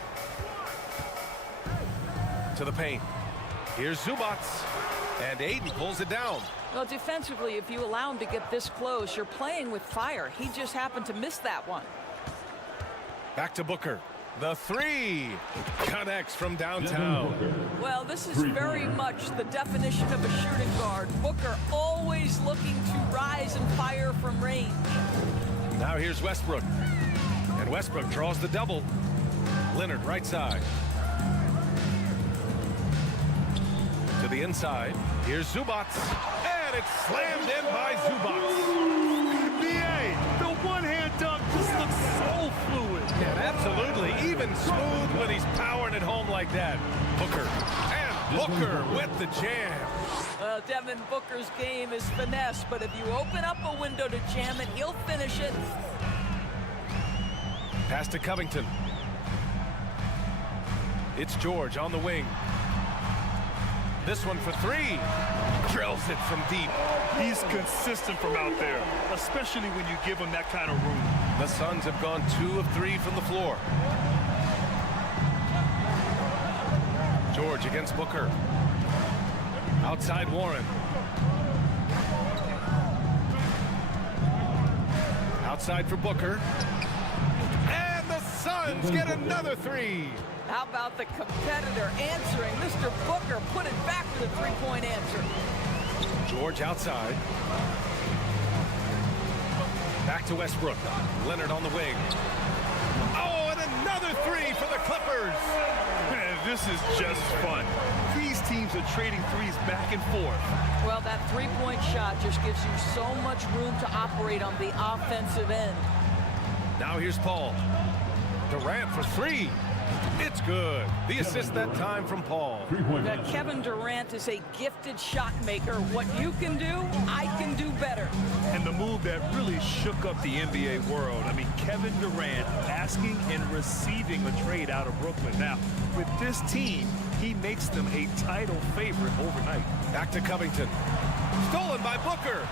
To the paint. Here's Zubac. And Aiden pulls it down. Well, defensively, if you allow him to get this close, you're playing with fire. He just happened to miss that one. Back to Booker. The 3 connects from downtown. Well, this is very much the definition of a shooting guard. Booker always looking to rise and fire from range. Now here's Westbrook. And Westbrook draws the double. Leonard right side. To the inside. Here's Zubac. And it's slammed in by Zubac. B.A., the one-hand dunk just looks so fluid. Yeah, absolutely. Even smooth when he's powering it home like that. Booker. And Booker with the jam. Well, Devin Booker's game is finesse, but if you open up a window to jam it, he'll finish it. Pass to Covington. It's George on the wing. This one for 3. Drills it from deep. He's consistent from out there, especially when you give him that kind of room. The Suns have gone 2 of 3 from the floor. George against Booker. Outside Warren. Outside for Booker. And the Suns get another 3. How about the competitor answering? Mr. Booker put it back with a three-point answer. George outside. Back to Westbrook. Leonard on the wing. Oh, and another 3 for the Clippers. Man, this is just fun. These teams are trading threes back and forth. Well, that three-point shot just gives you so much room to operate on the offensive end. Now here's Paul. Durant for 3. It's good. The assist that time from Paul. Now, Kevin Durant is a gifted shot maker. What you can do, I can do better. And the move that really shook up the NBA world. I mean, Kevin Durant asking and receiving a trade out of Brooklyn. Now, with this team, he makes them a title favorite overnight. Back to Covington. Stolen by Booker.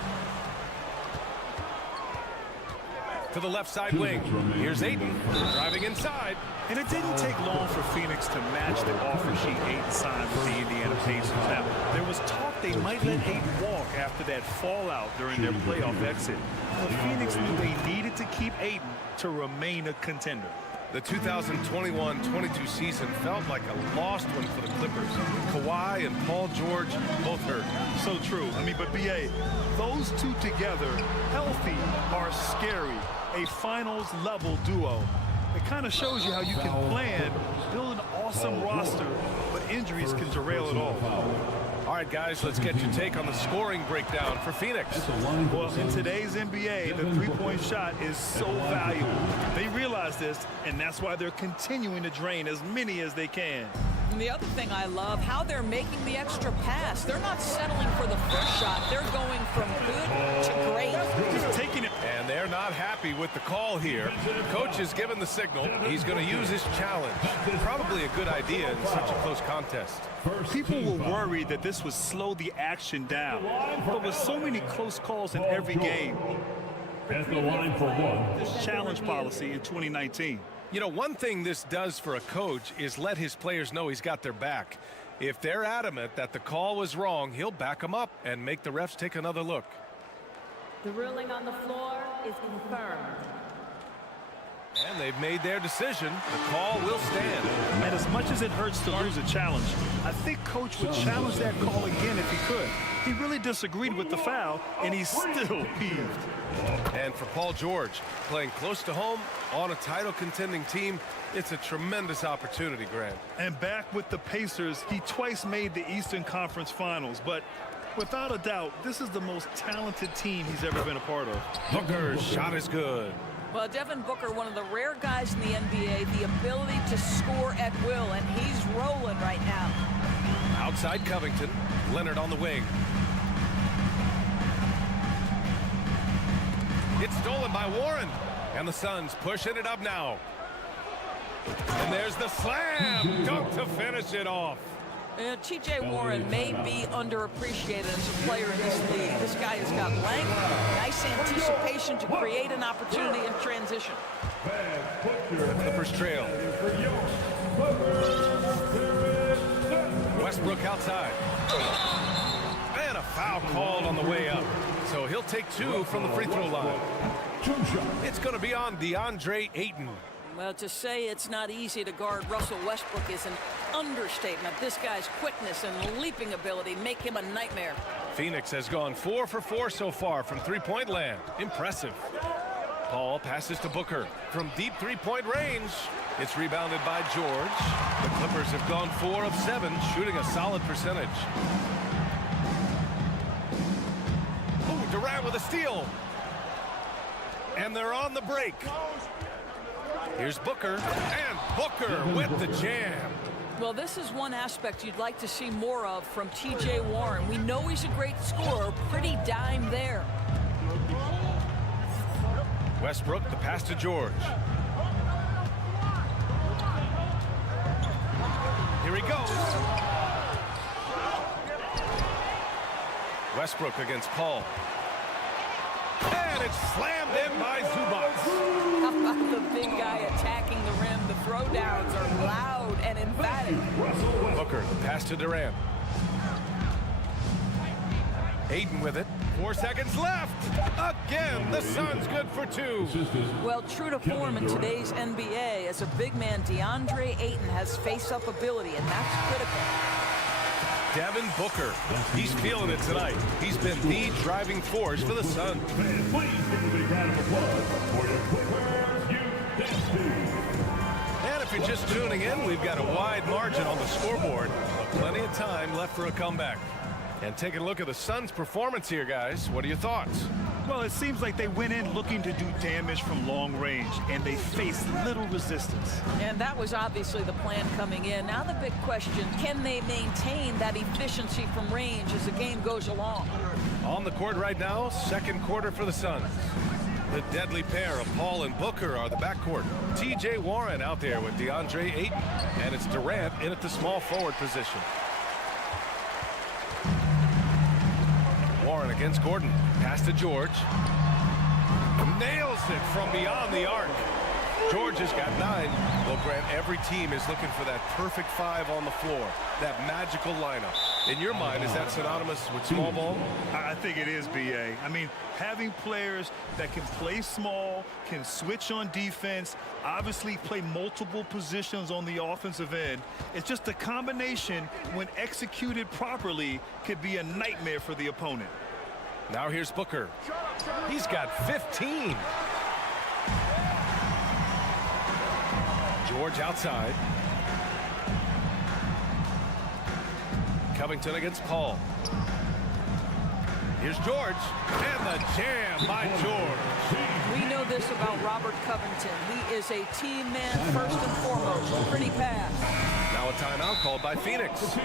To the left side wing. Here's Aiden driving inside. And it didn't take long for Phoenix to match the offer sheet Aiden signed with the Indiana Pacers. Now, there was talk they might let Aiden walk after that fallout during their playoff exit. But Phoenix knew they needed to keep Aiden to remain a contender. The 2021-22 season felt like a lost one for the Clippers. Kawhi and Paul George both hurt. So true. I mean, but B.A., those two together, healthy, are scary. A finals-level duo. It kind of shows you how you can plan, build an awesome roster, but injuries can derail it all. All right, guys, let's get your take on the scoring breakdown for Phoenix. Well, in today's NBA, the three-point shot is so valuable. They realize this, and that's why they're continuing to drain as many as they can. And the other thing I love, how they're making the extra pass. They're not settling for the first shot. They're going from good to great. Just taking it. And they're not happy with the call here. Coach has given the signal. He's going to use his challenge. Probably a good idea in such a close contest. People were worried that this would slow the action down. But with so many close calls in every game, At the line for 1. this challenge policy in 2019. You know, one thing this does for a coach is let his players know he's got their back. If they're adamant that the call was wrong, he'll back them up and make the refs take another look. The ruling on the floor is confirmed. And they've made their decision. The call will stand. And as much as it hurts to lose a challenge, I think Coach would challenge that call again if he could. He really disagreed with the foul, and he's still peeved. And for Paul George, playing close to home on a title contending team, it's a tremendous opportunity, Grant. And back with the Pacers, he twice made the Eastern Conference Finals, but without a doubt, this is the most talented team he's ever been a part of. Booker's shot is good. Well, Devin Booker, one of the rare guys in the NBA, the ability to score at will, and he's rolling right now. Outside Covington, Leonard on the wing. It's stolen by Warren, and the Suns pushing it up now. And there's the slam, dunk to finish it off. T.J. Warren may be underappreciated as a player in this league. This guy has got length, nice anticipation to create an opportunity in transition. The Clippers trail. Westbrook outside. And a foul called on the way up. So he'll take 2 from the free throw line. It's going to be on DeAndre Ayton. Well, to say it's not easy to guard Russell Westbrook is an understatement. This guy's quickness and leaping ability make him a nightmare. Phoenix has gone 4 for 4 so far from three-point land. Impressive. Paul passes to Booker from deep three-point range. It's rebounded by George. The Clippers have gone 4 of 7, shooting a solid percentage. Ooh, Durant with a steal. And they're on the break. Here's Booker, and Booker with the jam. Well, this is one aspect you'd like to see more of from T.J. Warren. We know he's a great scorer, pretty dime there. Westbrook, the pass to George. Here he goes. Westbrook against Paul. And it's slammed in by Zubac. How about the big guy attacking the rim? The throwdowns are loud and emphatic. Booker, the pass to Durant. Ayton with it. 4 seconds left. Again, the Suns good for 2. Well, true to form in today's NBA, as a big man, DeAndre Ayton has face-up ability, and that's critical. Devin Booker, he's feeling it tonight. He's been the driving force for the Suns. Please give a big round of applause for your Clippers Youth Team. And if you're just tuning in, we've got a wide margin on the scoreboard, but plenty of time left for a comeback. And taking a look at the Suns' performance here, guys. What are your thoughts? Well, it seems like they went in looking to do damage from long range, and they faced little resistance. And that was obviously the plan coming in. Now the big question, can they maintain that efficiency from range as the game goes along? On the court right now, second quarter for the Suns. The deadly pair of Paul and Booker are the backcourt. T.J. Warren out there with DeAndre Ayton, and it's Durant in at the small forward position. Warren against Gordon. Pass to George. Nails it from beyond the arc. George has got 9. Well, Grant, every team is looking for that perfect 5 on the floor, that magical lineup. In your mind, is that synonymous with small ball? I think it is, B.A. I mean, having players that can play small, can switch on defense, obviously play multiple positions on the offensive end. It's just a combination, when executed properly, could be a nightmare for the opponent. Now here's Booker. He's got 15. George outside. Covington against Paul. Here's George, and the jam by George. We know this about Robert Covington. He is a team man first and foremost. Pretty pass. Now a timeout called by Phoenix.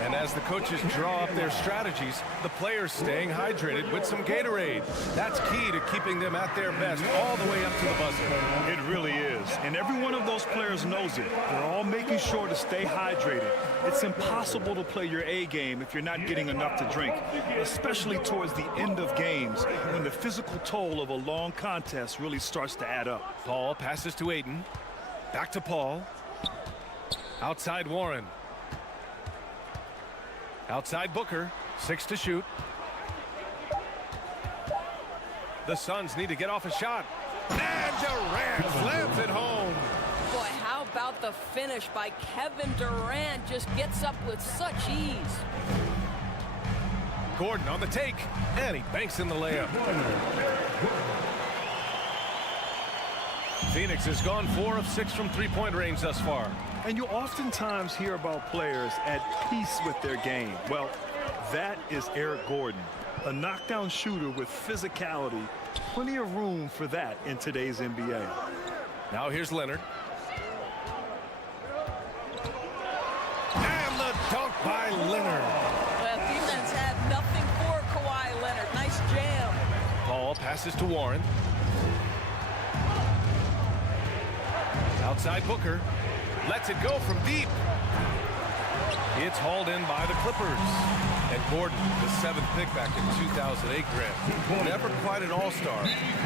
And as the coaches draw up their strategies, the players staying hydrated with some Gatorade. That's key to keeping them at their best all the way up to the buzzer. It really is. And every one of those players knows it. They're all making sure to stay hydrated. It's impossible to play your A game if you're not getting enough to drink, especially towards the end of games when the physical toll of a long contest really starts to add up. Paul passes to Ayton. Back to Paul. Outside Warren. Outside Booker. 6 to shoot. The Suns need to get off a shot. And Durant slams it home. Boy, how about the finish by Kevin Durant? Just gets up with such ease. Gordon on the take, and he banks in the layup. Phoenix has gone 4 of 6 from three-point range thus far. And you oftentimes hear about players at peace with their game. Well, that is Eric Gordon, a knockdown shooter with physicality. Plenty of room for that in today's NBA. Now here's Leonard. And the dunk by Leonard. Well, defense had nothing for Kawhi Leonard. Nice jam. Ball passes to Warren. Outside Booker. Lets it go from deep. It's hauled in by the Clippers. And Gordon, the 7th pick back in 2008 draft. Never quite an all-star,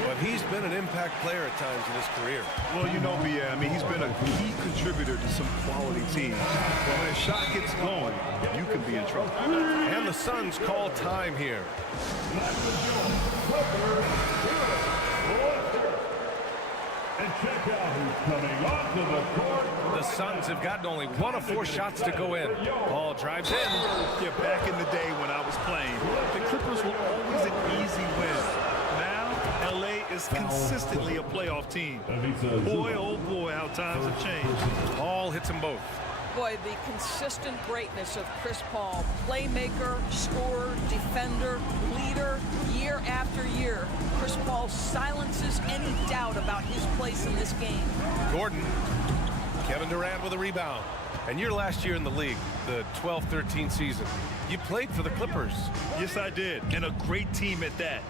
but he's been an impact player at times in his career. Well, you know, B.A., I mean, he's been a key contributor to some quality teams. But when a shot gets going, you can be in trouble. And the Suns call time here. And check out who's coming onto the court. The Suns have gotten only 1 of 4 shots to go in. Ball drives in. Yeah, back in the day when I was playing, the Clippers were always an easy win. Now, L.A. is consistently a playoff team. Boy, oh boy, how times have changed. Ball hits them both. Boy, the consistent greatness of Chris Paul, playmaker, scorer, defender, leader, year after year. Chris Paul silences any doubt about his place in this game. Gordon, Kevin Durant with a rebound. And your last year in the league, the 12-13 season, you played for the Clippers. Yes, I did, and a great team at that.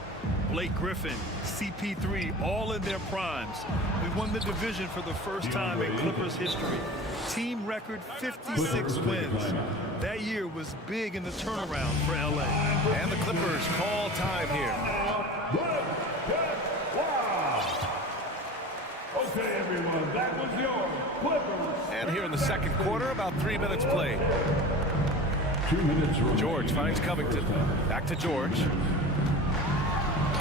Blake Griffin, CP3, all in their primes. We won the division for the first time in Clippers history. Team record 56 wins. That year was big in the turnaround for LA. And the Clippers call time here. Okay, everyone, that was your Clippers. And here in the second quarter, about 3 minutes played. 2 minutes. George finds Covington. Back to George.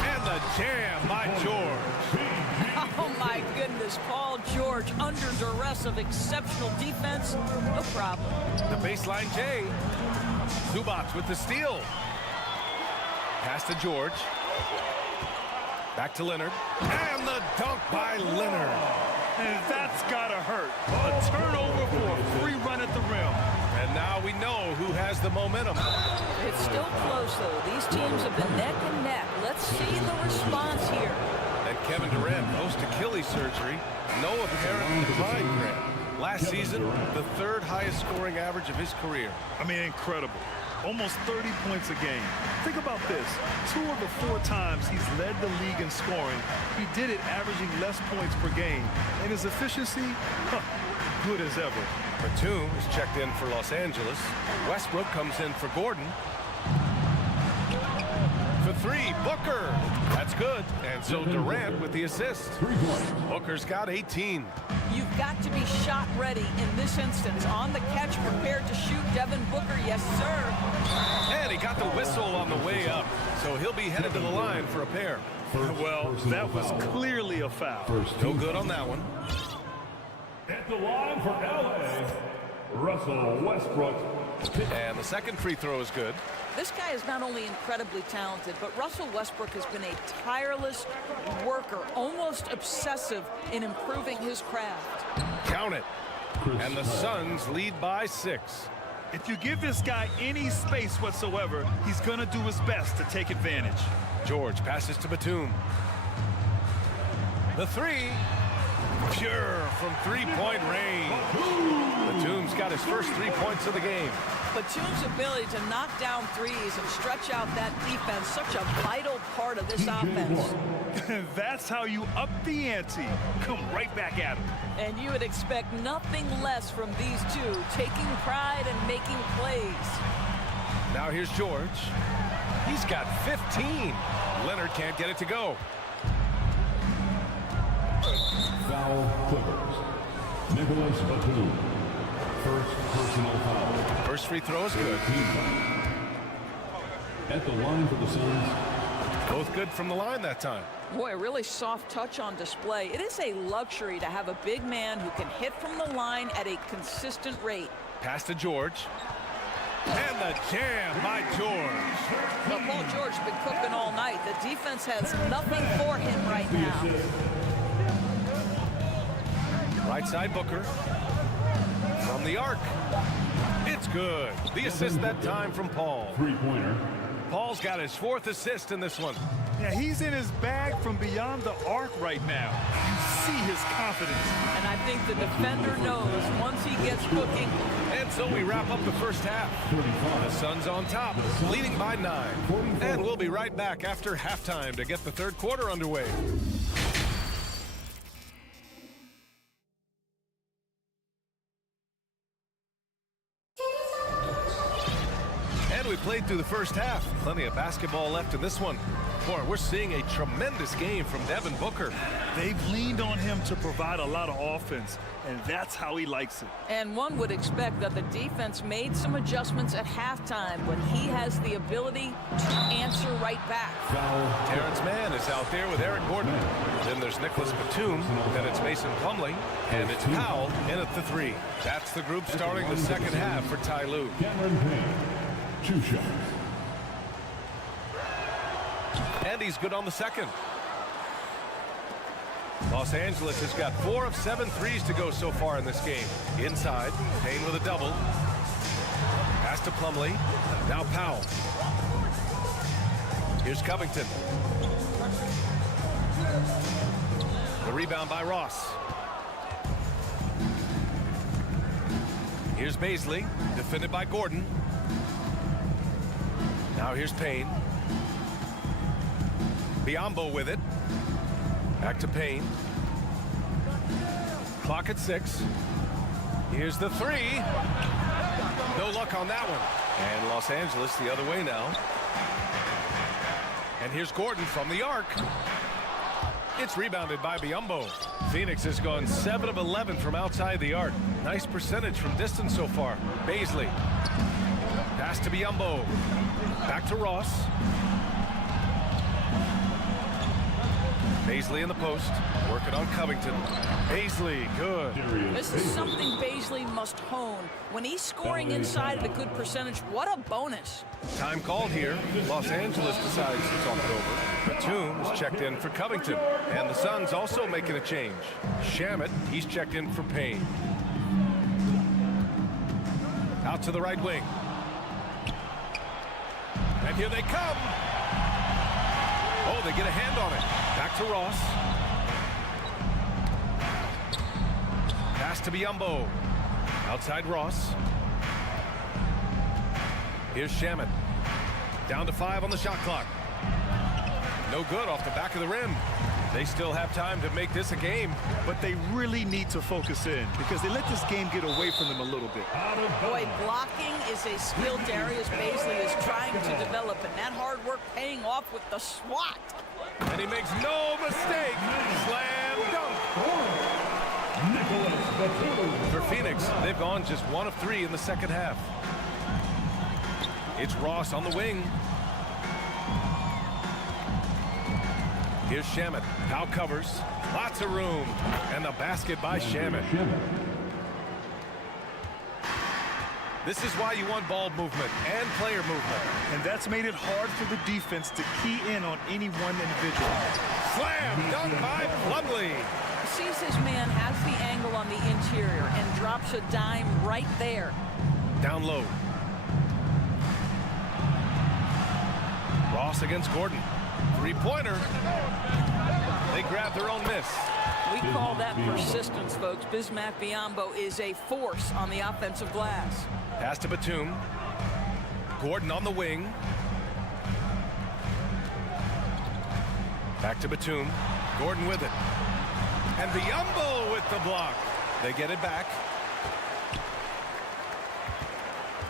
And the jam by George. Oh my goodness, Paul George under duress of exceptional defense, no problem. The baseline J. Zubac with the steal. Pass to George. Back to Leonard. And the dunk by Leonard. And that's gotta hurt. A turnover for a free run at the rim. And now we know who has the momentum. It's still close, though. These teams have been neck and neck. Let's see the response here. And Kevin Durant post Achilles surgery. No apparent decline, Grant. Last season, the 3rd highest scoring average of his career. I mean, incredible. Almost 30 points a game. Think about this. 2 of the 4 times he's led the league in scoring, he did it averaging less points per game. And his efficiency, good as ever. Batum is checked in for Los Angeles. Westbrook comes in for Gordon. For 3, Booker. That's good. And so Durant with the assist. Booker's got 18. You've got to be shot ready in this instance. On the catch, prepared to shoot. Devin Booker, yes, sir. And he got the whistle on the way up. So he'll be headed to the line for a pair. Well, that was clearly a foul. No good on that one. At the line for LA, Russell Westbrook. And the second free throw is good. This guy is not only incredibly talented, but Russell Westbrook has been a tireless worker, almost obsessive in improving his craft. Count it. And the Suns lead by 6. If you give this guy any space whatsoever, he's going to do his best to take advantage. George passes to Batum. The 3. Pure from 3-point range. Batum's got his first 3 points of the game. Batum's ability to knock down threes and stretch out that defense, such a vital part of this offense. That's how you up the ante. Come right back at him. And you would expect nothing less from these two, taking pride and making plays. Now here's George. He's got 15. Leonard can't get it to go. Foul Clippers. Nicholas Batum. First personal foul. First free throw is good. At the line for the Suns. Both good from the line that time. Boy, a really soft touch on display. It is a luxury to have a big man who can hit from the line at a consistent rate. Pass to George. And the jam by George. Well, Paul George has been cooking all night. The defense has nothing for him right now. Right side Booker. From the arc. It's good. The assist that time from Paul. Three-pointer. Paul's got his 4th assist in this one. Yeah, he's in his bag from beyond the arc right now. You see his confidence. And I think the defender knows once he gets cooking. And so we wrap up the first half. The Suns on top, leading by 9. And we'll be right back after halftime to get the third quarter underway. And we played through the first half. Plenty of basketball left in this one. Boy, we're seeing a tremendous game from Devin Booker. They've leaned on him to provide a lot of offense, and that's how he likes it. And one would expect that the defense made some adjustments at halftime, but he has the ability to answer right back. Terrence Mann is out there with Eric Gordon. Then there's Nicholas Batum. Then it's Mason Plumlee. And it's Powell in at the 3. That's the group starting the second half for Ty Lue. Cameron Payne. 2 shots. And he's good on the second. Los Angeles has got 4 of 7 threes to go so far in this game. Inside, Payne with a double. Pass to Plumlee. Now Powell. Here's Covington. The rebound by Ross. Here's Baisley, defended by Gordon. Now here's Payne. Biyombo with it. Back to Payne. Clock at 6. Here's the 3. No luck on that one. And Los Angeles the other way now. And here's Gordon from the arc. It's rebounded by Biyombo. Phoenix has gone 7 of 11 from outside the arc. Nice percentage from distance so far. Baisley. Pass to Biyombo. Back to Ross. Baisley in the post, working on Covington. Baisley, good. This is something Baisley must hone. When he's scoring inside at a good percentage, what a bonus. Time called here. Los Angeles decides to talk it over. Batum is checked in for Covington. And the Suns also making a change. Shamet, he's checked in for Payne. Out to the right wing. And here they come. Oh, they get a hand on it. Back to Ross. Pass to Biyombo. Outside Ross. Here's Shamet. Down to 5 on the shot clock. No good off the back of the rim. They still have time to make this a game. But they really need to focus in because they let this game get away from them a little bit. Boy, blocking is a skill Darius Baisley is trying to develop, and that hard work paying off with the swat. And he makes no mistake. Slam dunk. For Phoenix, they've gone just 1 of 3 in the second half. It's Ross on the wing. Here's Shamet. Powell covers. Lots of room. And the basket by Shamet. This is why you want ball movement and player movement. And that's made it hard for the defense to key in on any one individual. Slam dunk by Plumlee. He sees his man has the angle on the interior and drops a dime right there. Down low. Ross against Gordon. 3-pointer. They grab their own miss. We call that persistence, folks. Bismack Biyombo is a force on the offensive glass. Pass to Batum. Gordon on the wing. Back to Batum. Gordon with it. And Biyombo with the block. They get it back.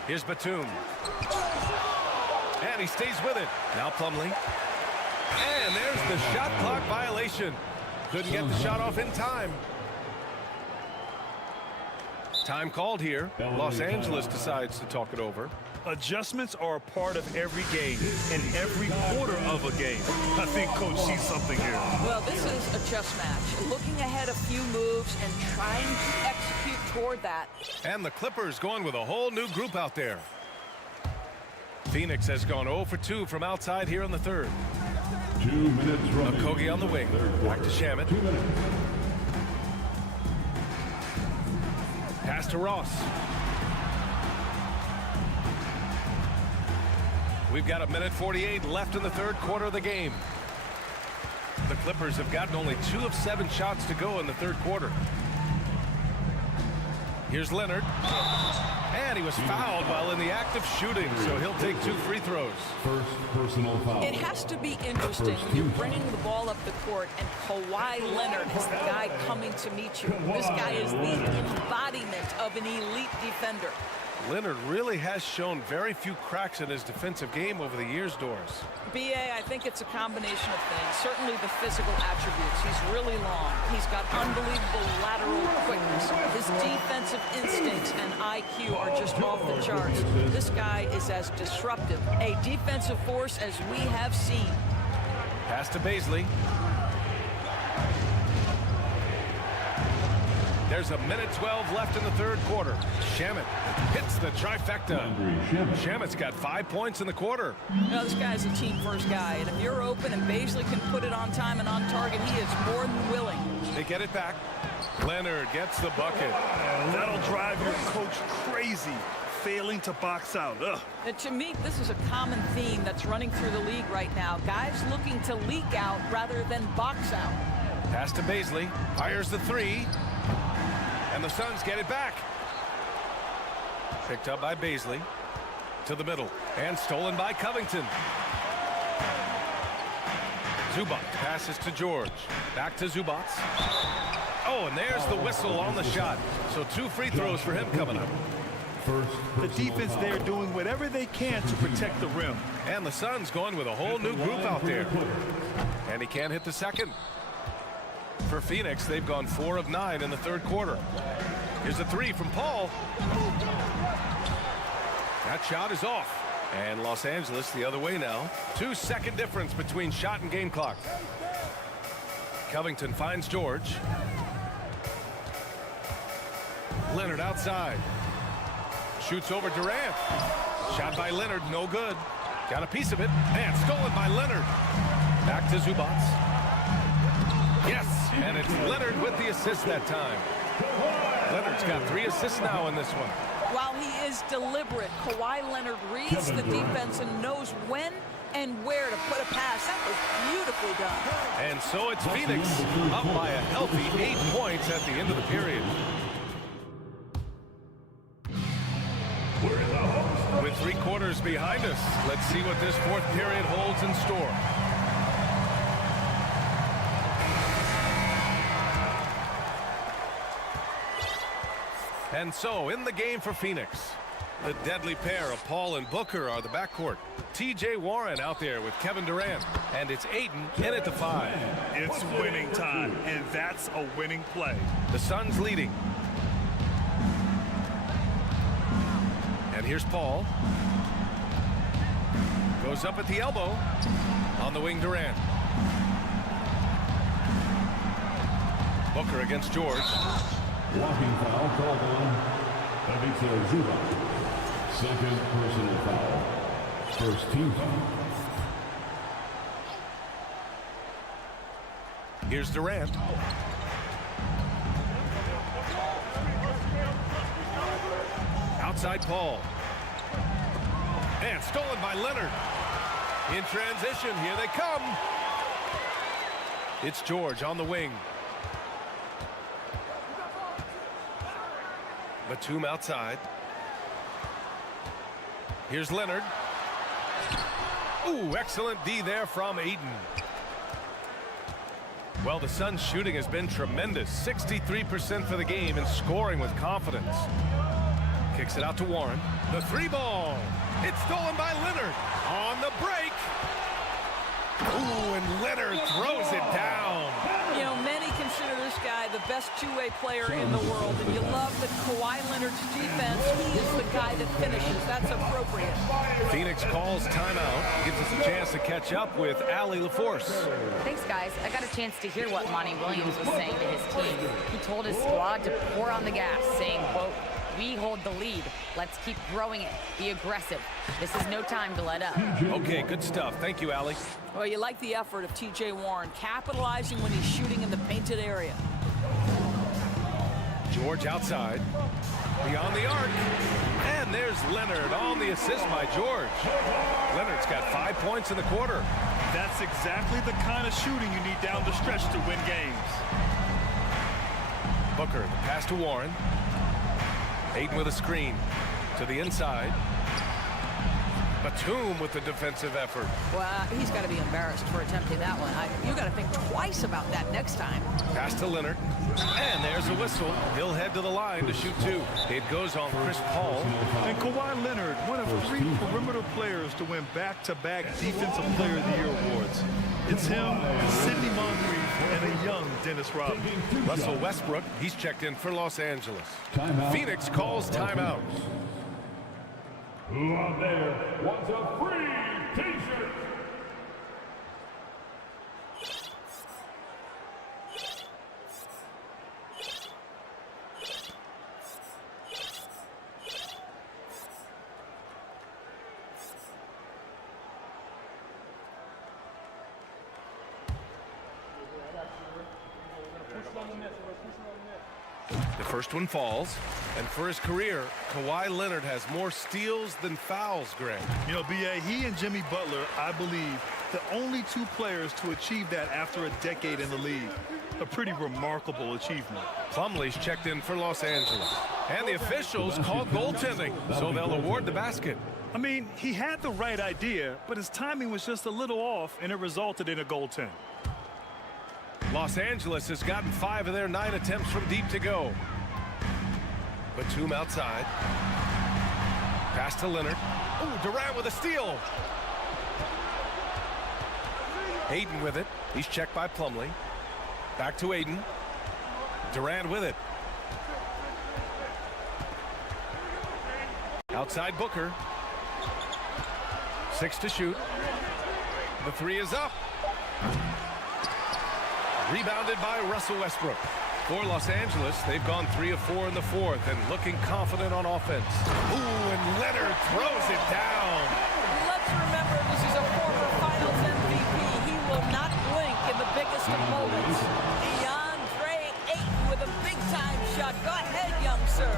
Here's Batum. And he stays with it. Now Plumlee. And there's the shot clock violation. Couldn't get the shot off in time. Time called here. Los Angeles decides to talk it over. Adjustments are a part of every game, and every quarter of a game. I think Coach sees something here. Well, this is a chess match. Looking ahead a few moves and trying to execute toward that. And the Clippers going with a whole new group out there. Phoenix has gone 0 for 2 from outside here in the third. 2 minutes remaining. Okogie on the wing. Back to Shamet. 2 minutes. Pass to Ross. We've got 1:48 left in the third quarter of the game. The Clippers have gotten only 2 of 7 shots to go in the third quarter. Here's Leonard. And he was fouled while in the act of shooting, so he'll take 2 free throws. First personal foul. It has to be interesting when you're bringing the ball up the court and Kawhi Leonard is the guy coming to meet you. This guy is the embodiment of an elite defender. Leonard really has shown very few cracks in his defensive game over the years, Doris. B.A., I think it's a combination of things. Certainly the physical attributes. He's really long. He's got unbelievable lateral quickness. His defensive instincts and IQ are just off the charts. This guy is as disruptive a defensive force as we have seen. Pass to Baisley. There's 1:12 left in the third quarter. Shamet hits the trifecta. Shamet's got 5 points in the quarter. You know, this guy's a team-first guy, and if you're open and Baisley can put it on time and on target, he is more than willing. They get it back. Leonard gets the bucket. That'll drive your coach crazy, failing to box out. Ugh. And to me, this is a common theme that's running through the league right now. Guys looking to leak out rather than box out. Pass to Baisley. Fires the 3. And the Suns get it back. Picked up by Baisley. To the middle. And stolen by Covington. Zubac passes to George. Back to Zubac. Oh, and there's the whistle on the shot. So 2 free throws for him coming up. The defense there doing whatever they can to protect the rim. And the Suns going with a whole new group out there. And he can't hit the second. For Phoenix, they've gone 4 of 9 in the third quarter. Here's a 3 from Paul. That shot is off. And Los Angeles the other way now. 2-second difference between shot and game clock. Covington finds George. Leonard outside. Shoots over Durant. Shot by Leonard, no good. Got a piece of it, and stolen by Leonard. Back to Zubac. Yes, and it's Leonard with the assist that time. Leonard's got 3 assists now in this one. While he is deliberate, Kawhi Leonard reads the defense and knows when and where to put a pass. That was beautifully done. And so it's Phoenix up by a healthy 8 points at the end of the period. With 3 quarters behind us, let's see what this fourth period holds in store. And so, in the game for Phoenix, the deadly pair of Paul and Booker are the backcourt. T.J. Warren out there with Kevin Durant, and it's Ayton in at the 5. It's winning time, and that's a winning play. The Suns leading. And here's Paul. Goes up at the elbow. On the wing, Durant. Booker against George. Walking foul called on Ivica Zubac. Second personal foul. First team foul. Here's Durant. Outside Paul. And stolen by Leonard. In transition, here they come. It's George on the wing. Batum outside. Here's Leonard. Ooh, excellent D there from Ayton. Well, the Suns' shooting has been tremendous. 63% for the game and scoring with confidence. Kicks it out to Warren. The 3-ball. It's stolen by Leonard. On the break. Ooh, and Leonard throws it down. You know, many consider this guy the best two-way player in the world, and you love that Kawhi Leonard's defense. He is the guy that finishes. That's appropriate. Phoenix calls timeout. Gives us a chance to catch up with Allie LaForce. Thanks, guys. I got a chance to hear what Monty Williams was saying to his team. He told his squad to pour on the gas, saying, quote, We hold the lead. Let's keep growing it. Be aggressive. This is no time to let up. Okay, good stuff. Thank you, Allie. Well, you like the effort of T.J. Warren, capitalizing when he's shooting in the painted area. George outside. Beyond the arc. And there's Leonard on the assist by George. Leonard's got 5 points in the quarter. That's exactly the kind of shooting you need down the stretch to win games. Booker, the pass to Warren. Ayton with a screen to the inside. Batum with the defensive effort. Well, he's got to be embarrassed for attempting that one. You got to think twice about that next time. Pass to Leonard. And there's a whistle. He'll head to the line to shoot 2. It goes on Chris Paul. And Kawhi Leonard, one of 3 perimeter players to win back-to-back Defensive Player of the Year awards. It's him, Sidney Moncrief, and a young Dennis Rodman. Russell Westbrook, he's checked in for Los Angeles. Phoenix calls timeout. Who out there wants a free T-shirt? The first one falls, and for his career, Kawhi Leonard has more steals than fouls, Greg. You know, B.A., he and Jimmy Butler, I believe, the only 2 players to achieve that after a decade in the league. A pretty remarkable achievement. Plumlee's checked in for Los Angeles. And the officials call goaltending, so they'll award the basket. I mean, he had the right idea, but his timing was just a little off, and it resulted in a goaltend. Los Angeles has gotten 5 of their 9 attempts from deep to go. Batum outside. Pass to Leonard. Ooh, Durant with a steal. Ayton with it. He's checked by Plumlee. Back to Ayton. Durant with it. Outside Booker. 6 to shoot. The 3 is up. Rebounded by Russell Westbrook. For Los Angeles, they've gone 3 of 4 in the 4th and looking confident on offense. Ooh, and Leonard throws it down. Let's remember this is a former Finals MVP. He will not blink in the biggest of moments. DeAndre Ayton with a big-time shot. Go ahead, young sir.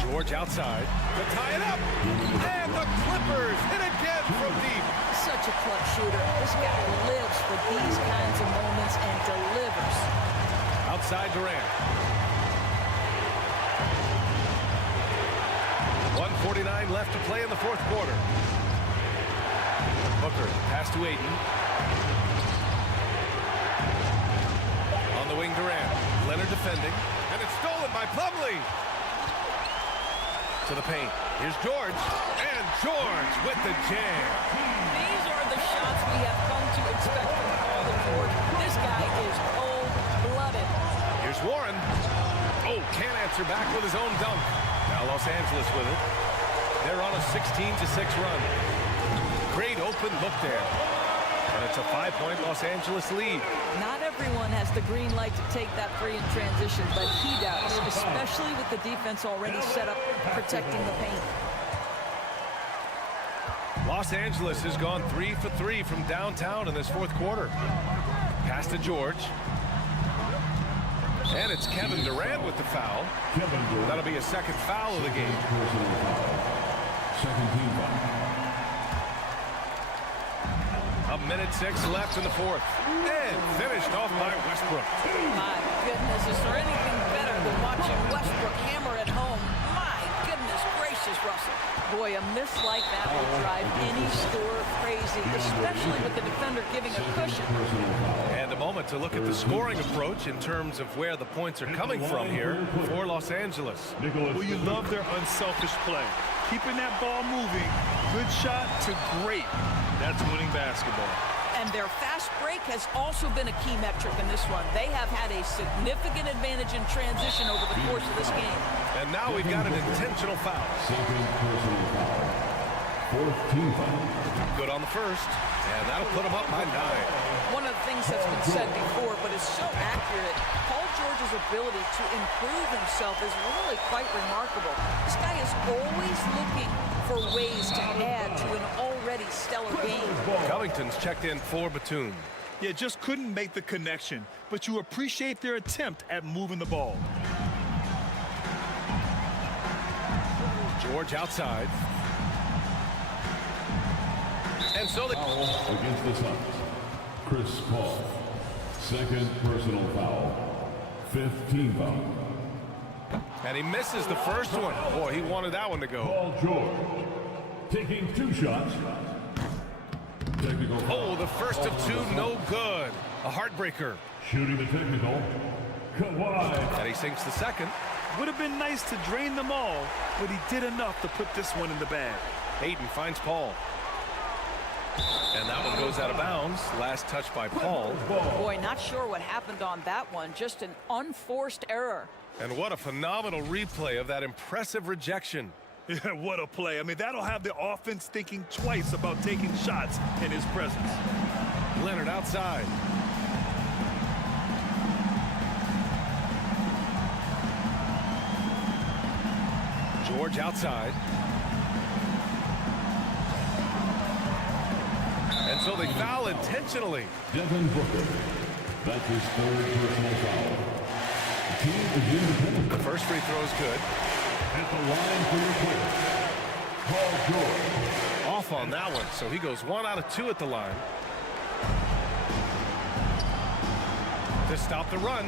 George outside to tie it up. And the Clippers hit again from deep. Such a clutch shooter. This guy lives for these kinds of moments and delivers. Outside Durant. 1:49 left to play in the 4th quarter. Booker, pass to Ayton. On the wing, Durant. Leonard defending. And it's stolen by Plumlee. To the paint. Here's George. And George with the jam. These are the shots we have come to expect from Paul George. This guy is cold-blooded. Here's Warren. Oh, can't answer back with his own dunk. Now Los Angeles with it. They're on a 16-6 run. Great open look there. And it's a 5-point Los Angeles lead. Not everyone has the green light to take that 3 in transition, but he does, especially with the defense already set up protecting the paint. Los Angeles has gone 3 for 3 from downtown in this 4th quarter. Pass to George. And it's Kevin Durant with the foul. That'll be a 2nd foul of the game. A minute 6 left in the 4th. And finished off by Westbrook. My goodness, is there anything better than watching Westbrook hammer at home? My goodness gracious, Russell. Boy, a miss like that will drive any scorer crazy, especially with the defender giving a cushion. And a moment to look at the scoring approach in terms of where the points are coming from here for Los Angeles. Well, you love their unselfish play. Keeping that ball moving, good shot to great. That's winning basketball. And their fast break has also been a key metric in this one. They have had a significant advantage in transition over the course of this game. And now we've got an intentional foul. Fourth team foul. Good on the first, and that'll put him up by 9. One of the things that's been said before, but is so accurate, Paul George's ability to improve himself is really quite remarkable. This guy is always looking for ways to add to an already stellar game. Covington's checked in for Batum. Yeah, just couldn't make the connection, but you appreciate their attempt at moving the ball. George outside. And so the against the Suns. Chris Paul. Second personal foul. Fifth team foul. And he misses the first one. Boy, he wanted that one to go. Paul George. Taking 2 shots. Technical foul. Oh, the first of 2, no good. A heartbreaker. Shooting the technical. Kawhi. And he sinks the second. Would have been nice to drain them all, but he did enough to put this one in the bag. Hayden finds Paul. And that one goes out of bounds. Last touch by Paul. Boy, not sure what happened on that one. Just an unforced error. And what a phenomenal replay of that impressive rejection. Yeah, what a play. I mean, that'll have the offense thinking twice about taking shots in his presence. Leonard outside. George outside. And so they foul intentionally. Devin Booker. That's his 3rd personal foul. The team is independent. The first free throw is good. At the line for your player. Paul George. Off on that one, so he goes 1 out of 2 at the line. To stop the run.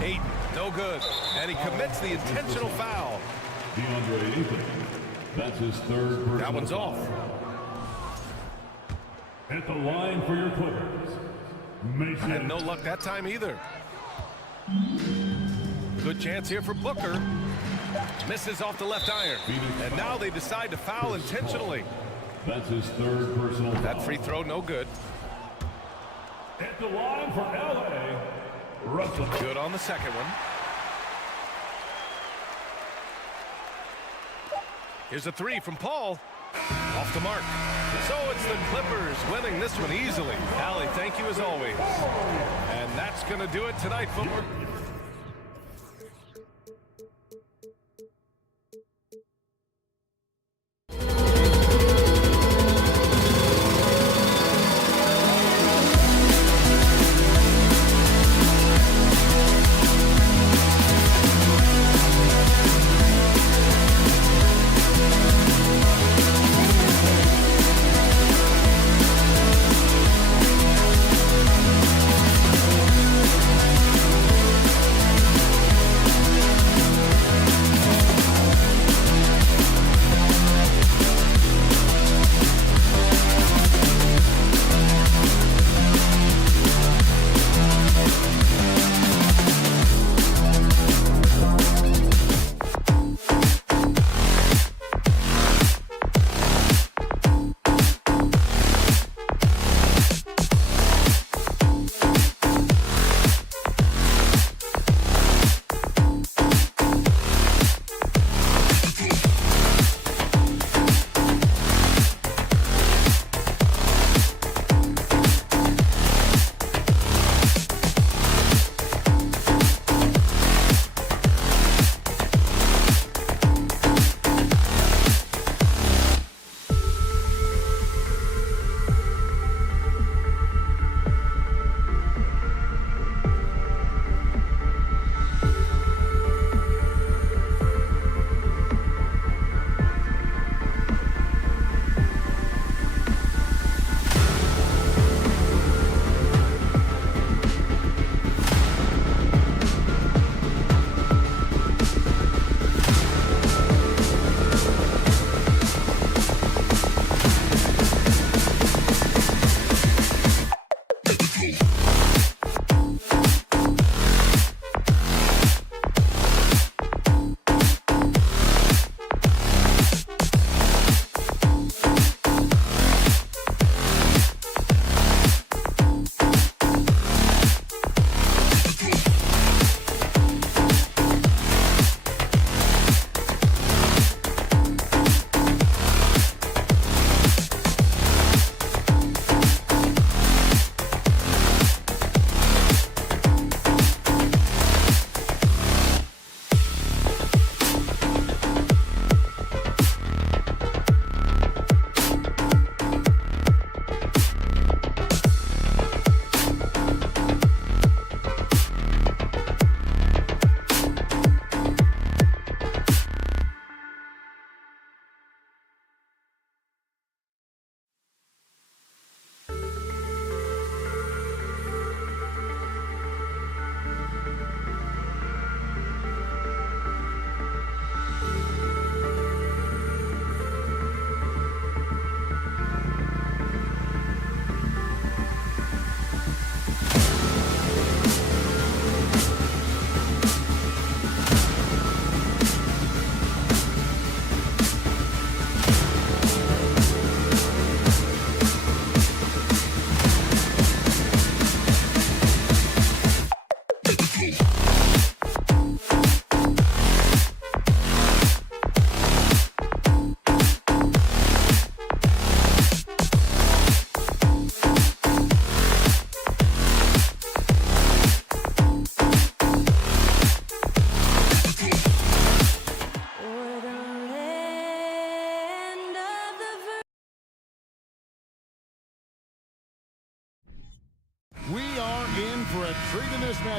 Hayden, no good. And he commits the intentional foul. DeAndre Ayton. That's his 3rd personal That one's foul. off. At the line for your Clippers. Mason. And no luck that time either. Good chance here for Booker. Misses off the left iron. And now they decide to foul intentionally. That's his 3rd personal foul. That free throw, no good. At the line for LA. Russell. Good on the second one. Here's a 3 from Paul. Off the mark. So it's the Clippers winning this one easily. Allie, thank you as always. And that's going to do it tonight, football.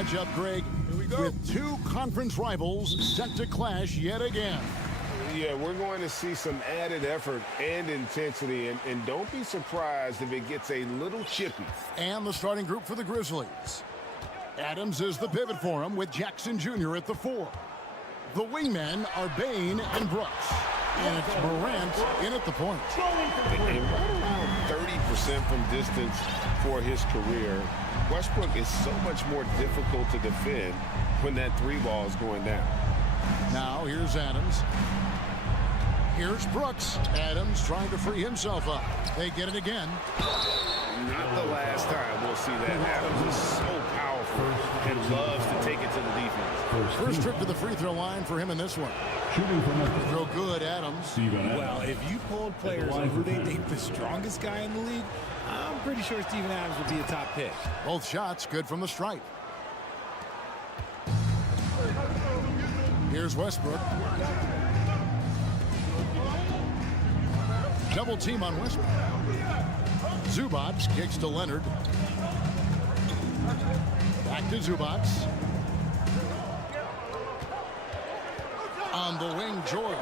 matchup, Greg, with two conference rivals set to clash yet again. Yeah, we're going to see some added effort and intensity, and don't be surprised if it gets a little chippy. And the starting group for the Grizzlies. Adams is the pivot for him with Jackson Jr. at the 4. The wingmen are Bain and Brooks. And it's Morant in at the point. And right around 30% from distance for his career. Westbrook is so much more difficult to defend when that 3 ball is going down. Now here's Adams. Here's Brooks. Adams trying to free himself up. They get it again. Not the last time we'll see that. Adams is so powerful and loves to take it to the defense. First trip to the free throw line for him in this one. Free throw good, Adams. Well, if you polled players on who they think the strongest guy in the league, I'm pretty sure Steven Adams would be a top pick. Both shots good from the stripe. Here's Westbrook. Double team on Westbrook. Zubac kicks to Leonard. Back to Zubac. On the wing, George.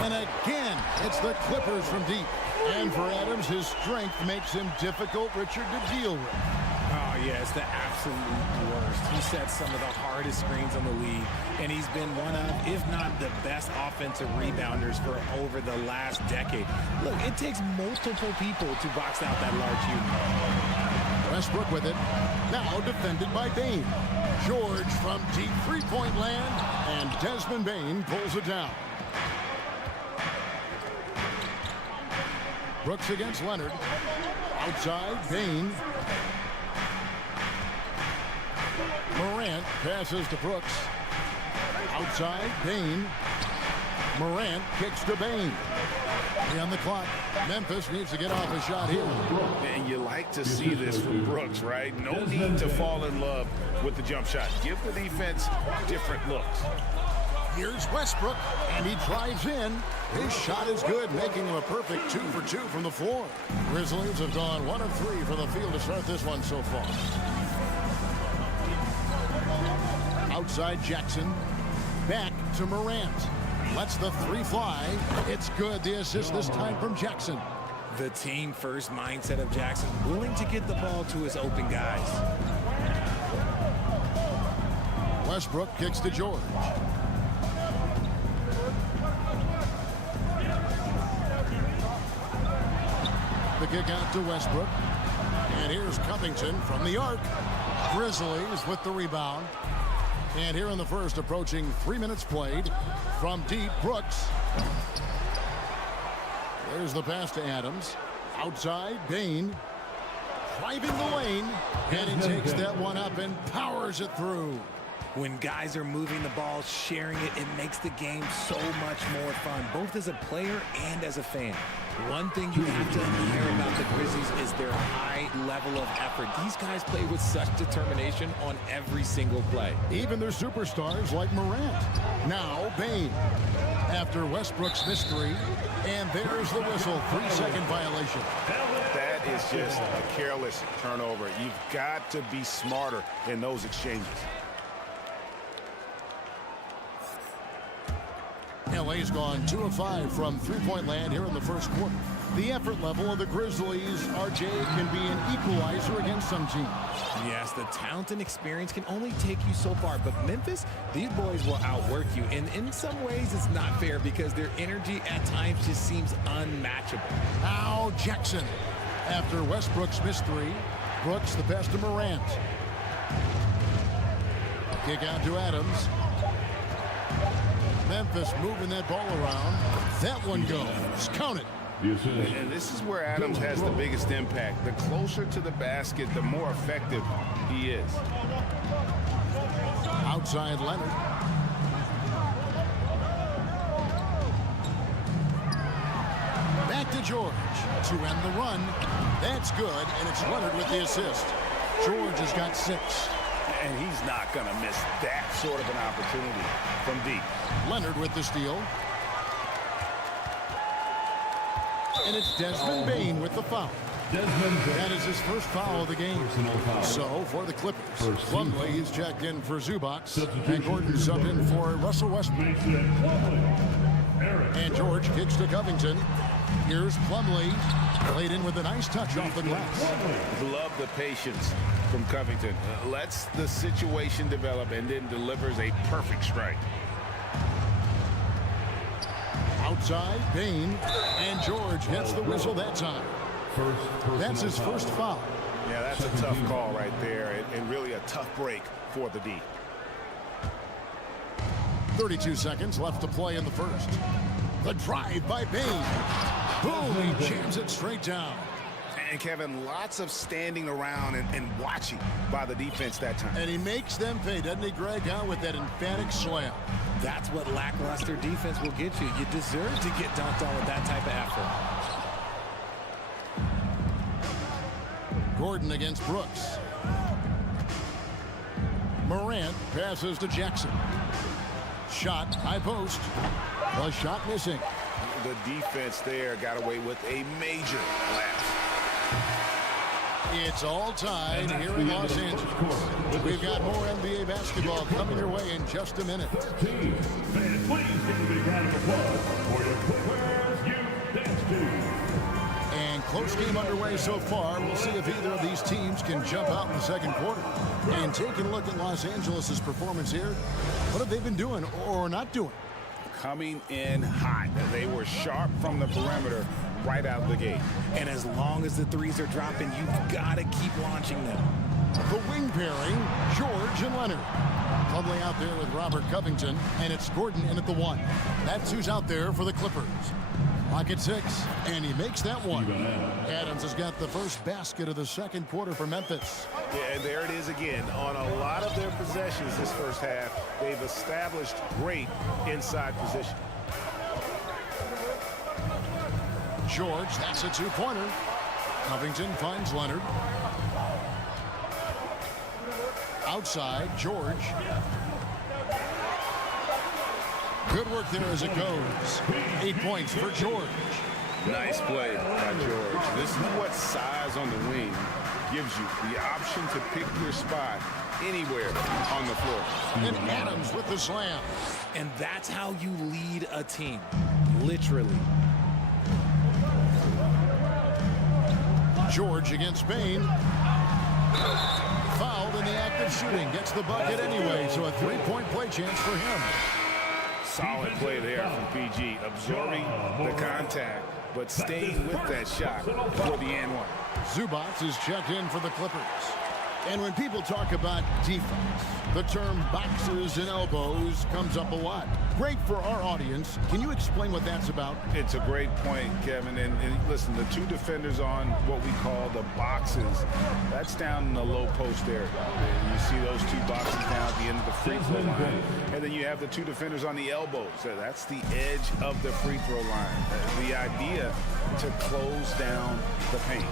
And again, it's the Clippers from deep. And for Adams, his strength makes him difficult, Richard, to deal with. Oh, yeah, it's the absolute worst. He sets some of the hardest screens on the league, and he's been one of, if not the best offensive rebounders for over the last decade. Look, it takes multiple people to box out that large unit. Westbrook with it. Now defended by Bain. George from deep three-point land, and Desmond Bain pulls it down. Brooks against Leonard. Outside, Bain. Morant passes to Brooks. Outside, Bain. Morant kicks to Bain. On the clock, Memphis needs to get off a shot here. And you like to see this from Brooks, right? No need to fall in love with the jump shot. Give the defense different looks. Here's Westbrook, and he drives in. His shot is good, making him a perfect 2 for 2 from the floor. Grizzlies have gone 1 of 3 from the field to start this one so far. Outside Jackson. Back to Morant. Lets the 3 fly. It's good. The assist this time from Jackson. The team first mindset of Jackson, willing to get the ball to his open guys. Westbrook kicks to George. The kick out to Westbrook. And here's Covington from the arc. Grizzlies with the rebound. And here in the first, approaching 3 minutes played. From deep, Brooks. There's the pass to Adams. Outside, Bain. Driving the lane. And he takes that one up and powers it through. When guys are moving the ball, sharing it, it makes the game so much more fun, both as a player and as a fan. One thing you have to admire about the Grizzlies is their high level of effort. These guys play with such determination on every single play. Even their superstars like Morant. Now, Bain. After Westbrook's mystery, and there's the whistle. 3-second violation. That is just a careless turnover. You've got to be smarter in those exchanges. LA's gone 2 of 5 from three-point land here in the first quarter. The effort level of the Grizzlies, RJ, can be an equalizer against some teams. Yes, the talent and experience can only take you so far, but Memphis, these boys will outwork you. And in some ways, it's not fair because their energy at times just seems unmatchable. Now Jackson. After Westbrook's missed 3, Brooks the pass to Morant. Kick out to Adams. Memphis moving that ball around. That one goes. Count it. And this is where Adams has the biggest impact. The closer to the basket, the more effective he is. Outside Leonard. Back to George to end the run. That's good, and it's Leonard with the assist. George has got 6. And he's not going to miss that sort of an opportunity from deep. Leonard with the steal. And it's Desmond Bain with the foul. That is his first foul of the game. So for the Clippers, Plumlee is checked in for Zubac, and Gordon subbed in for Russell Westbrook. And George kicks to Covington. Here's Plumlee, played in with a nice touch off the glass. Love the patience from Covington. Lets the situation develop and then delivers a perfect strike. Outside, Bain, and George gets the whistle that time. That's his first foul. Yeah, that's a tough call right there, and really a tough break for the D. 32 seconds left to play in the first. The drive by Bain. Boom, he jams it straight down. And Kevin, lots of standing around and watching by the defense that time. And he makes them pay, doesn't he, Greg, out with that emphatic slam. That's what lackluster defense will get you. You deserve to get dunked on with that type of effort. Gordon against Brooks. Morant passes to Jackson. Shot, high post. The shot missing. The defense there got away with a major lapse. It's all tied here in Los Angeles. We've got more NBA basketball coming your way in just a minute. Please give a big round of applause for your Clippers Youth Dance Team. And close game underway so far. We'll see if either of these teams can jump out in the second quarter. And taking a look at Los Angeles' performance here, what have they been doing or not doing? Coming in hot. They were sharp from the perimeter right out the gate. And as long as the threes are dropping, you've got to keep launching them. The wing pairing, George and Leonard. Plumlee out there with Robert Covington, and it's Gordon in at the 1. That's who's out there for the Clippers. Clock at 6, and he makes that one. Adams has got the first basket of the second quarter for Memphis. Yeah, and there it is again. On a lot of their possessions this first half, they've established great inside position. George, that's a two-pointer. Covington finds Leonard. Outside, George. Good work there as it goes. 8 points for George. Nice play by George. This is what size on the wing gives you, the option to pick your spot anywhere on the floor. And Adams with the slam. And that's how you lead a team, literally. George against Bain. Fouled in the act of shooting. Gets the bucket anyway, so a three-point play chance for him. Solid play there from PG, absorbing the contact, but staying with that shot for the and one. Zubac is checked in for the Clippers. And when people talk about defense, the term boxes and elbows comes up a lot. Great for our audience. Can you explain what that's about? It's a great point, Kevin. And listen, the two defenders on what we call the boxes, that's down in the low post area. You see those two boxes down at the end of the free throw line. And then you have the two defenders on the elbows. So that's the edge of the free throw line. The idea to close down the paint.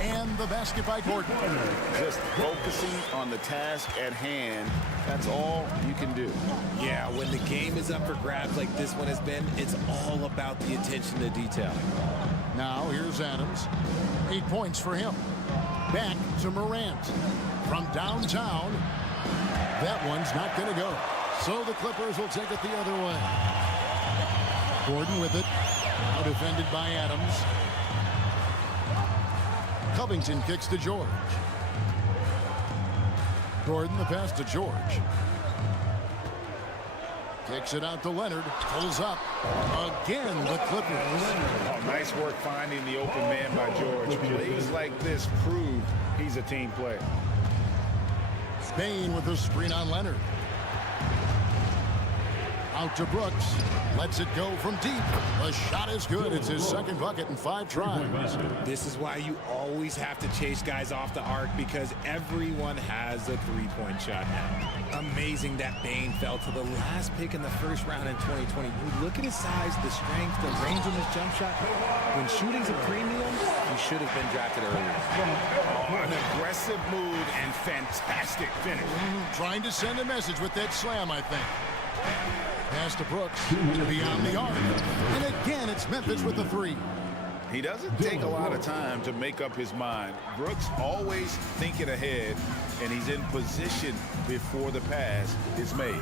And the basket by Gordon. Just focusing on the task at hand. That's all you can do. Yeah, when the game is up for grabs like this one has been, it's all about the attention to detail. Now here's Adams. 8 points for him. Back to Morant. From downtown. That one's not going to go. So the Clippers will take it the other way. Gordon with it. Now defended by Adams. Covington kicks to George. Gordon the pass to George. Kicks it out to Leonard. Pulls up. Again, the Clippers. Oh, nice work finding the open man by George. Plays like this prove he's a team player. Bain with the screen on Leonard. Out to Brooks. Lets it go from deep. The shot is good. It's his second bucket in 5 tries. This is why you always have to chase guys off the arc, because everyone has a three-point shot now. Amazing that Bain fell to the last pick in the first round in 2020. You look at his size, the strength, the range on his jump shot. When shooting's a premium, he should have been drafted earlier. Oh, an aggressive move and fantastic finish. Trying to send a message with that slam, I think. Pass to Brooks, beyond the arc. And again, it's Memphis with the 3. He doesn't take a lot of time to make up his mind. Brooks always thinking ahead, and he's in position before the pass is made.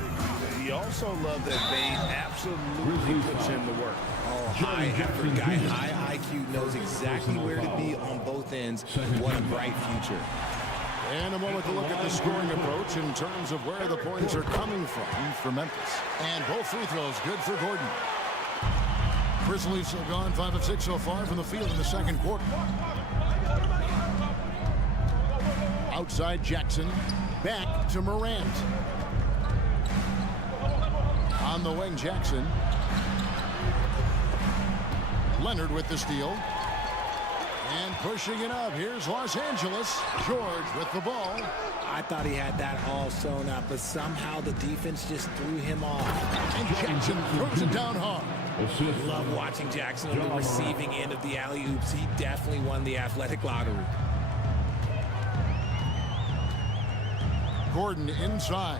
He also loves that Bain absolutely puts in the work. Oh, high effort guy, high IQ, knows exactly where to be on both ends. What a bright future. And a moment to look at the scoring approach in terms of where the points are coming from for Memphis. And both free throws good for Gordon. Grizzlies have gone 5 of 6 so far from the field in the second quarter. Outside Jackson, back to Morant. On the wing, Jackson. Leonard with the steal. And pushing it up. Here's Los Angeles. George with the ball. I thought he had that all sewn up, but somehow the defense just threw him off. And Jackson throws it down hard. Love watching Jackson on the receiving end of the alley-oops. He definitely won the athletic lottery. Gordon inside.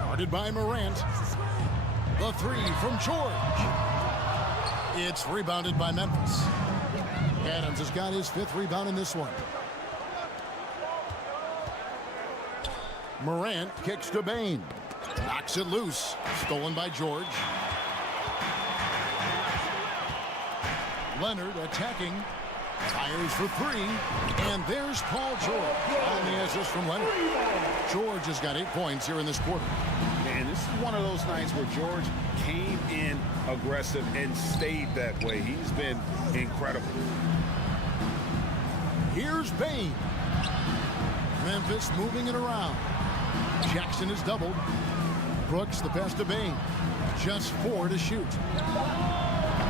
Guarded by Morant. The three from George. It's rebounded by Memphis. Adams has got his 5th rebound in this one. Morant kicks to Bain. Knocks it loose. Stolen by George. Leonard attacking. Fires for 3. And there's Paul George on the assist from Leonard. George has got 8 points here in this quarter. And this is one of those nights where George came in aggressive and stayed that way. He's been incredible. Here's Bain. Memphis moving it around. Jackson is doubled. Brooks the pass to Bain. Just 4 to shoot.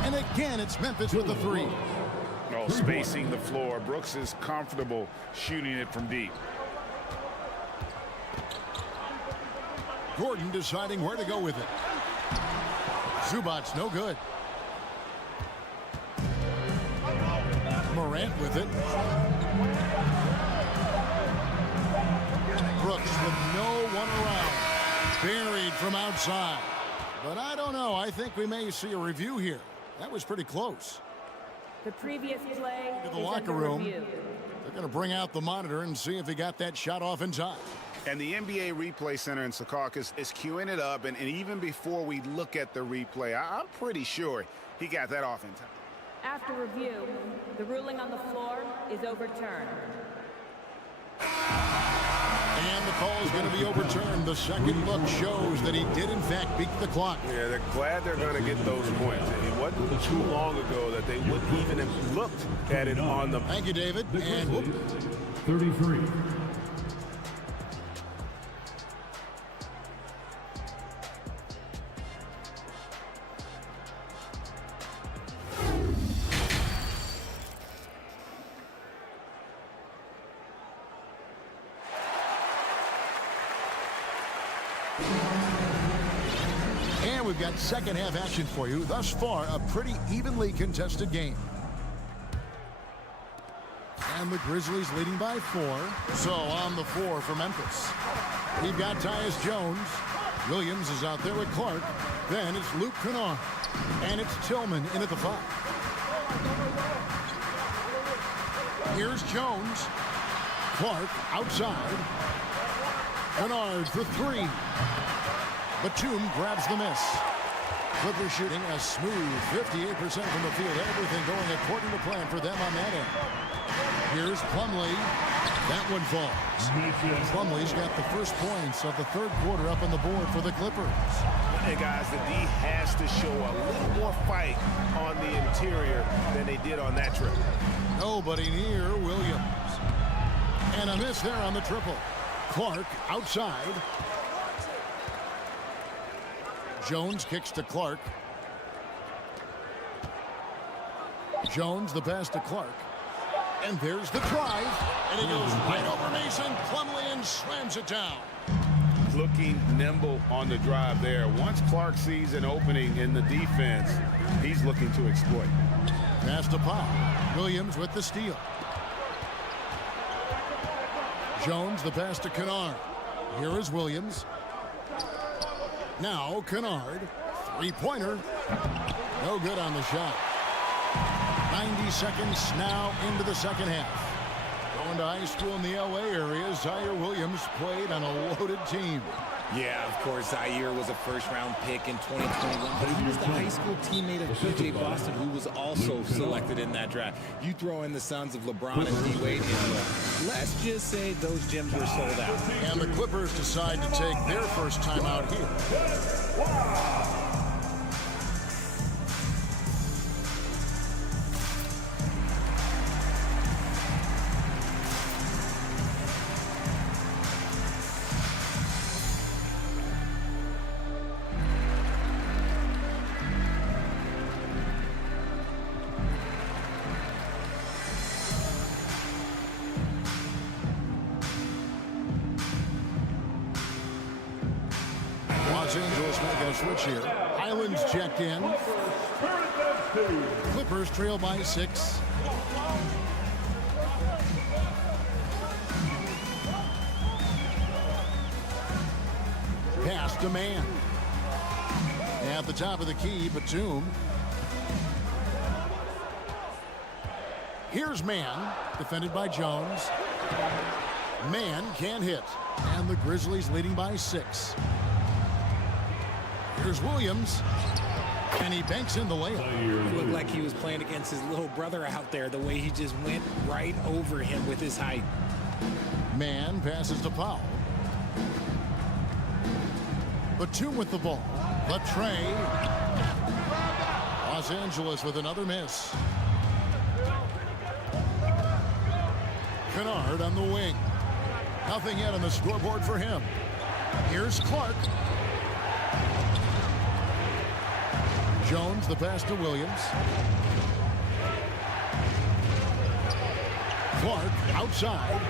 And again, it's Memphis with the 3. Oh, spacing the floor. Brooks is comfortable shooting it from deep. Gordon deciding where to go with it. Zubac's no good. Morant with it. Brooks with no one around. Buried from outside. But I don't know. I think we may see a review here. That was pretty close. The previous play To the is locker under room. review. They're going to bring out the monitor and see if he got that shot off in time. And the NBA Replay Center in Secaucus is queuing it up. And even before we look at the replay, I'm pretty sure he got that off in time. After review, the ruling on the floor is overturned. And the call is going to be overturned. The second look shows that he did, in fact, beat the clock. Yeah, they're glad they're going to get those points. It wasn't too long ago that they wouldn't even have looked at it on the... Thank you, David. And whoop. 33. And we've got second half action for you. Thus far, a pretty evenly contested game. And the Grizzlies leading by 4. So on the floor for Memphis. We've got Tyus Jones. Williams is out there with Clark. Then it's Luke Kennard. And it's Tillman in at the 5. Here's Jones. Clark outside. Kennard for 3. Batum grabs the miss. Clippers shooting a smooth 58% from the field. Everything going according to plan for them on that end. Here's Plumlee. That one falls. Plumlee's got the first points of the third quarter up on the board for the Clippers. Hey, guys, the D has to show a little more fight on the interior than they did on that trip. Nobody near Williams. And a miss there on the triple. Clark outside. Jones kicks to Clark. Jones the pass to Clark. And there's the drive. And he goes right over Mason. Plumlee and slams it down. Looking nimble on the drive there. Once Clark sees an opening in the defense, he's looking to exploit. Pass to Powell. Williams with the steal. Jones the pass to Kennard. Here is Williams. Now Kennard. Three-pointer. No good on the shot. 90 seconds now into the second half. Going to high school in the LA area, Zaire Williams played on a loaded team. Yeah, of course, Zaire was a first-round pick in 2021, but he was the high school teammate of P.J. Boston, who was also selected in that draft. You throw in the sons of LeBron and D-Wade, and let's just say those gyms were sold out. And the Clippers decide to take their first time out here. Los Angeles making a switch here. Highlands checked in. Clippers trail by 6. Pass to Man. At the top of the key, Batum. Here's Man, defended by Jones. Man can't hit. And the Grizzlies leading by 6. Here's Williams. And he banks in the layup. It looked like he was playing against his little brother out there, the way he just went right over him with his height. Man passes to Powell. Batum with the ball. Latrey. Los Angeles with another miss. Kennard on the wing. Nothing yet on the scoreboard for him. Here's Clark. Jones, the pass to Williams. Clark outside.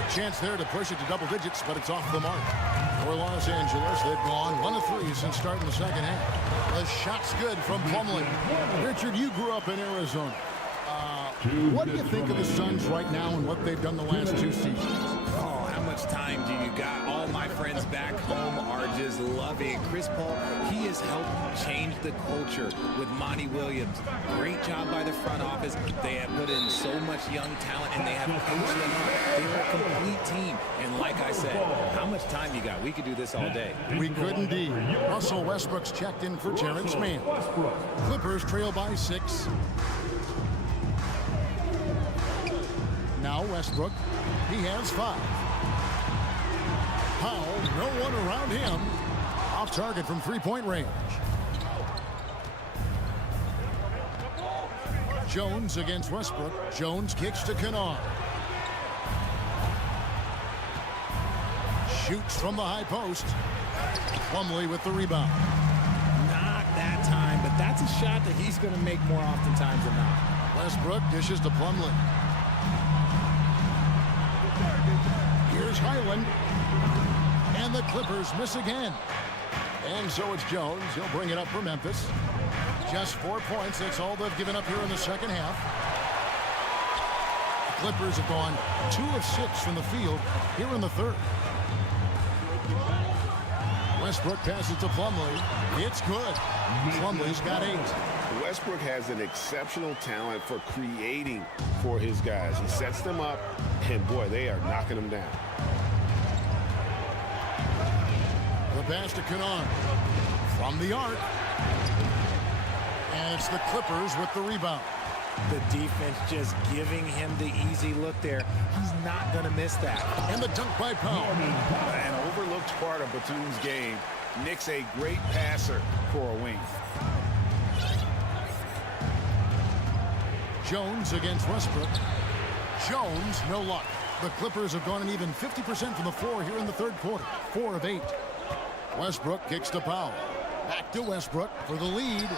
A chance there to push it to double digits, but it's off the mark. For Los Angeles, they've gone 1 of 3 since starting the second half. The shot's good from Plumlee. Richard, you grew up in Arizona. What do you think of the Suns right now and what they've done the last 2 seasons? Oh, how much time do you got? All my friends back home are just loving Chris Paul. He has helped change the culture with Monty Williams. Great job by the front office. They have put in so much young talent, and they have coached them up. They are a complete team. And like I said, how much time you got? We could do this all day. We could indeed. Russell Westbrook's checked in for Terrence Mann. Clippers trail by 6. Now Westbrook, he has 5. Powell, no one around him. Off target from 3-point range. Jones against Westbrook. Jones kicks to Kennard. Shoots from the high post. Plumlee with the rebound. Not that time, but that's a shot that he's going to make more oftentimes than not. Westbrook dishes to Plumlee. Here's Highland. And the Clippers miss again. And so it's Jones. He'll bring it up for Memphis. Just 4 points. That's all they've given up here in the second half. The Clippers have gone 2 of 6 from the field here in the third. Westbrook passes to Plumlee. It's good. Plumlee's got 8. Westbrook has an exceptional talent for creating for his guys. He sets them up, and boy, they are knocking them down. The pass to Kennard from the arc. And it's the Clippers with the rebound. The defense just giving him the easy look there. He's not going to miss that. And the dunk by Powell. An overlooked part of Batum's game. Nick's a great passer for a wing. Jones against Westbrook. Jones, no luck. The Clippers have gone an even 50% from the floor here in the third quarter. 4 of 8. Westbrook kicks to Powell. Back to Westbrook for the lead.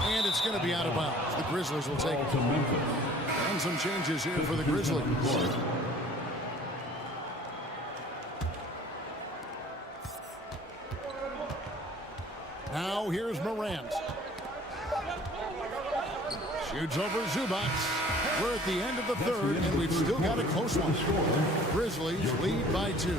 And it's going to be out of bounds. The Grizzlies will take it. And some changes here for the Grizzlies. Now here's Morant. Shoots over Zubac. We're at the end of the third, and we've still got a close one. Grizzlies lead by 2.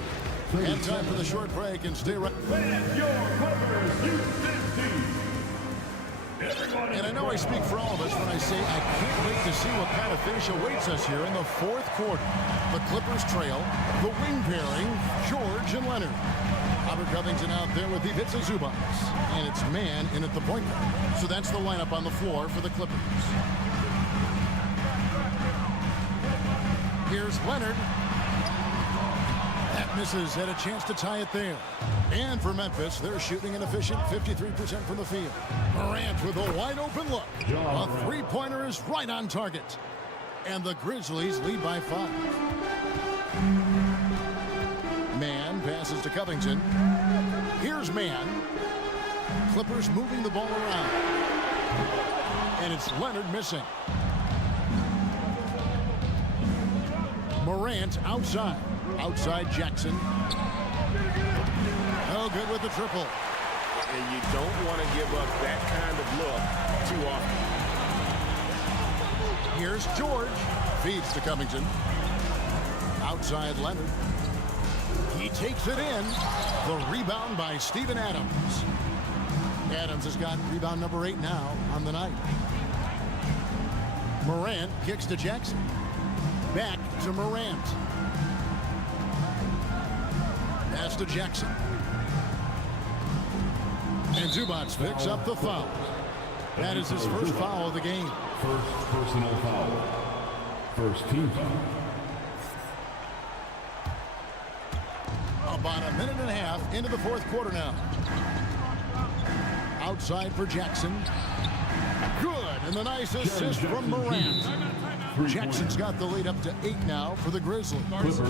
And time for the short break, and stay right. With your Clippers, Houston team. And I know I speak for all of us when I say I can't wait to see what kind of finish awaits us here in the fourth quarter. The Clippers trail, the wing pairing, George and Leonard. Robert Covington out there with Ivica Zubac. And it's man in at the point guard. So that's the lineup on the floor for the Clippers. Here's Leonard. That misses, had a chance to tie it there. And for Memphis, they're shooting an efficient 53% from the field. Morant with a wide open look. A three-pointer is right on target. And the Grizzlies lead by 5. Man passes to Covington. Here's Man. Clippers moving the ball around. And it's Leonard missing. Morant outside. Outside Jackson. Oh, good with the triple. And you don't want to give up that kind of look too often. Here's George. Feeds to Covington. Outside Leonard. He takes it in. The rebound by Steven Adams. Adams has got rebound number 8 now on the night. Morant kicks to Jackson. Back to Morant. Pass to Jackson. And Zubac picks up the foul. That is his first foul of the game. First personal foul. First team foul. About a minute and a half into the fourth quarter now. Outside for Jackson. Good, and the nice assist from Morant. Jackson's got the lead up to 8 now for the Grizzlies.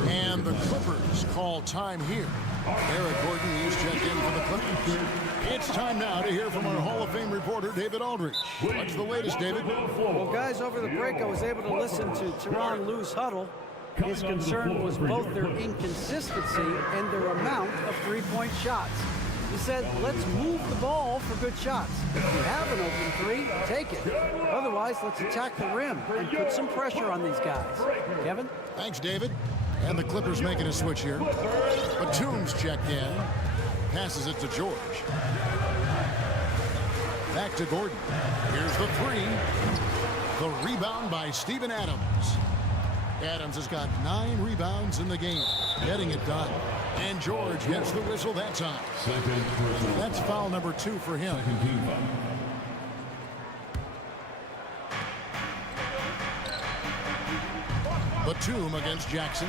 And the Clippers call time here. Eric Gordon is checked in for the Clippers. It's time now to hear from our Hall of Fame reporter, David Aldridge. What's the latest, David? Well, guys, over the break, I was able to listen to Tyronn Lue's huddle. His concern was both their inconsistency and their amount of three-point shots. He said, let's move the ball for good shots. If you have an open three, take it. Otherwise, let's attack the rim and put some pressure on these guys. Kevin? Thanks, David. And the Clippers making a switch here. Batum's checked in. Passes it to George. Back to Gordon. Here's the 3. The rebound by Steven Adams. Adams has got 9 rebounds in the game. Getting it done. And George gets the whistle that time. That's foul number 2 for him. Batum against Jackson.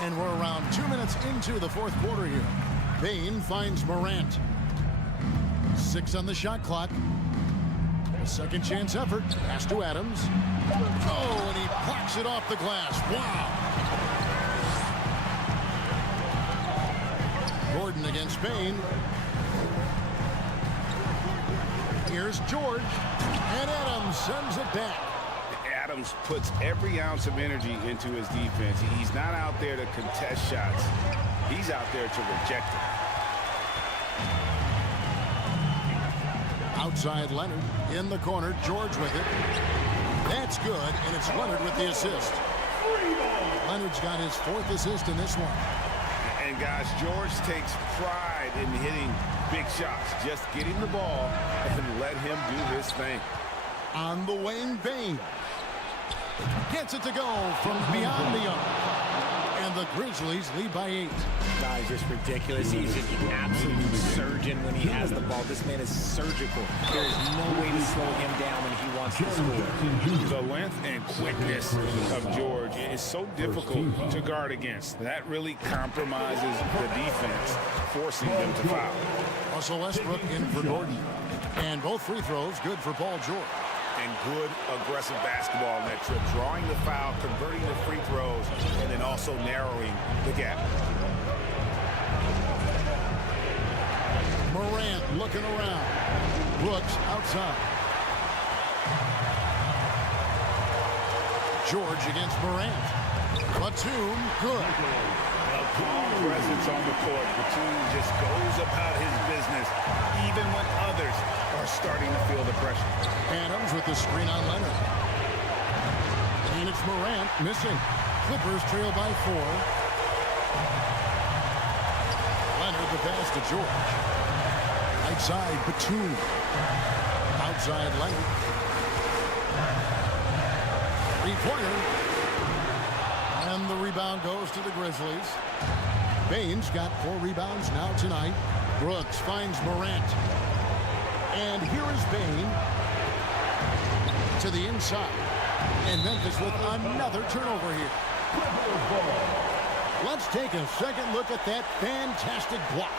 And we're around 2 minutes into the fourth quarter here. Bane finds Morant. 6 on the shot clock. A second chance effort. Pass to Adams. Oh, and he blocks it off the glass. Wow. Gordon against Bane. Here's George. And Adams sends it back. Adams puts every ounce of energy into his defense. He's not out there to contest shots. He's out there to reject them. Outside Leonard. In the corner, George with it. That's good, and it's Leonard with the assist. Leonard's got his 4th assist in this one. And guys, George takes pride in hitting big shots. Just get him the ball and let him do his thing. On the wing, Bane. Gets it to go from beyond the arc. And the Grizzlies lead by 8. Guys, just ridiculous. He's an absolute surgeon when he has the ball. This man is surgical. There is no way to slow him down when he wants to score. The length and quickness of George is so difficult to guard against. That really compromises the defense, forcing them to foul. Russell Westbrook in for Gordon. And both free throws good for Paul George. And good aggressive basketball in that trip, drawing the foul, converting the free throws, and then also narrowing the gap. Morant looking around. Brooks outside. George against Morant. Batum, good. A calm presence on the court. Batum just goes about his business, even when others are starting to feel the pressure. Adams with the screen on Leonard. And it's Morant missing. Clippers trail by 4. Leonard the pass to George. Right side, Batum. Outside, Leonard. Three-pointer. And the rebound goes to the Grizzlies. Bane's got 4 rebounds now tonight. Brooks finds Morant. And here is Bane to the inside. And Memphis with another turnover here. Let's take a second look at that fantastic block.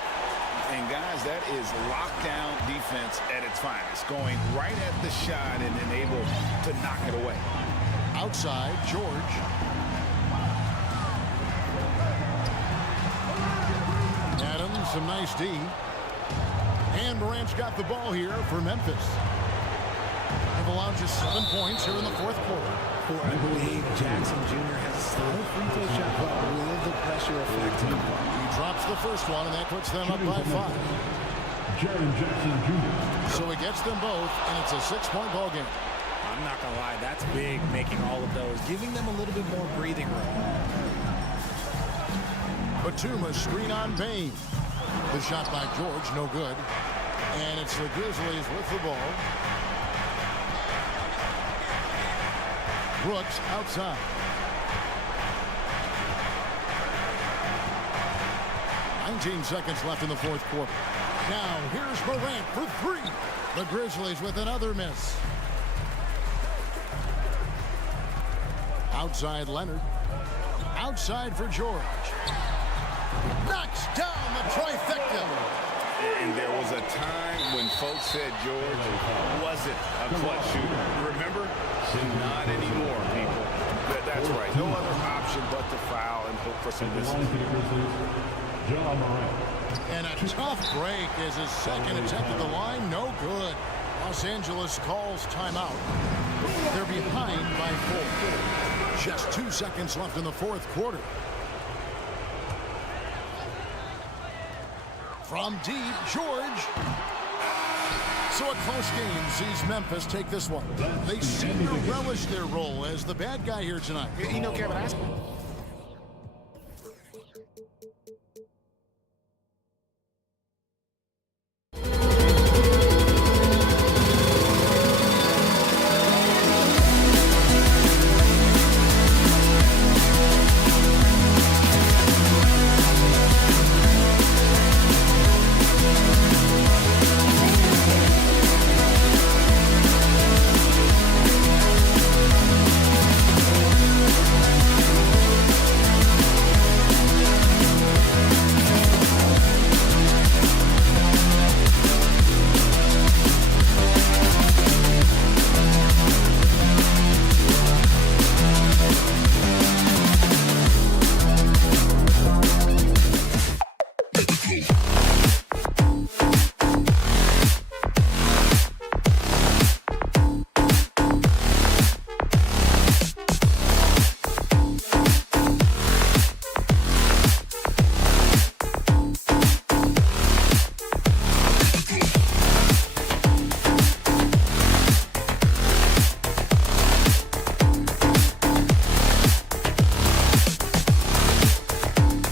And guys, that is lockdown defense at its finest. Going right at the shot and then able to knock it away. Outside, George. Adams, some nice D. And Morant's got the ball here for Memphis. They've allowed just 7 points here in the fourth quarter. I believe Jackson Jr. has a slow free throw shot, but will the pressure affect him? He drops the first one, and that puts them up by 5. Jackson Jr. So he gets them both, and it's a 6-point ball game. I'm not going to lie, that's big, making all of those, giving them a little bit more breathing room. Batum, a screen on Bane. The shot by George, no good. And it's the Grizzlies with the ball. Brooks outside. "19 seconds left in the fourth quarter. Now here's Morant for 3. The Grizzlies with another miss. Outside Leonard. Outside for George. Knocks down the trifecta. And there was a time when folks said George wasn't a clutch shooter. Remember? Not anymore, people. That's right. No other option but to foul and hope for some distance. And a tough break as his second attempt at the line. No good. Los Angeles calls timeout. They're behind by 4. Just 2 seconds left in the fourth quarter. From deep, George. So a close game sees Memphis take this one. They seem to relish their role as the bad guy here tonight. You know, Kevin,